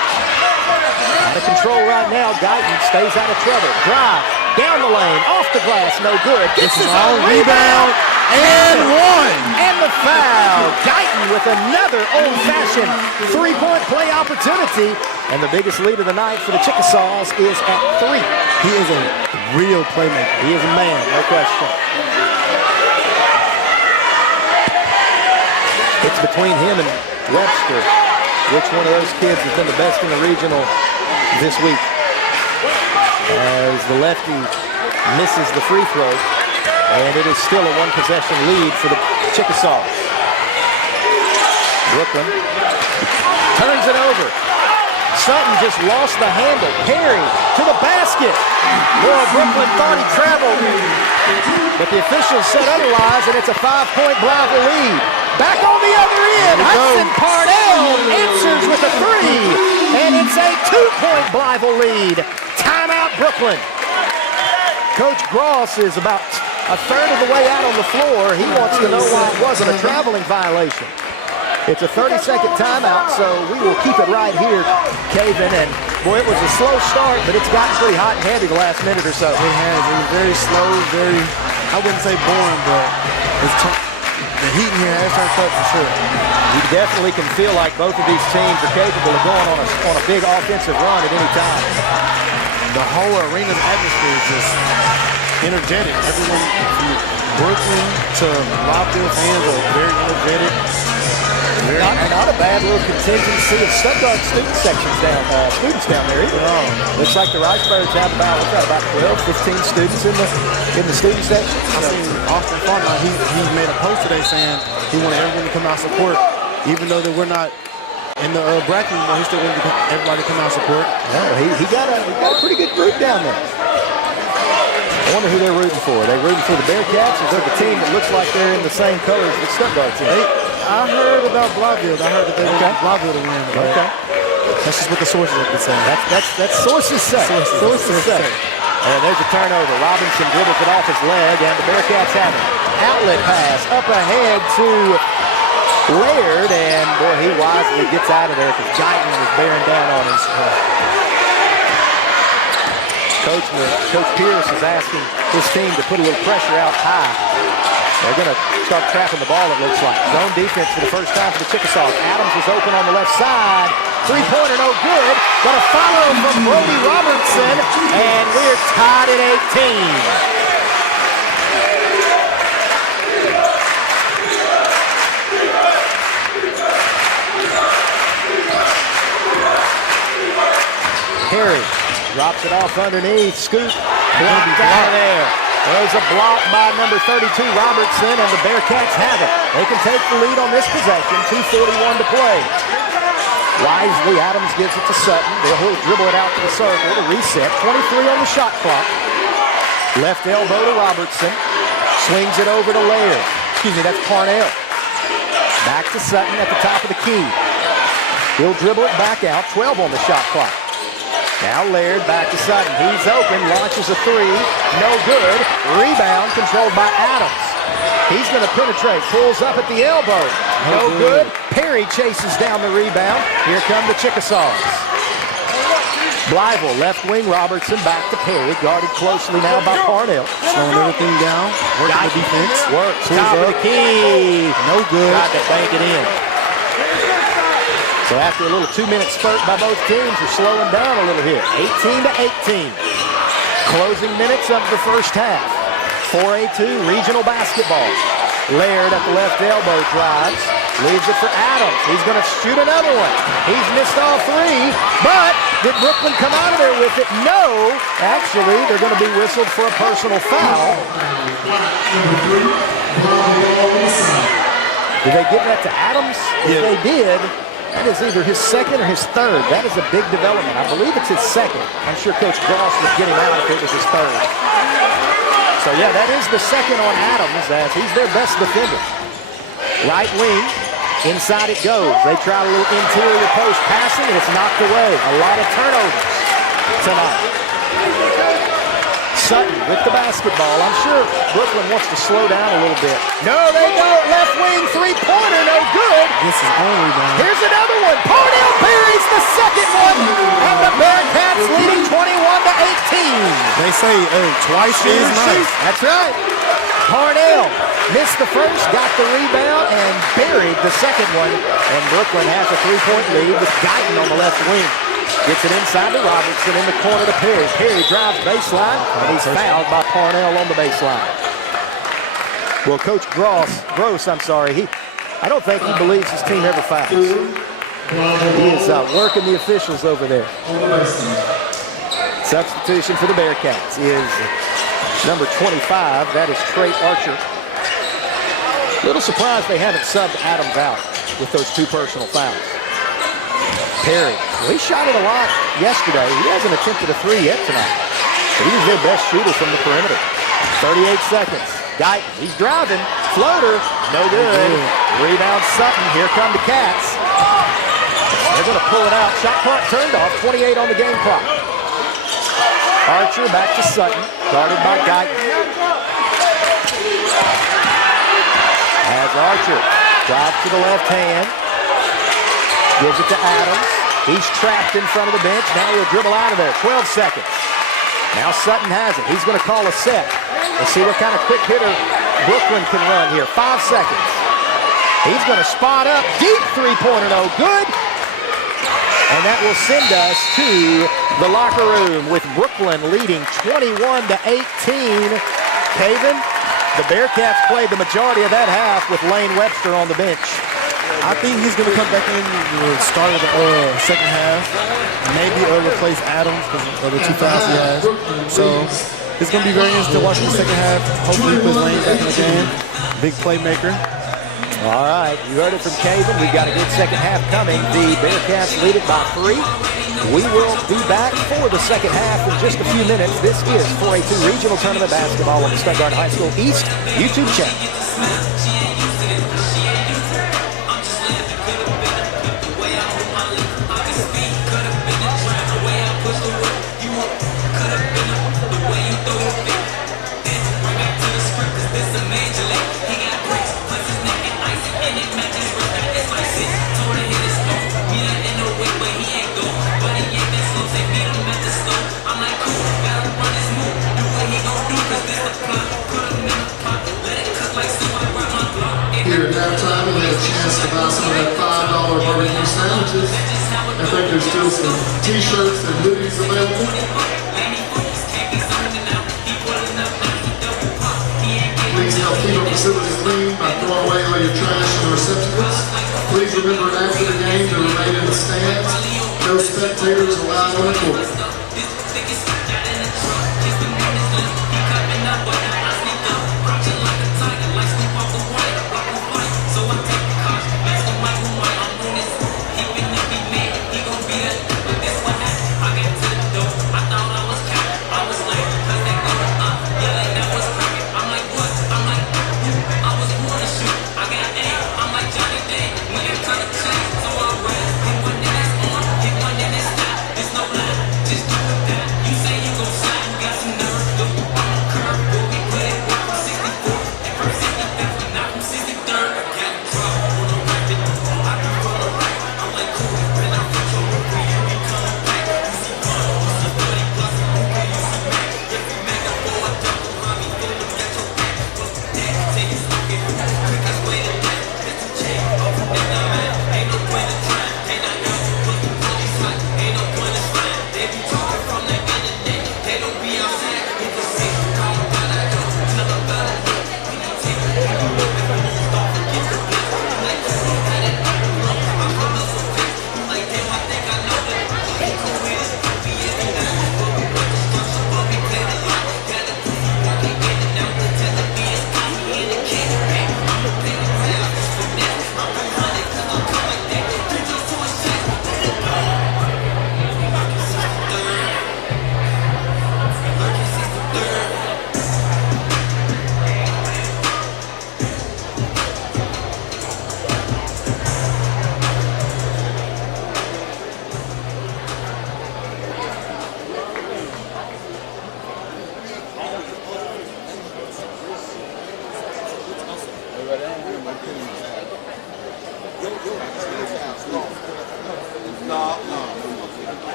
Out of control right now. Guyton stays out of trouble. Drive down the lane, off the glass, no good. This is a rebound. And one. And the foul. Guyton with another old-fashioned three-point play opportunity. And the biggest lead of the night for the Chickasaws is at 3. He is a real playmaker. He is a man, no question. It's between him and Webster. Which one of those kids has been the best in the regional this week? As the lefty misses the free throw. And it is still a one-possession lead for the Chickasaws. Brooklyn turns it over. Sutton just lost the handle. Perry to the basket. Boy, Brooklyn thought he traveled, but the officials said otherwise, and it's a 5-point Blythe lead. Back on the other end, Hudson Parnell answers with a 3, and it's a 2-point Blythe lead. Timeout, Brooklyn. Coach Gross is about a third of the way out on the floor. He wants to know why it wasn't a traveling violation. It's a 30-second timeout, so we will keep it right here, Caven. And, boy, it was a slow start, but it's gotten pretty hot and heavy the last minute or so. It has. It was very slow, very, I wouldn't say boring, but the heat in here has turned up for sure. You definitely can feel like both of these teams are capable of going on a big offensive run at any time. The whole arena's atmosphere is just energetic. Everyone from Brooklyn to Rockville fans are very energetic. Not a bad little contingency of Stuttgart students down there either. Looks like the Riceburgs have about 12, 15 students in the student section. I seen Austin Faulkner, he made a post today saying he wanted everyone to come out and support, even though that we're not in the bracket anymore. He still wanted everybody to come out and support. Yeah, he got a pretty good group down there. I wonder who they're rooting for. Are they rooting for the Bearcats, or is it the team that looks like they're in the same colors that Stuttgart's in? I heard about Blythe. I heard that they want Blythe to win. Okay. That's just what the sources have been saying. That's sources say. Sources say. And there's a turnover. Robinson dribbles it off his leg, and the Bearcats have it. Outlet pass up ahead to Laird, and boy, he wisely gets out of there because Guyton was bearing down on his Coach Pierce is asking his team to put a little pressure out high. They're going to start trapping the ball, it looks like. Zone defense for the first time for the Chickasaws. Adams is open on the left side. Three-pointer, no good. Got a follow from Brody Robertson, and we're tied at 18. Perry drops it off underneath. Scoop blocked out of there. There's a block by number 32, Robertson, and the Bearcats have it. They can take the lead on this possession. 2:41 to play. Wisely, Adams gives it to Sutton. They'll dribble it out to the circle to reset. 23 on the shot clock. Left elbow to Robertson. Swings it over to Laird. Excuse me, that's Parnell. Back to Sutton at the top of the key. He'll dribble it back out. 12 on the shot clock. Now Laird back to Sutton. He's open, launches a 3. No good. Rebound controlled by Adams. He's going to penetrate. Pulls up at the elbow. No good. Perry chases down the rebound. Here come the Chickasaws. Blythe, left wing Robertson, back to Perry. Guarded closely now by Parnell. Slowing everything down. Working the defense. Works. Top of the key. No good. Tried to bank it in. So after a little 2-minute spurt by both teams, they're slowing down a little here. 18-18. Closing minutes of the first half. 4A2 regional basketball. Laird at the left elbow drives. Leaves it for Adams. He's going to shoot another one. He's missed all 3. But did Brooklyn come out of there with it? No. Actually, they're going to be whistled for a personal foul. Did they give that to Adams? If they did, that is either his second or his third. That is a big development. I believe it's his second. I'm sure Coach Gross would get him out if it was his third. So, yeah, that is the second on Adams, as he's their best defender. Right wing. Inside it goes. They tried a little interior post passing, and it's knocked away. A lot of turnovers tonight. Sutton with the basketball. I'm sure Brooklyn wants to slow down a little bit. No, they don't. Left wing three-pointer, no good. This is only down. Here's another one. Parnell buries the second one, and the Bearcats leading 21-18. They say twice is nice. That's right. Parnell missed the first, got the rebound, and buried the second one. And Brooklyn has a three-point lead with Guyton on the left wing. Gets it inside to Robertson in the corner to Perry. Perry drives baseline, and he's fouled by Parnell on the baseline. Well, Coach Gross, I don't think he believes his team ever fouls. He is working the officials over there. Substitution for the Bearcats is number 25. That is Trey Archer. Little surprised they haven't subbed Adams out with those two personal fouls. Perry, well, he shot it a lot yesterday. He hasn't attempted a three yet tonight, but he was their best shooter from the perimeter. 38 seconds. Guyton, he's driving. Floater, no good. Rebound Sutton. Here come the Cats. They're going to pull it out. Shot clock turned off. 28 on the game clock. Archer back to Sutton. Guarded by Guyton. As Archer drives to the left hand. Gives it to Adams. He's trapped in front of the bench. Now he'll dribble out of there. 12 seconds. Now Sutton has it. He's going to call a set. Let's see what kind of quick hitter Brooklyn can run here. 5 seconds. He's going to spot up. Deep three-pointer, no good. And that will send us to the locker room with Brooklyn leading 21-18. Caven, the Bearcats played the majority of that half with Lane Webster on the bench. I think he's going to come back in the start of the second half. Maybe replace Adams because of the two fouls he has. So it's going to be very interesting to watch in the second half. Hopefully he puts Lane back in the game. Big playmaker. All right, you heard it from Caven. We've got a good second half coming. The Bearcats lead it by 3. We will be back for the second half in just a few minutes. This is 4A2 Regional Tournament Basketball on the Stuttgart High School East YouTube channel. Here at halftime, we had a chance to buy some of that $5 barbecue sandwiches. I think there's still some t-shirts and hoodies available. Please help keep our facility clean by throwing away all your trash and receptacles. Please remember after the game to remain in the stands. No spectators allowed on the court.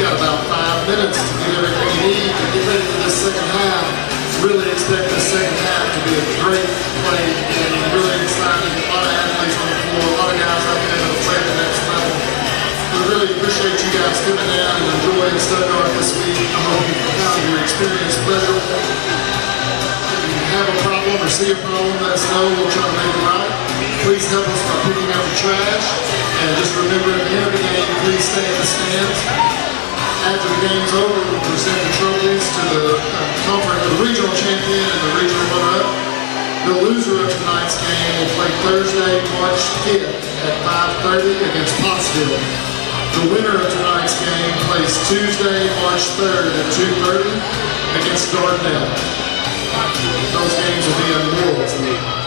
Got about 5 minutes to get everything you need to get ready for this second half. Really expect the second half to be a great play game. Really excited. A lot of athletes on the floor, a lot of guys out there that play at the next level. We really appreciate you guys coming down and enjoying Stuttgart this week. I hope you found your experience pleasurable. If you have a problem or see a problem, let us know. We'll try to make it right. Please help us by picking up the trash. And just remember, at the end of the game, please stay in the stands. After the game's over, we'll present the trophies to the regional champion and the regional runner-up. The loser of tonight's game will play Thursday, March 5th at 5:30 against Pottsville. The winner of tonight's game plays Tuesday, March 3rd at 2:30 against Dardanelle. Those games will be in Laurel.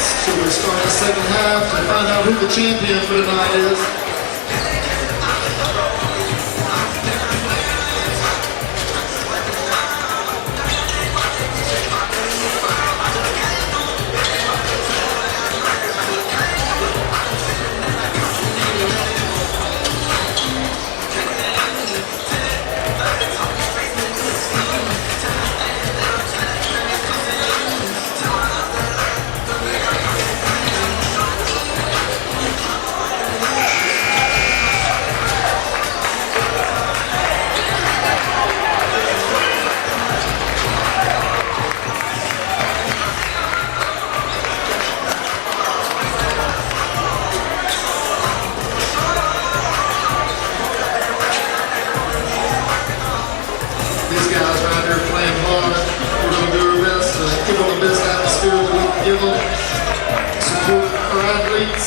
minutes till we start the second half to find out who the champion for tonight is. These guys right here playing hard. We're going to do our best to give them the best atmosphere that we can give them. Support our athletes.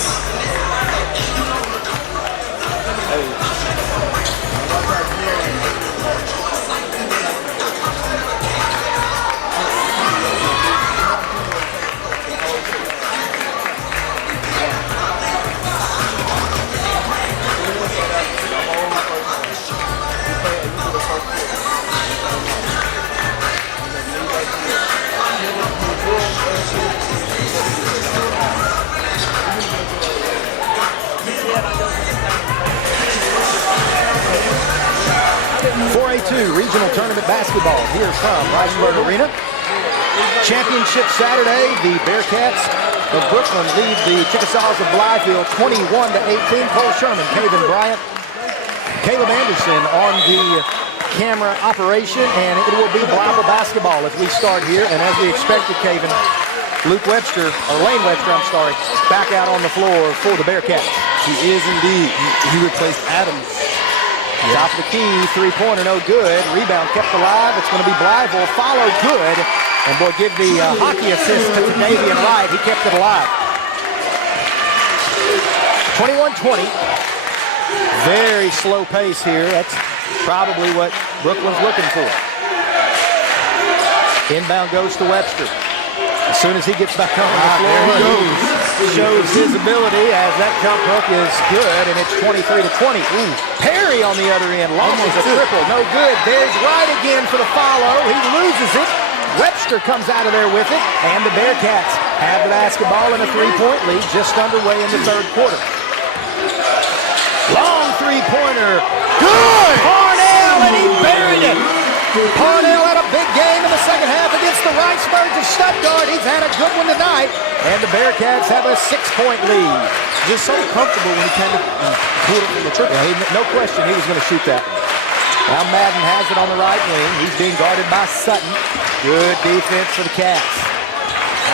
Regional Tournament basketball here from Riceburg Arena. Championship Saturday, the Bearcats of Brooklyn lead the Chickasaws of Blythefield 21-18. Cole Sherman, Caven Bryant, Caleb Anderson on the camera operation, and it will be Blytheville basketball as we start here. And as we expected, Caven, Lane Webster, back out on the floor for the Bearcats. He is indeed. He replaced Adams. Top of the key, three-pointer, no good. Rebound kept alive. It's going to be Blytheville. Follow good. And boy, give the hockey assist to Davian Wright. He kept it alive. 21-20. Very slow pace here. That's probably what Brooklyn's looking for. Inbound goes to Webster. As soon as he gets back on the floor, he shows his ability as that jump hook is good, and it's 23-20. Ooh. Perry on the other end, launches a triple, no good. There's Wright again for the follow. He loses it. Webster comes out of there with it, and the Bearcats have the basketball in a three-point lead just underway in the third quarter. Long three-pointer, good! Parnell, and he buried it. Parnell had a big game in the second half against the Riceburgs of Stuttgart. He's had a good one tonight, and the Bearcats have a 6-point lead. Just so comfortable when he came to pull it from the triple. Yeah, no question he was going to shoot that one. Now Madden has it on the right wing. He's being guarded by Sutton. Good defense for the Cats.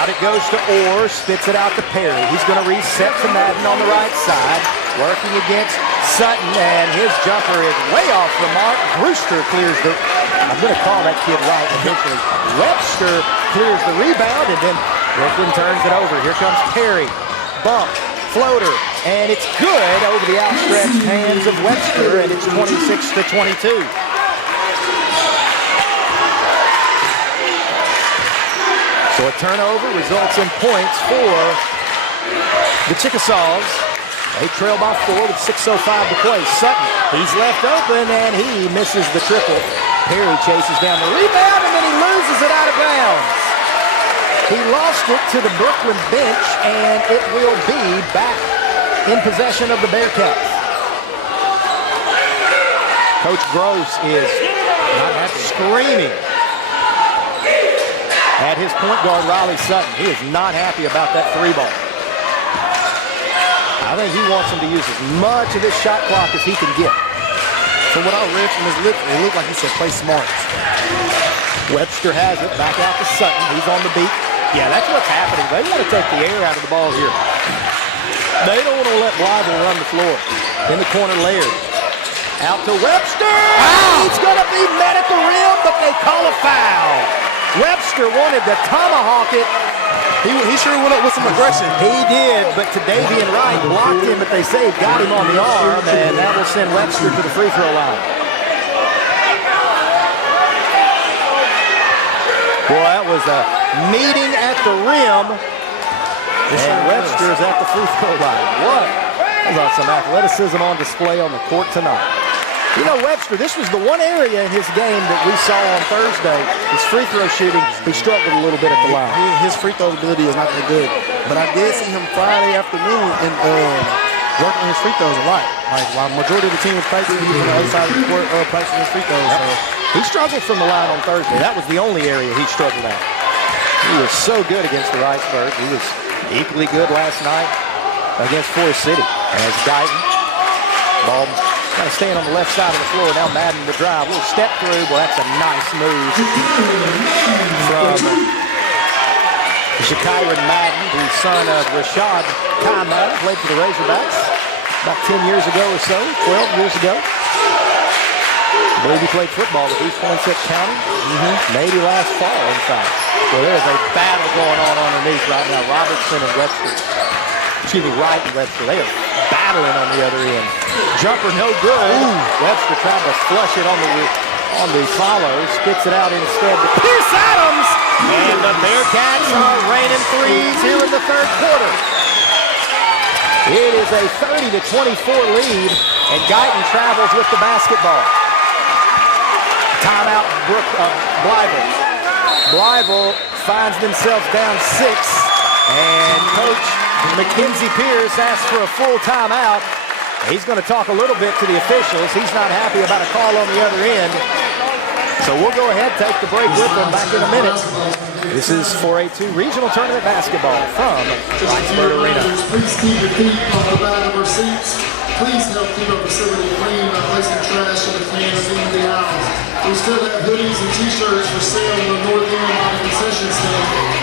Out it goes to Orr, spits it out to Perry. He's going to reset to Madden on the right side, working against Sutton, and his jumper is way off the mark. Brewster clears the... I'm going to call that kid right eventually. Webster clears the rebound, and then Brooklyn turns it over. Here comes Perry. Bump, floater, and it's good over the outstretched hands of Webster, and it's 26-22. So a turnover results in points for the Chickasaws. They trail by 4 with 6:05 to play. Sutton, he's left open, and he misses the triple. Perry chases down the rebound, and then he loses it out of bounds. He lost it to the Brooklyn bench, and it will be back in possession of the Bearcats. Coach Gross is not screaming at his point guard, Riley Sutton. He is not happy about that three ball. I think he wants him to use as much of his shot clock as he can get. So what I read from his lips, it looked like he said play smart. Webster has it, back out to Sutton. He's on the beat. Yeah, that's what's happening. They want to take the air out of the ball here. They don't want to let Blytheville run the floor. In the corner, Laird. Out to Webster! Wow. He's going to be met at the rim, but they call a foul. Webster wanted to tomahawk it. He sure went up with some aggression. He did, but Davian Wright blocked him, but they say he got him on the arm, and that will send Webster to the free throw line. Boy, that was a meeting at the rim And Webster is at the free throw line. What? There's some athleticism on display on the court tonight. You know, Webster, this was the one area in his game that we saw on Thursday. His free throw shooting, he struggled a little bit at the line. His free throw ability is not that good. But I did see him Friday afternoon and working on his free throws a lot. Like, while majority of the team was practicing, he was on the other side of the court practicing his free throws. Yep. So. He struggled from the line on Thursday. That was the only area he struggled at. He was so good against the Wrightsburg. He was equally good last night against Forest City. As Guyton, ball kind of staying on the left side of the floor. Now Madden the drive. Little step through. Well, that's a nice move from Shakyron Madden, the son of Rashad Kai Madden. Played for the Razorbacks about 10 years ago or so, 12 years ago. I believe he played football with East Poinsett County. Maybe last fall, in fact. Well, there's a battle going on underneath right now. Robertson and Webster. Excuse me, Wright and Webster. They are battling on the other end. Jumper no good. Webster trying to flush it on the follow. Spits it out instead to Pierce Adams. And the Bearcats are raining threes here in the third quarter. It is a 30-24 lead, and Guyton travels with the basketball. Timeout, Blyville. Blyville finds themselves down 6, and Coach Mackenzie Pierce asks for a full timeout. He's going to talk a little bit to the officials. He's not happy about a call on the other end. So we'll go ahead, take the break with them back in a minute. This is 4A2 Regional Tournament Basketball from Wrightsburg Arena. Please keep your feet on the back of our seats. Please help keep our facility clean by placing trash in the cans in the aisles. We still have hoodies and t-shirts for sale in the north end by the concession stand.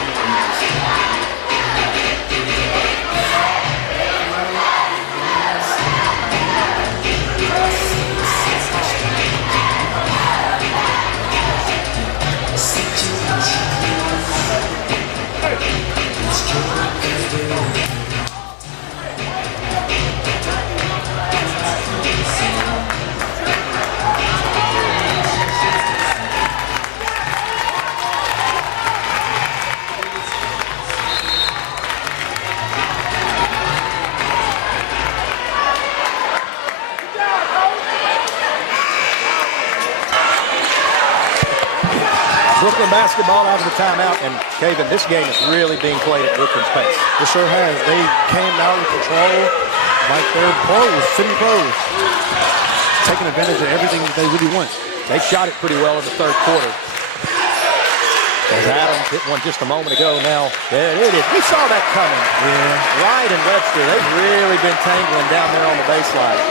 Brooklyn basketball out of the timeout, and Kevin, this game is really being played at Brooklyn's pace. It sure has. They came out with control like they're pros, city pros, taking advantage of everything that they really want. They shot it pretty well in the third quarter. As Adams hit one just a moment ago now. There it is. We saw that coming. Yeah. Wright and Webster, they've really been tangling down there on the baseline.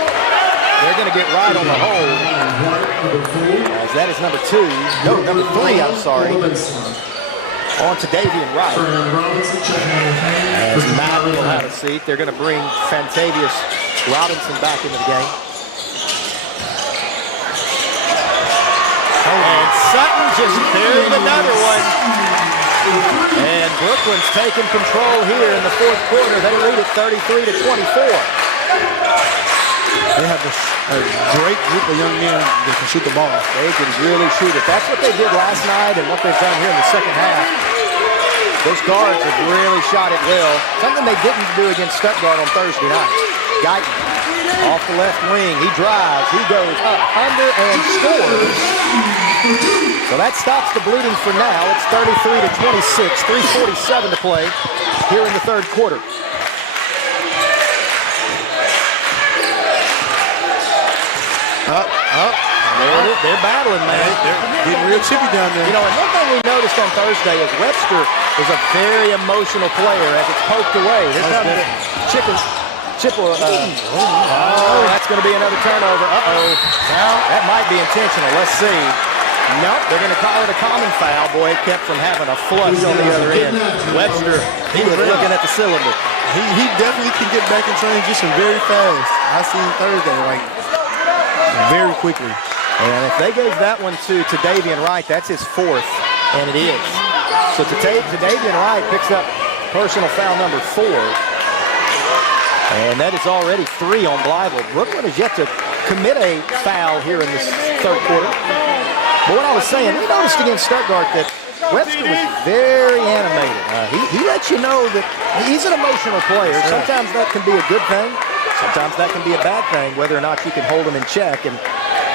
They're going to get Wright on the hole. As that is number 2. No, number 3, I'm sorry. On to Davian Wright. As Madden will have a seat, they're going to bring Fantavious Robinson back into the game. And Sutton just buried another one. And Brooklyn's taking control here in the fourth quarter. They lead at 33-24. They have a great group of young men that can shoot the ball. They can really shoot it. That's what they did last night and what they've done here in the second half. Those guards have really shot it well. Something they didn't do against Stuttgart on Thursday night. Guyton off the left wing. He drives. He goes up under and scores. So that stops the bleeding for now. It's 33-26. 3:47 to play here in the third quarter. They're battling, man. They're getting real chippy down there. You know, and one thing we noticed on Thursday is Webster is a very emotional player as it's poked away. Here comes the that's going to be another turnover. Now, that might be intentional. Let's see. Nope, they're going to call it a common foul. Boy, it kept from having a flush on the other end. Webster, he was looking at the cylinder. He definitely can get back in transition very fast. I seen Thursday, like, very quickly. And if they gave that one to Davian Wright, that's his 4th, and it is. So Davian Wright picks up personal foul number 4. And that is already 3 on Blyville. Brooklyn has yet to commit a foul here in this third quarter. But what I was saying, we noticed against Stuttgart that Webster was very animated. He lets you know that he's an emotional player. Sometimes that can be a good thing. Sometimes that can be a bad thing, whether or not you can hold him in check. And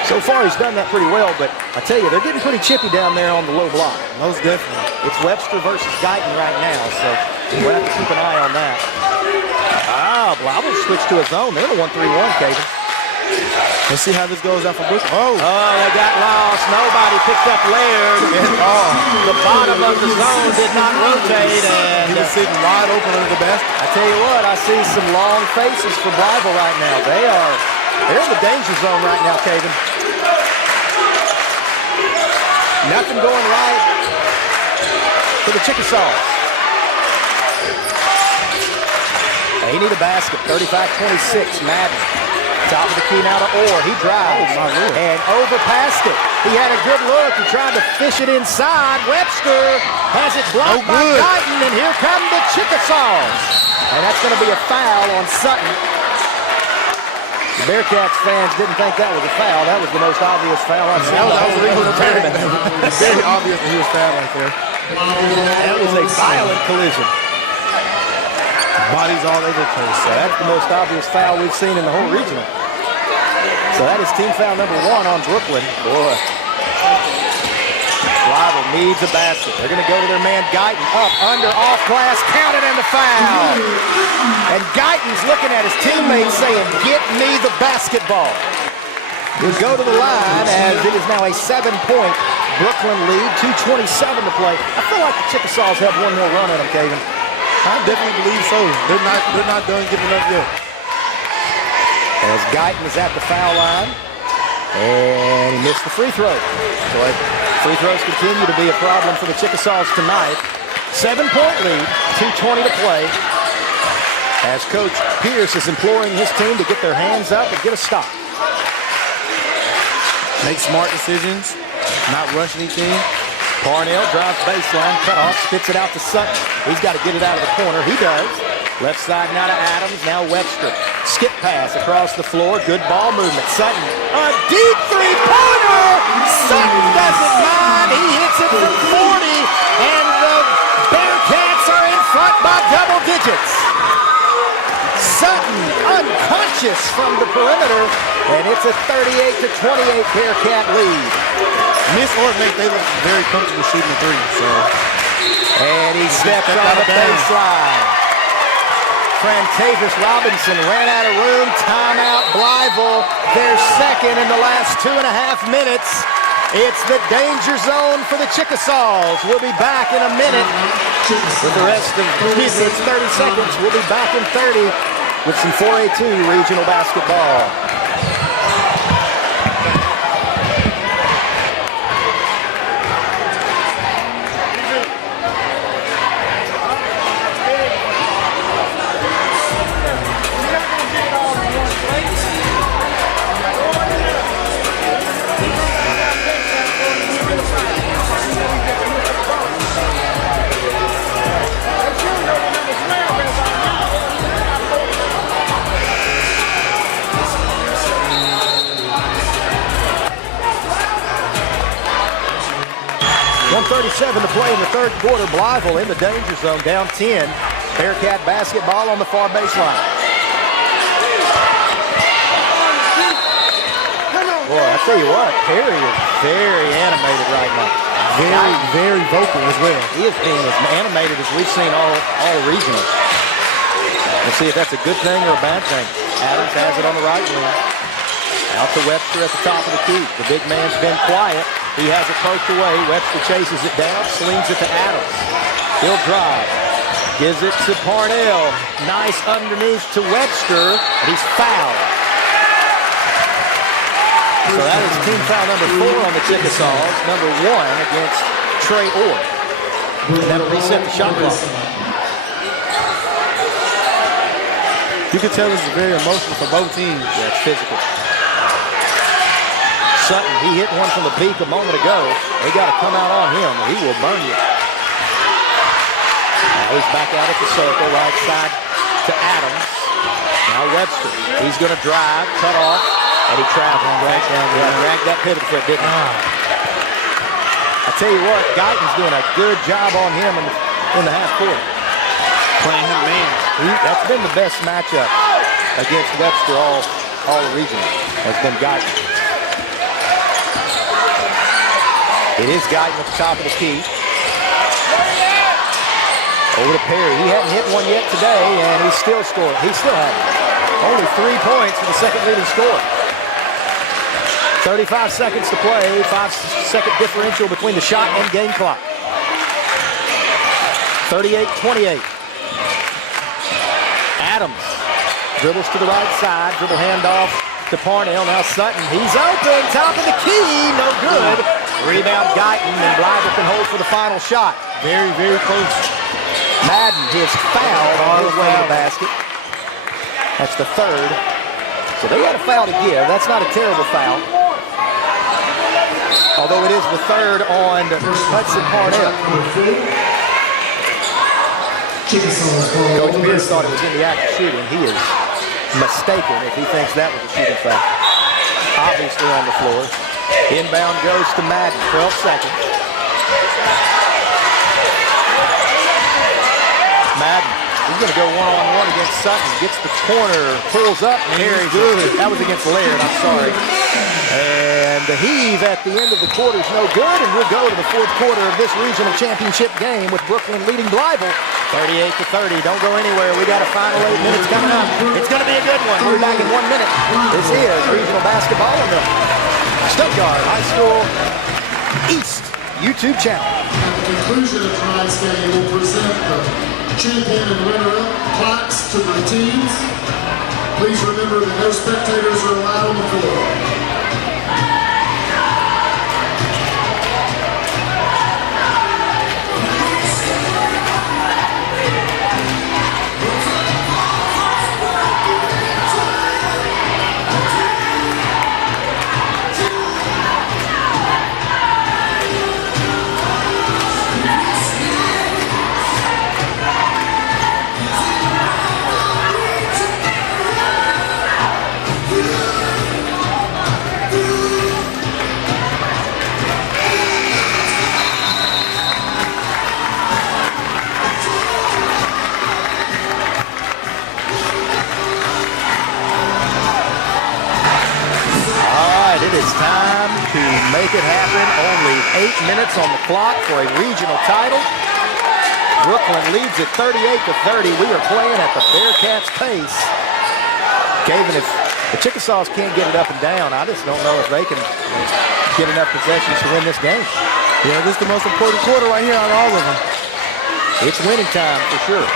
so far, he's done that pretty well. But I tell you, they're getting pretty chippy down there on the low block. Most definitely. It's Webster versus Guyton right now, so we'll have to keep an eye on that. Blau switched to a zone. They're the 1-3-1, Caden. Let's see how this goes out for Brooklyn. Oh, they got lost. Nobody picked up Laird. The bottom of the zone did not rotate. And he was sitting wide open under the basket. I tell you what, I see some long faces for Blyville right now. They're in the danger zone right now, Caden. Nothing going right for the Chickasaws. They need a basket. 35-26, Madden. Top of the key now to Orr. He drives and overpassed it. He had a good look. He tried to fish it inside. Webster has it blocked by Guyton, and here come the Chickasaws. And that's going to be a foul on Sutton. The Bearcats fans didn't think that was a foul. That was the most obvious foul I've seen. That was very obvious that he was fouled right there. That was a violent collision. Bodies all over the place. So that's the most obvious foul we've seen in the whole regional. So that is team foul number 1 on Brooklyn. Boy. Blyville needs a basket. They're going to go to their man Guyton. Up, under, off glass, counted and the foul. And Guyton's looking at his teammates saying, get me the basketball. We'll go to the line as it is now a 7-point Brooklyn lead. 2:27 to play. I feel like the Chickasaws have one more run at them, Kevin. I definitely believe so. They're not done giving up yet. As Guyton is at the foul line, and he missed the free throw. So free throws continue to be a problem for the Chickasaws tonight. 7-point lead, 2:20 to play. As Coach Pierce is imploring his team to get their hands up and get a stop. Make smart decisions, not rush anything. Parnell drives baseline, cut off, spits it out to Sutton. He's got to get it out of the corner. He does. Left side now to Adams, now Webster. Skip pass across the floor, good ball movement. Sutton, a deep three-pointer! Sutton doesn't mind. He hits it from 40, and the Bearcats are in front by double digits. Sutton unconscious from the perimeter, and it's a 38-28 Bearcat lead. Miss or make, they look very comfortable shooting the three. So. And he stepped on the baseline. Frantavis Robinson ran out of room. Timeout Blyville. Their second in the last 2.5 minutes. It's the danger zone for the Chickasaws. We'll be back in a minute with the rest of, it's 30 seconds. We'll be back in 30 with some 4A2 regional basketball. .37 to play in the third quarter. Blyville in the danger zone, down 10. Bearcat basketball on the far baseline. Boy, I tell you what, Perry is very animated right now. Very, very vocal as well. He is being as animated as we've seen all regional. We'll see if that's a good thing or a bad thing. Adams has it on the right wing. Out to Webster at the top of the key. The big man's been quiet. He has it poked away. Webster chases it down, slings it to Adams. He'll drive. Gives it to Parnell. Nice underneath to Webster. And he's fouled. So that is team foul number 4 on the Chickasaws. Number 1 against Trey Orr. And that'll reset the shot clock. You can tell this is very emotional for both teams. Yeah, it's physical. Sutton, he hit one from the beak a moment ago. They got to come out on him, or he will burn you. Now he's back out at the circle, right side to Adams. Now Webster, he's going to drive, cut off, and he traveled. Dragged that pivot foot, didn't he? I tell you what, Guyton's doing a good job on him in the half court. Playing him man. That's been the best matchup against Webster all regional, has been Guyton. It is Guyton at the top of the key. Over to Perry. He hadn't hit one yet today, and he's still scoring. He still hasn't. Only 3 points for the second leading scorer. 35 seconds to play. 5-second differential between the shot and game clock. 38-28. Adams dribbles to the right side. Dribble handoff to Parnell. Now Sutton. He's open. Top of the key. No good. Rebound Guyton, and Blythe can hold for the final shot. Very, very close. Madden, his foul on his way to the basket. That's the third. So they had a foul to give. That's not a terrible foul. Although it is the third on Hudson Parnell. Coach Pierce thought it was in the act of shooting. He is mistaken if he thinks that was a shooting foul. Obviously on the floor. Inbound goes to Madden, 12 seconds. Madden, he's going to go one-on-one against Sutton. Gets the corner, pulls up, very good. That was against Laird, I'm sorry. And the heave at the end of the quarter is no good, and we'll go to the fourth quarter of this regional championship game with Brooklyn leading Blythe 38-30. Don't go anywhere. We got a final 8 minutes coming up. It's going to be a good one. We'll be back in 1 minute. This is regional basketball on the Stuttgart High School East YouTube channel. At the conclusion of tonight's game, we'll present the champion and runner-up plaques to the teams. Please remember that no spectators are allowed on the floor. It's time to make it happen. Only 8 minutes on the clock for a regional title. Brooklyn leads at 38-30. We are playing at the Bearcats' pace. Caven, if the Chickasaws can't get it up and down, I just don't know if they can get enough possessions to win this game. Yeah, this is the most important quarter right here out of all of them. It's winning time for sure.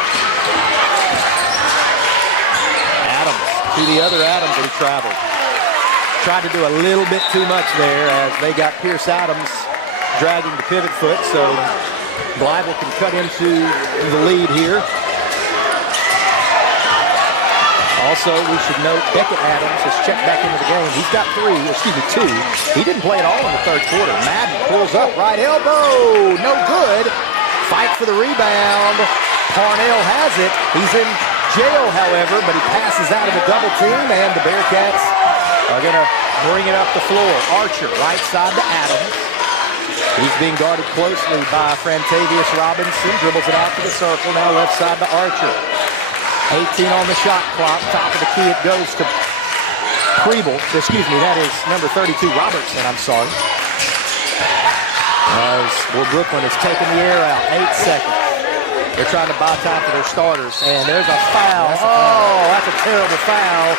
Adams to the other Adams that he traveled. Tried to do a little bit too much there as they got Pierce Adams dragging the pivot foot, so Blythe can cut into the lead here. Also, we should note Beckett Adams has checked back into the game. He's got 2. He didn't play at all in the third quarter. Madden pulls up, right elbow, no good. Fight for the rebound. Parnell has it. He's in jail, however, but he passes out of the double team, and the Bearcats are going to bring it up the floor. Archer, right side to Adams. He's being guarded closely by Frantavius Robinson. Dribbles it out to the circle. Now left side to Archer. 18 on the shot clock. Top of the key it goes to Preble. Excuse me, that is number 32, Robertson, I'm sorry. As Brooklyn is taking the air out. 8 seconds. They're trying to buy time for their starters. And there's a foul. That's a terrible foul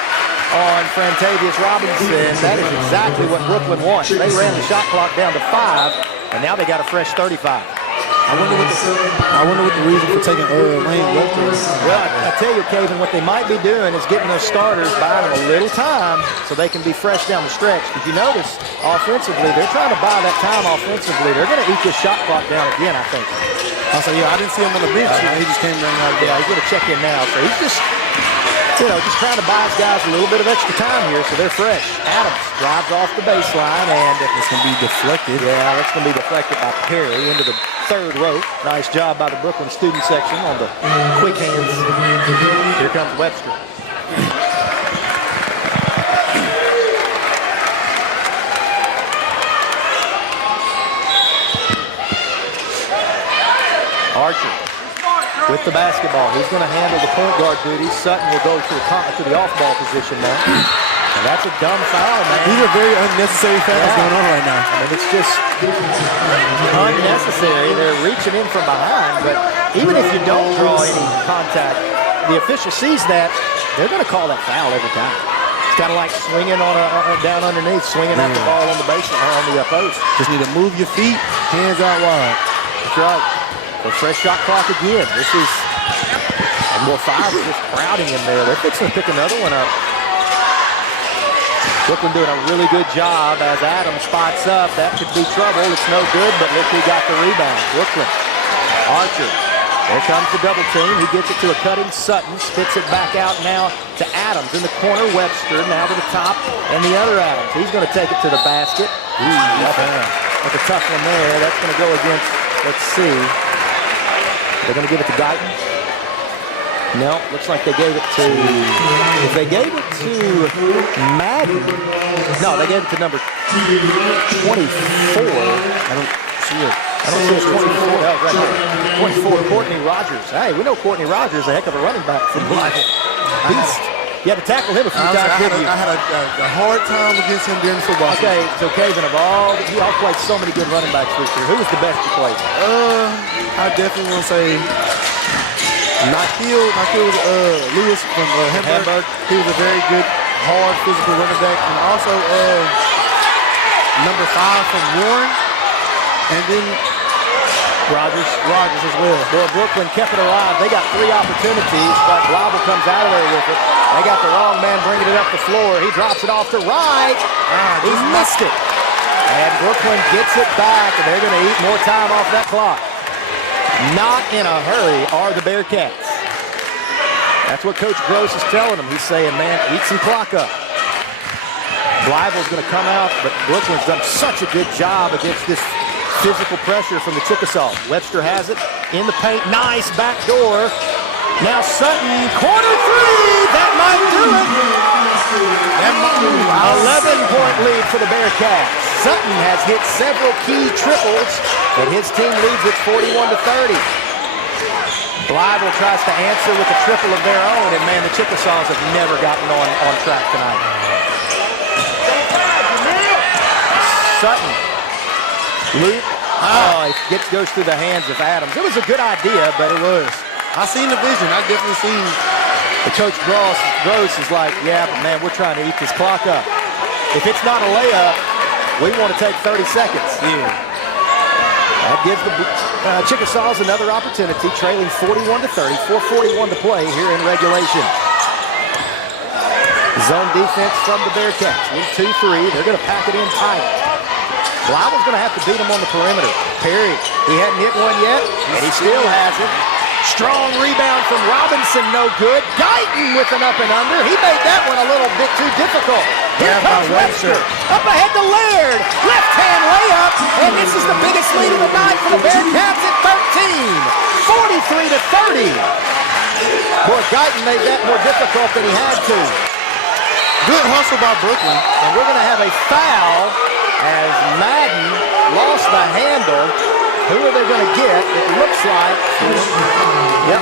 on Frantavius Robinson. That is exactly what Brooklyn wants. They ran the shot clock down to 5, and now they got a fresh 35. I wonder what the reason for taking Lane Webster is. Well, I tell you, Caven, what they might be doing is getting those starters, buying them a little time so they can be fresh down the stretch. If you notice, offensively, they're trying to buy that time offensively. They're going to eat this shot clock down again, I think. Also, yeah, I didn't see him on the bench. He just came running out. Yeah, he's going to check in now. So he's just, just trying to buy his guys a little bit of extra time here so they're fresh. Adams drives off the baseline, and it's going to be deflected. Yeah, that's going to be deflected by Perry into the third row. Nice job by the Brooklyn student section on the quick hands. Here comes Webster. Archer with the basketball. He's going to handle the point guard duties. Sutton will go to the off-ball position now. And that's a dumb foul, man. These are very unnecessary fouls going on right now. I mean, it's just unnecessary. They're reaching in from behind, but even if you don't draw any contact, the official sees that, they're going to call that foul every time. It's kind of like swinging on down underneath, swinging at the ball on the base or on the post. Just need to move your feet, hands out wide. That's right. So fresh shot clock again. This is, and more five is just crowding in there. They're fixing to pick another one up. Brooklyn doing a really good job as Adams spots up. That could be trouble. It's no good, but look who got the rebound. Brooklyn. Archer. There comes the double team. He gets it to a cutting Sutton. Spits it back out now to Adams. In the corner, Webster. Now to the top. And the other Adams. He's going to take it to the basket. That's a tough one there. That's going to go against, let's see. They're going to give it to Guyton. No, looks like they gave it to, if they gave it to Madden, no, they gave it to number 24. I don't see it. I don't see it. 24. Oh, right there. 24, Courtney Rogers. Hey, we know Courtney Rogers, a heck of a running back from Blythe. Beast. You had to tackle him a few times, didn't you? I had a hard time against him during football. Okay, so Kevin, you all played so many good running backs this year. Who was the best you played? I definitely want to say Nakil was Lewis from Hamburg. He was a very good, hard, physical running back. And also number 5 from Warren. And then Rogers as well. Well, Brooklyn kept it alive. They got 3 opportunities, but Blobble comes out of there with it. They got the wrong man bringing it up the floor. He drops it off to Wright. He missed it. And Brooklyn gets it back, and they're going to eat more time off that clock. Not in a hurry are the Bearcats. That's what Coach Gross is telling them. He's saying, man, eat some clock up. Blythe's going to come out, but Brooklyn's done such a good job against this physical pressure from the Chickasaws. Webster has it in the paint. Nice back door. Now Sutton, corner 3. That might do it. 11-point lead for the Bearcats. Sutton has hit several key triples, but his team leads it 41-30. Blythe tries to answer with a triple of their own, and man, the Chickasaws have never gotten on track tonight. Sutton. Luke. It goes through the hands of Adams. It was a good idea, but it was. I seen the vision. I definitely seen. The Coach Gross is like, yeah, but man, we're trying to eat this clock up. If it's not a layup, we want to take 30 seconds. Yeah. That gives the Chickasaws another opportunity, trailing 41-30, 4:41 to play here in regulation. Zone defense from the Bearcats. In 2-3, they're going to pack it in tight. Blythe's going to have to beat him on the perimeter. Perry, he hadn't hit one yet, and he still has it. Strong rebound from Robinson, no good. Guyton with an up and under. He made that one a little bit too difficult. Here comes Webster. Up ahead to Laird. Left-hand layup, and this is the biggest lead of the night for the Bearcats at 13. 43-30. Boy, Guyton made that more difficult than he had to. Good hustle by Brooklyn. And we're going to have a foul as Madden lost the handle. Who are they going to get? It looks like,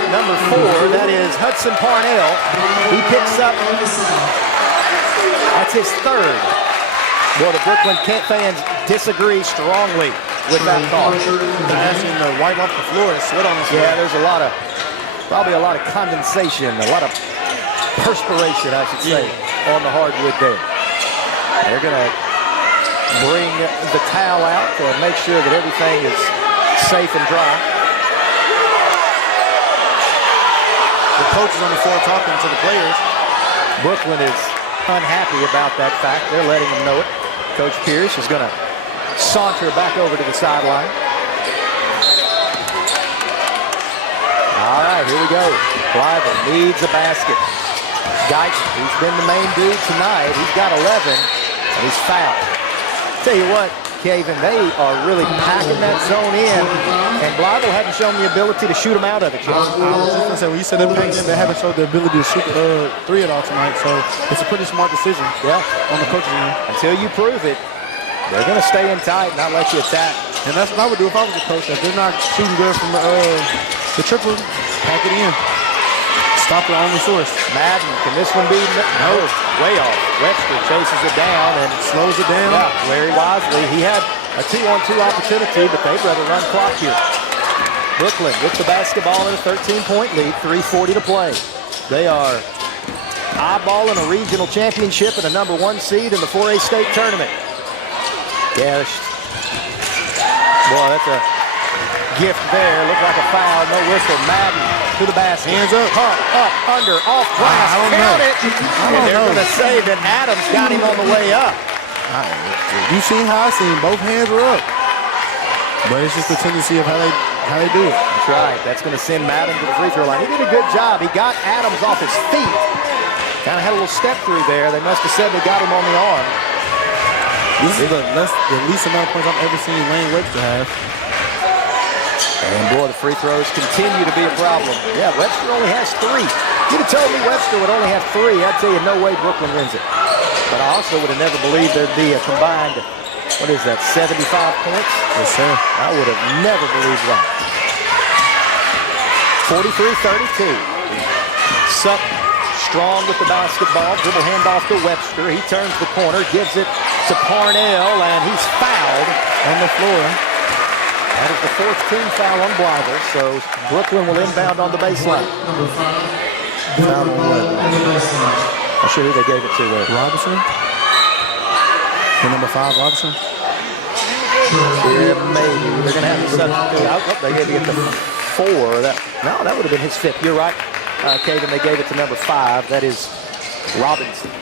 number 4, that is Hudson Parnell. He picks up, that's his 3rd. Boy, the Brooklyn fans disagree strongly with that call. They're asking to wipe off the floor and sweat on the floor. Yeah, there's probably a lot of condensation, a lot of perspiration, I should say, on the hardwood there. They're going to bring the towel out to make sure that everything is safe and dry. The coach is on the floor talking to the players. Brooklyn is unhappy about that fact. They're letting them know it. Coach Pierce is going to saunter back over to the sideline. All right, here we go. Blythe needs a basket. Guyton, he's been the main dude tonight. He's got 11, and he's fouled. Tell you what, Kevin, they are really packing that zone in, and Blythe hasn't shown the ability to shoot them out of it. I was just going to say, when you said they're packing in, they haven't showed the ability to shoot 3 at all tonight, so it's a pretty smart decision on the coaching end. Until you prove it, they're going to stay in tight, not let you attack. And that's what I would do if I was a coach. If they're not shooting good from the triple, pack it in. Stop the only source. Madden, can this one be? No, way off. Webster chases it down and Slows it down. yeah, Larry Wisely. He had a 2-on-2 opportunity, but they'd rather run clock here. Brooklyn with the basketball in a 13-point lead, 3:40 to play. They are eyeballing a regional championship and a number 1 seed in the 4A state tournament. Yeah, boy, that's a gift there. Looked like a foul, no whistle. Madden to the basket. Hands up. Up, under, off glass. I don't Count know. it. And they're going to say that Adams got him on the way up. You seen how I seen both hands were up. But it's just the tendency of how they do it. That's right. That's going to send Madden to the free throw line. He did a good job. He got Adams off his feet. Kind of had a little step through there. They must have said they got him on the arm. This is the least amount of points I've ever seen Lane Webster have. And boy, the free throws continue to be a problem. Yeah, Webster only has 3. If you'd have told me Webster would only have 3, I'd tell you no way Brooklyn wins it. But I also would have never believed there'd be a combined, what is that, 75 points? Yes, sir. I would have never believed that. 43-32. Sutton strong with the basketball. Dribble handoff to Webster. He turns the corner, gives it to Parnell, and he's fouled on the floor. That is the 4th team foul on Blythe, so Brooklyn will inbound on the baseline. Number 5. Foul on what? On the baseline. I'll show you who they gave it to there. Robinson? The number 5, Robinson? Yeah, maybe. They're going to have to substitute. Oh, they gave it to 4. No, that would have been his 5th. You're right, Kevin. They gave it to number 5. That is Robinson.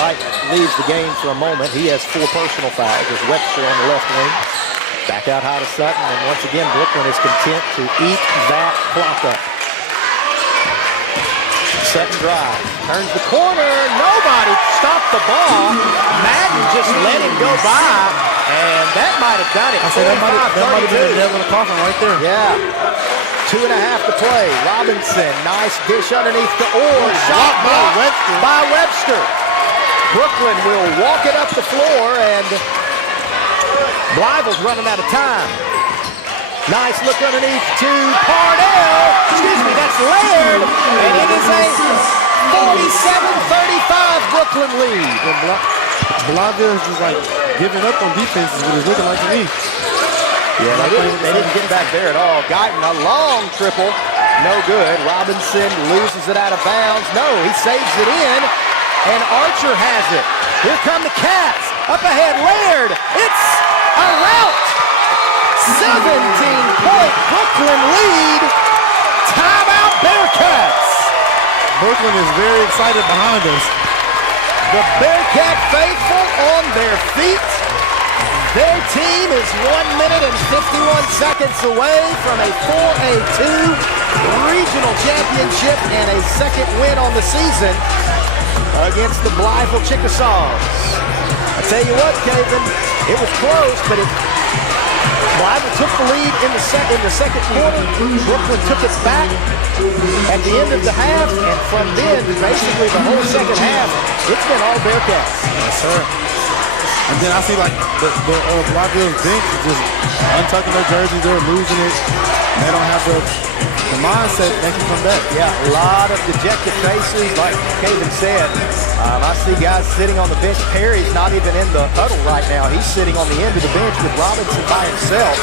Wright leaves the game for a moment. He has 4 personal fouls. There's Webster on the left wing. Back out high to Sutton, and once again, Brooklyn is content to eat that clock up. Sutton drives, turns the corner. Nobody stopped the ball. Madden just let him go by, and that might have done it. I said that might have been a nail in the coffin right there. Yeah. 2.5 to play. Robinson, nice dish underneath the Orr. Shot by Webster. Brooklyn will walk it up the floor, and Blythe's running out of time. Nice look underneath to Parnell. Excuse me, that's Laird. And it is a 47-35 Brooklyn lead. Blythe is just like giving up on defense is what it's looking like to me. Yeah, they didn't get back there at all. Guyton, a long triple. No good. Robinson loses it out of bounds. No, he saves it in. And Archer has it. Here come the Cats. Up ahead, Laird. It's a rout. 17-point Brooklyn lead. Timeout Bearcats. Brooklyn is very excited behind us. The Bearcat faithful on their feet. Their team is 1 minute and 51 seconds away from a 4A2 regional championship and a second win on the season against the Blytheville Chickasaws. I tell you what, Kevin, it was close, but Blytheville took the lead in the second quarter. Brooklyn took it back at the end of the half, and from then, basically the whole second half, it's been all Bearcats. Yes, sir. And then I see like the Blythe's bench is just untucking their jerseys. They're losing it. They don't have the mindset they can come back. Yeah, a lot of dejected faces, like Kevin said. I see guys sitting on the bench. Perry's not even in the huddle right now. He's sitting on the end of the bench with Robinson by himself.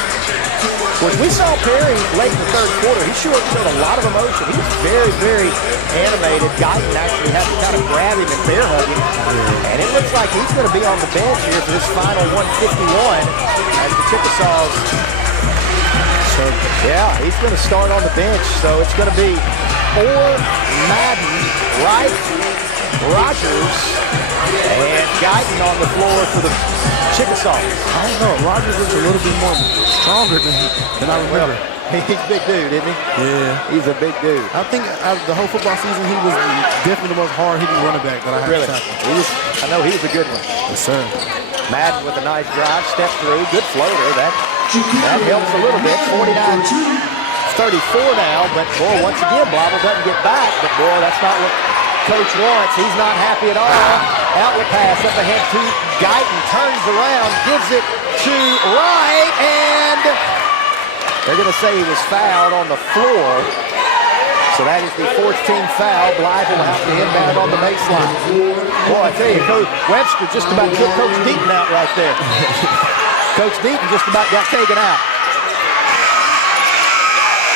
When we saw Perry late in the third quarter, he showed a lot of emotion. He was very, very animated. Guyton actually had to kind of grab him and bear hug him. And it looks like he's going to be on the bench here for this final 151 as the Chickasaws. So, yeah, he's going to start on the bench. So it's going to be Orr, Madden, Wright, Rogers, and Guyton on the floor for the Chickasaws. I don't know. Rogers is a little bit more stronger than I remember. He's a big dude, isn't he? Yeah. He's a big dude. I think out of the whole football season, he was definitely the most hard-hitting running back that I had Really? to tackle. I know he was a good one. Yes, sir. Madden with a nice drive, step through, good floater. That helps a little bit. 49-34 now, but boy, once again, Blythe doesn't get back. But boy, that's not what Coach wants. He's not happy at all. Outlet pass up ahead to Guyton, turns around, gives it to right, and they're going to say he was fouled on the floor. So that is the 14th foul. Blythe will have to inbound on the baseline. Boy, I tell you, Coach Webster just about took Coach Deaton out right there. Coach Deaton just about got taken out.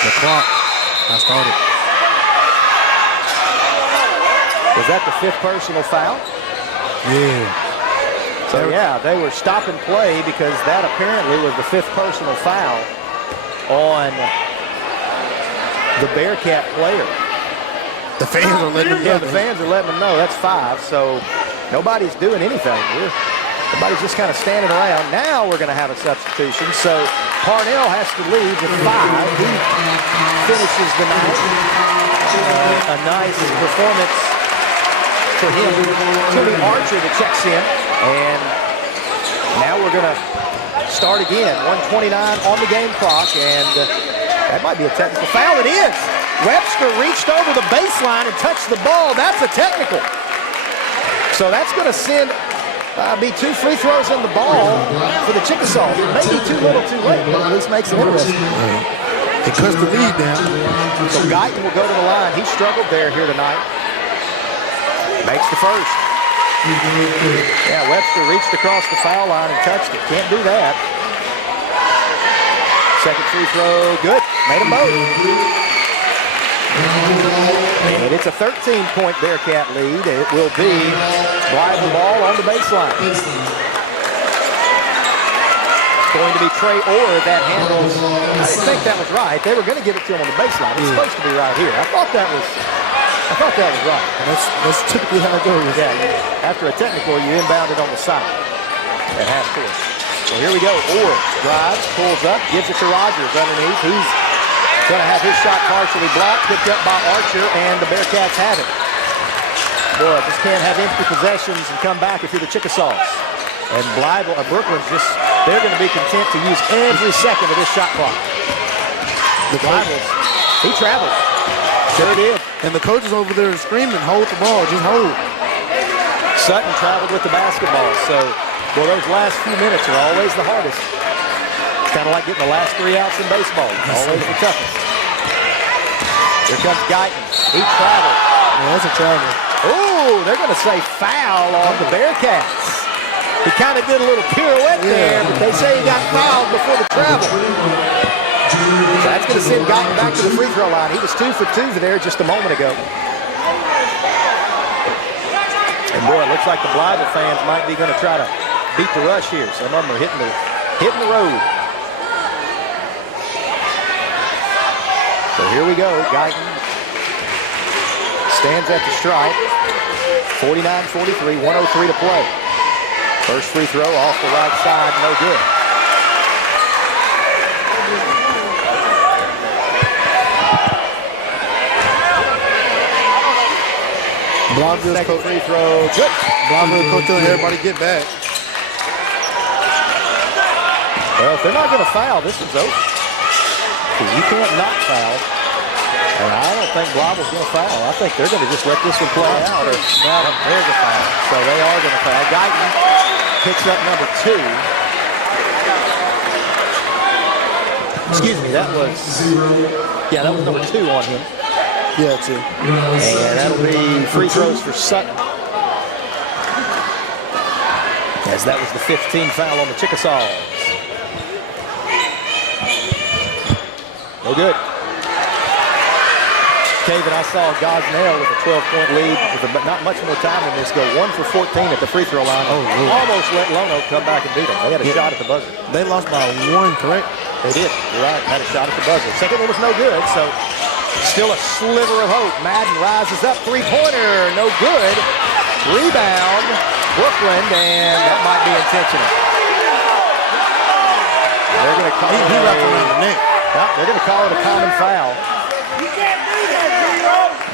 The clock. I started. Was that the 5th personal foul? Yeah. So, yeah, they were stopping play because that apparently was the 5th personal foul on the Bearcat player. The fans are letting them know. Yeah, the fans are letting them know. That's 5. So nobody's doing anything. Everybody's just kind of standing around. Now we're going to have a substitution. So Parnell has to leave with 5. He finishes the night. A nice performance for him. Timmy Archer that checks in. And now we're going to start again. 1:29 on the game clock. And that might be a technical foul. It is. Webster reached over the baseline and touched the ball. That's a technical. So that's going to send be 2 free throws in the ball for the Chickasaws. It may be too little too late, but at least makes it interesting. It cuts the lead down. So Guyton will go to the line. He struggled here tonight. Makes the first. Yeah, Webster reached across the foul line and touched it. Can't do that. Second free throw, good. Made them both. And it's a 13-point Bearcat lead. It will be Blythe the ball on the baseline. It's going to be Trey Orr that handles. I didn't think that was right. They were going to give it to him on the baseline. It's supposed to be right here. I thought that was right. That's typically how it goes. Yeah, after a technical, you inbound it on the side at half court. So here we go. Orr drives, pulls up, gives it to Rogers underneath. He's going to have his shot partially blocked, picked up by Archer, and the Bearcats have it. Boy, just can't have empty possessions and come back if you're the Chickasaws. And Brooklyn's just, they're going to be content to use every second of this shot clock. The Blythe, he travels. Sure did. And the coaches over there are screaming, hold the ball, just hold. Sutton traveled with the basketball, so well, those last few minutes are always the hardest. Kind of like getting the last 3 outs in baseball. Always the toughest. Here comes Guyton. He traveled. Yeah, that's a travel. Ooh, they're going to say foul on the Bearcats. He kind of did a little pirouette there, but they say he got fouled before the travel. So that's going to send Guyton back to the free throw line. He was 2 for 2 there just a moment ago. And boy, it looks like the Blythe fans might be going to try to beat the rush here. Some of them are hitting the road. So here we go. Guyton stands at the stripe. 49-43, 1:03 to play. First free throw off the right side, no good. Second free throw, good. Blythe's coach telling everybody get back. Well, if they're not going to foul, this is over. Because you can't not foul. And I don't think Blythe's going to foul. I think they're going to just let this one play out. Or, well, there's a foul. So they are going to foul. Guyton picks up number 2. Excuse me, that was number 2 on him. Yeah, 2. And that'll be free throws for Sutton. As that was the 15th foul on the Chickasaws. No good. Caven, I saw Gosnell with a 12-point lead with not much more time in this go. 1 for 14 at the free throw line. Oh, really? Almost let Lono come back and beat them. They had a shot at the buzzer. They lost by 1, correct? They did. You're right. Had a shot at the buzzer. Second one was no good, so still a sliver of hope. Madden rises up. Three-pointer. No good. Rebound. Brooklyn, and that might be intentional. They're going to call it around the neck. They're going to call it a common foul.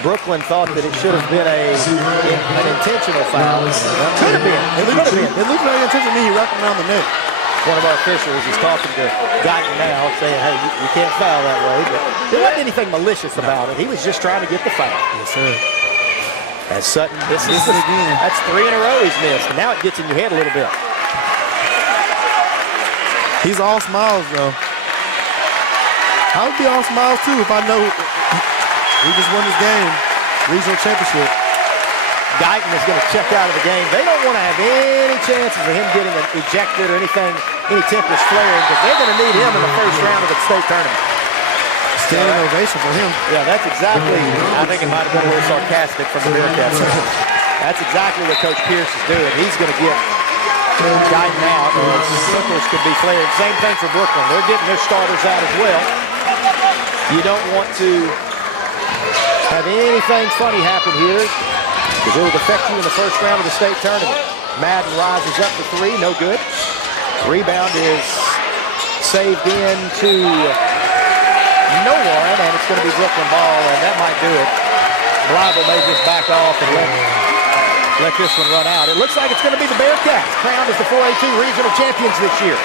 Brooklyn thought that it should have been an intentional foul. Could have been. It could have been. It looked like intentional to me. He wrapped him around the neck. One of our officials is talking to Guyton now, saying, hey, you can't foul that way. But there wasn't anything malicious about it. He was just trying to get the foul. Yes, sir. As Sutton misses it again. That's 3 in a row he's missed. And now it gets in your head a little bit. He's all smiles, though. I would be all smiles, too, if I know we just won this game. Regional championship. Guyton is going to check out of the game. They don't want to have any chances of him getting ejected or anything, any tempers flaring, because they're going to need him in the first round of the state tournament. Standing ovation for him. Yeah, that's exactly, I think it might have been a little sarcastic from the Bearcats. That's exactly what Coach Pierce is doing. He's going to get Guyton out, or tempers could be flared. Same thing for Brooklyn. They're getting their starters out as well. You don't want to have anything funny happen here, because it would affect you in the first round of the state tournament. Madden rises up to 3, no good. Rebound is saved in to no one, and it's going to be Brooklyn ball, and that might do it. Blyville may just back off and let this one run out. It looks like it's going to be the Bearcats, crowned as the 4A2 regional champions this year.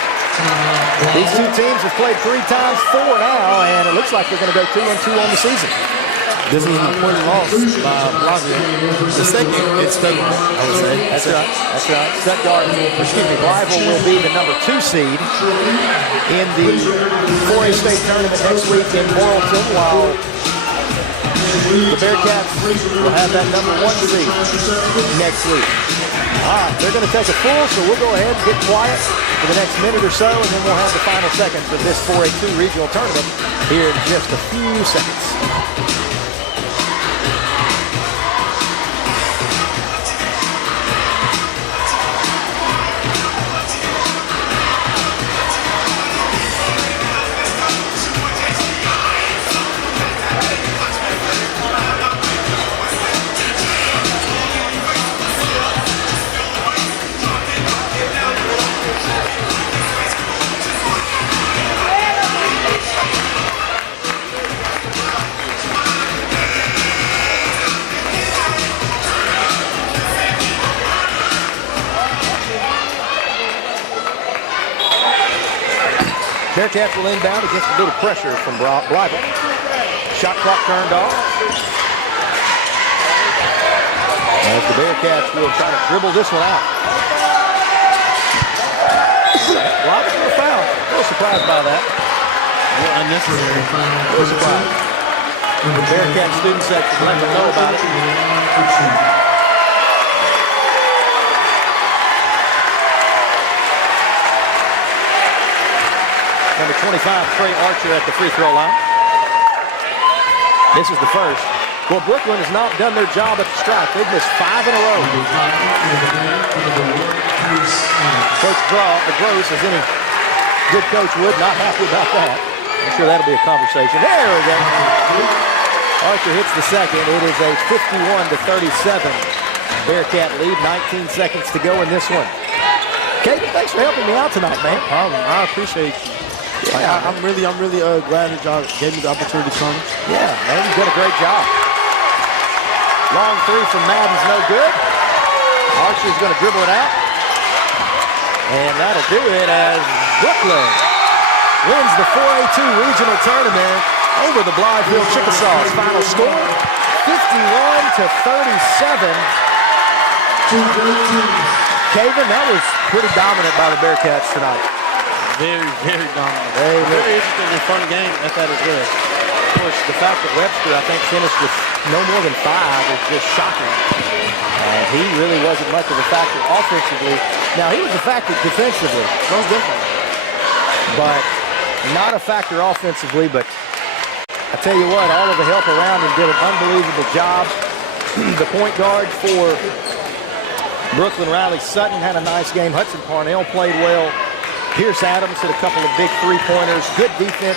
These two teams have played 3 times 4 now, and it looks like they're going to go 2-2 on the season. This is an important loss by Blyville. The second, it's Stuttgart, I would say. That's right. That's right. Stuttgart, Blyville will be the number 2 seed in the 4A state tournament next week in Morrilton, while the Bearcats will have that number 1 seed next week. All right, they're going to take a full, so we'll go ahead and get quiet for the next minute or so, and then we'll have the final seconds of this 4A2 regional tournament here in just a few seconds. Bearcats will inbound against a little pressure from Blyville. Shot clock turned off. As the Bearcats will try to dribble this one out. Blyville with a foul. A little surprised by that. Unnecessary. A little surprised. The Bearcat student section let them know about it. Number 25, Trey Archer at the free throw line. This is the first. Well, Brooklyn has not done their job at the stripe. They've missed 5 in a row. Coach Gross, as any good coach would, not happy about that. I'm sure that'll be a conversation. There we go. Archer hits the second. It is a 51-37 Bearcat lead. 19 seconds to go in this one. Caden, thanks for helping me out tonight, man. No problem. I appreciate you. Yeah. I'm really glad that y'all gave me the opportunity to come. Yeah, man, you've done a great job. Long 3 from Madden's no good. Archer's going to dribble it out. And that'll do it as Brooklyn wins the 4A2 regional tournament over the Blyville Chickasaws. Final score, 51-37. Caven, that was pretty dominant by the Bearcats tonight. Very, very dominant. Very interesting and fun game at that as well. Of course, the fact that Webster, I think, finished with no more than 5 is just shocking. He really wasn't much of a factor offensively. Now, he was a factor defensively. Most definitely. But not a factor offensively. But I tell you what, all of the help around him did an unbelievable job. The point guard for Brooklyn, Riley Sutton, had a nice game. Hudson Parnell played well. Pierce Adams hit a couple of big 3-pointers. Good defense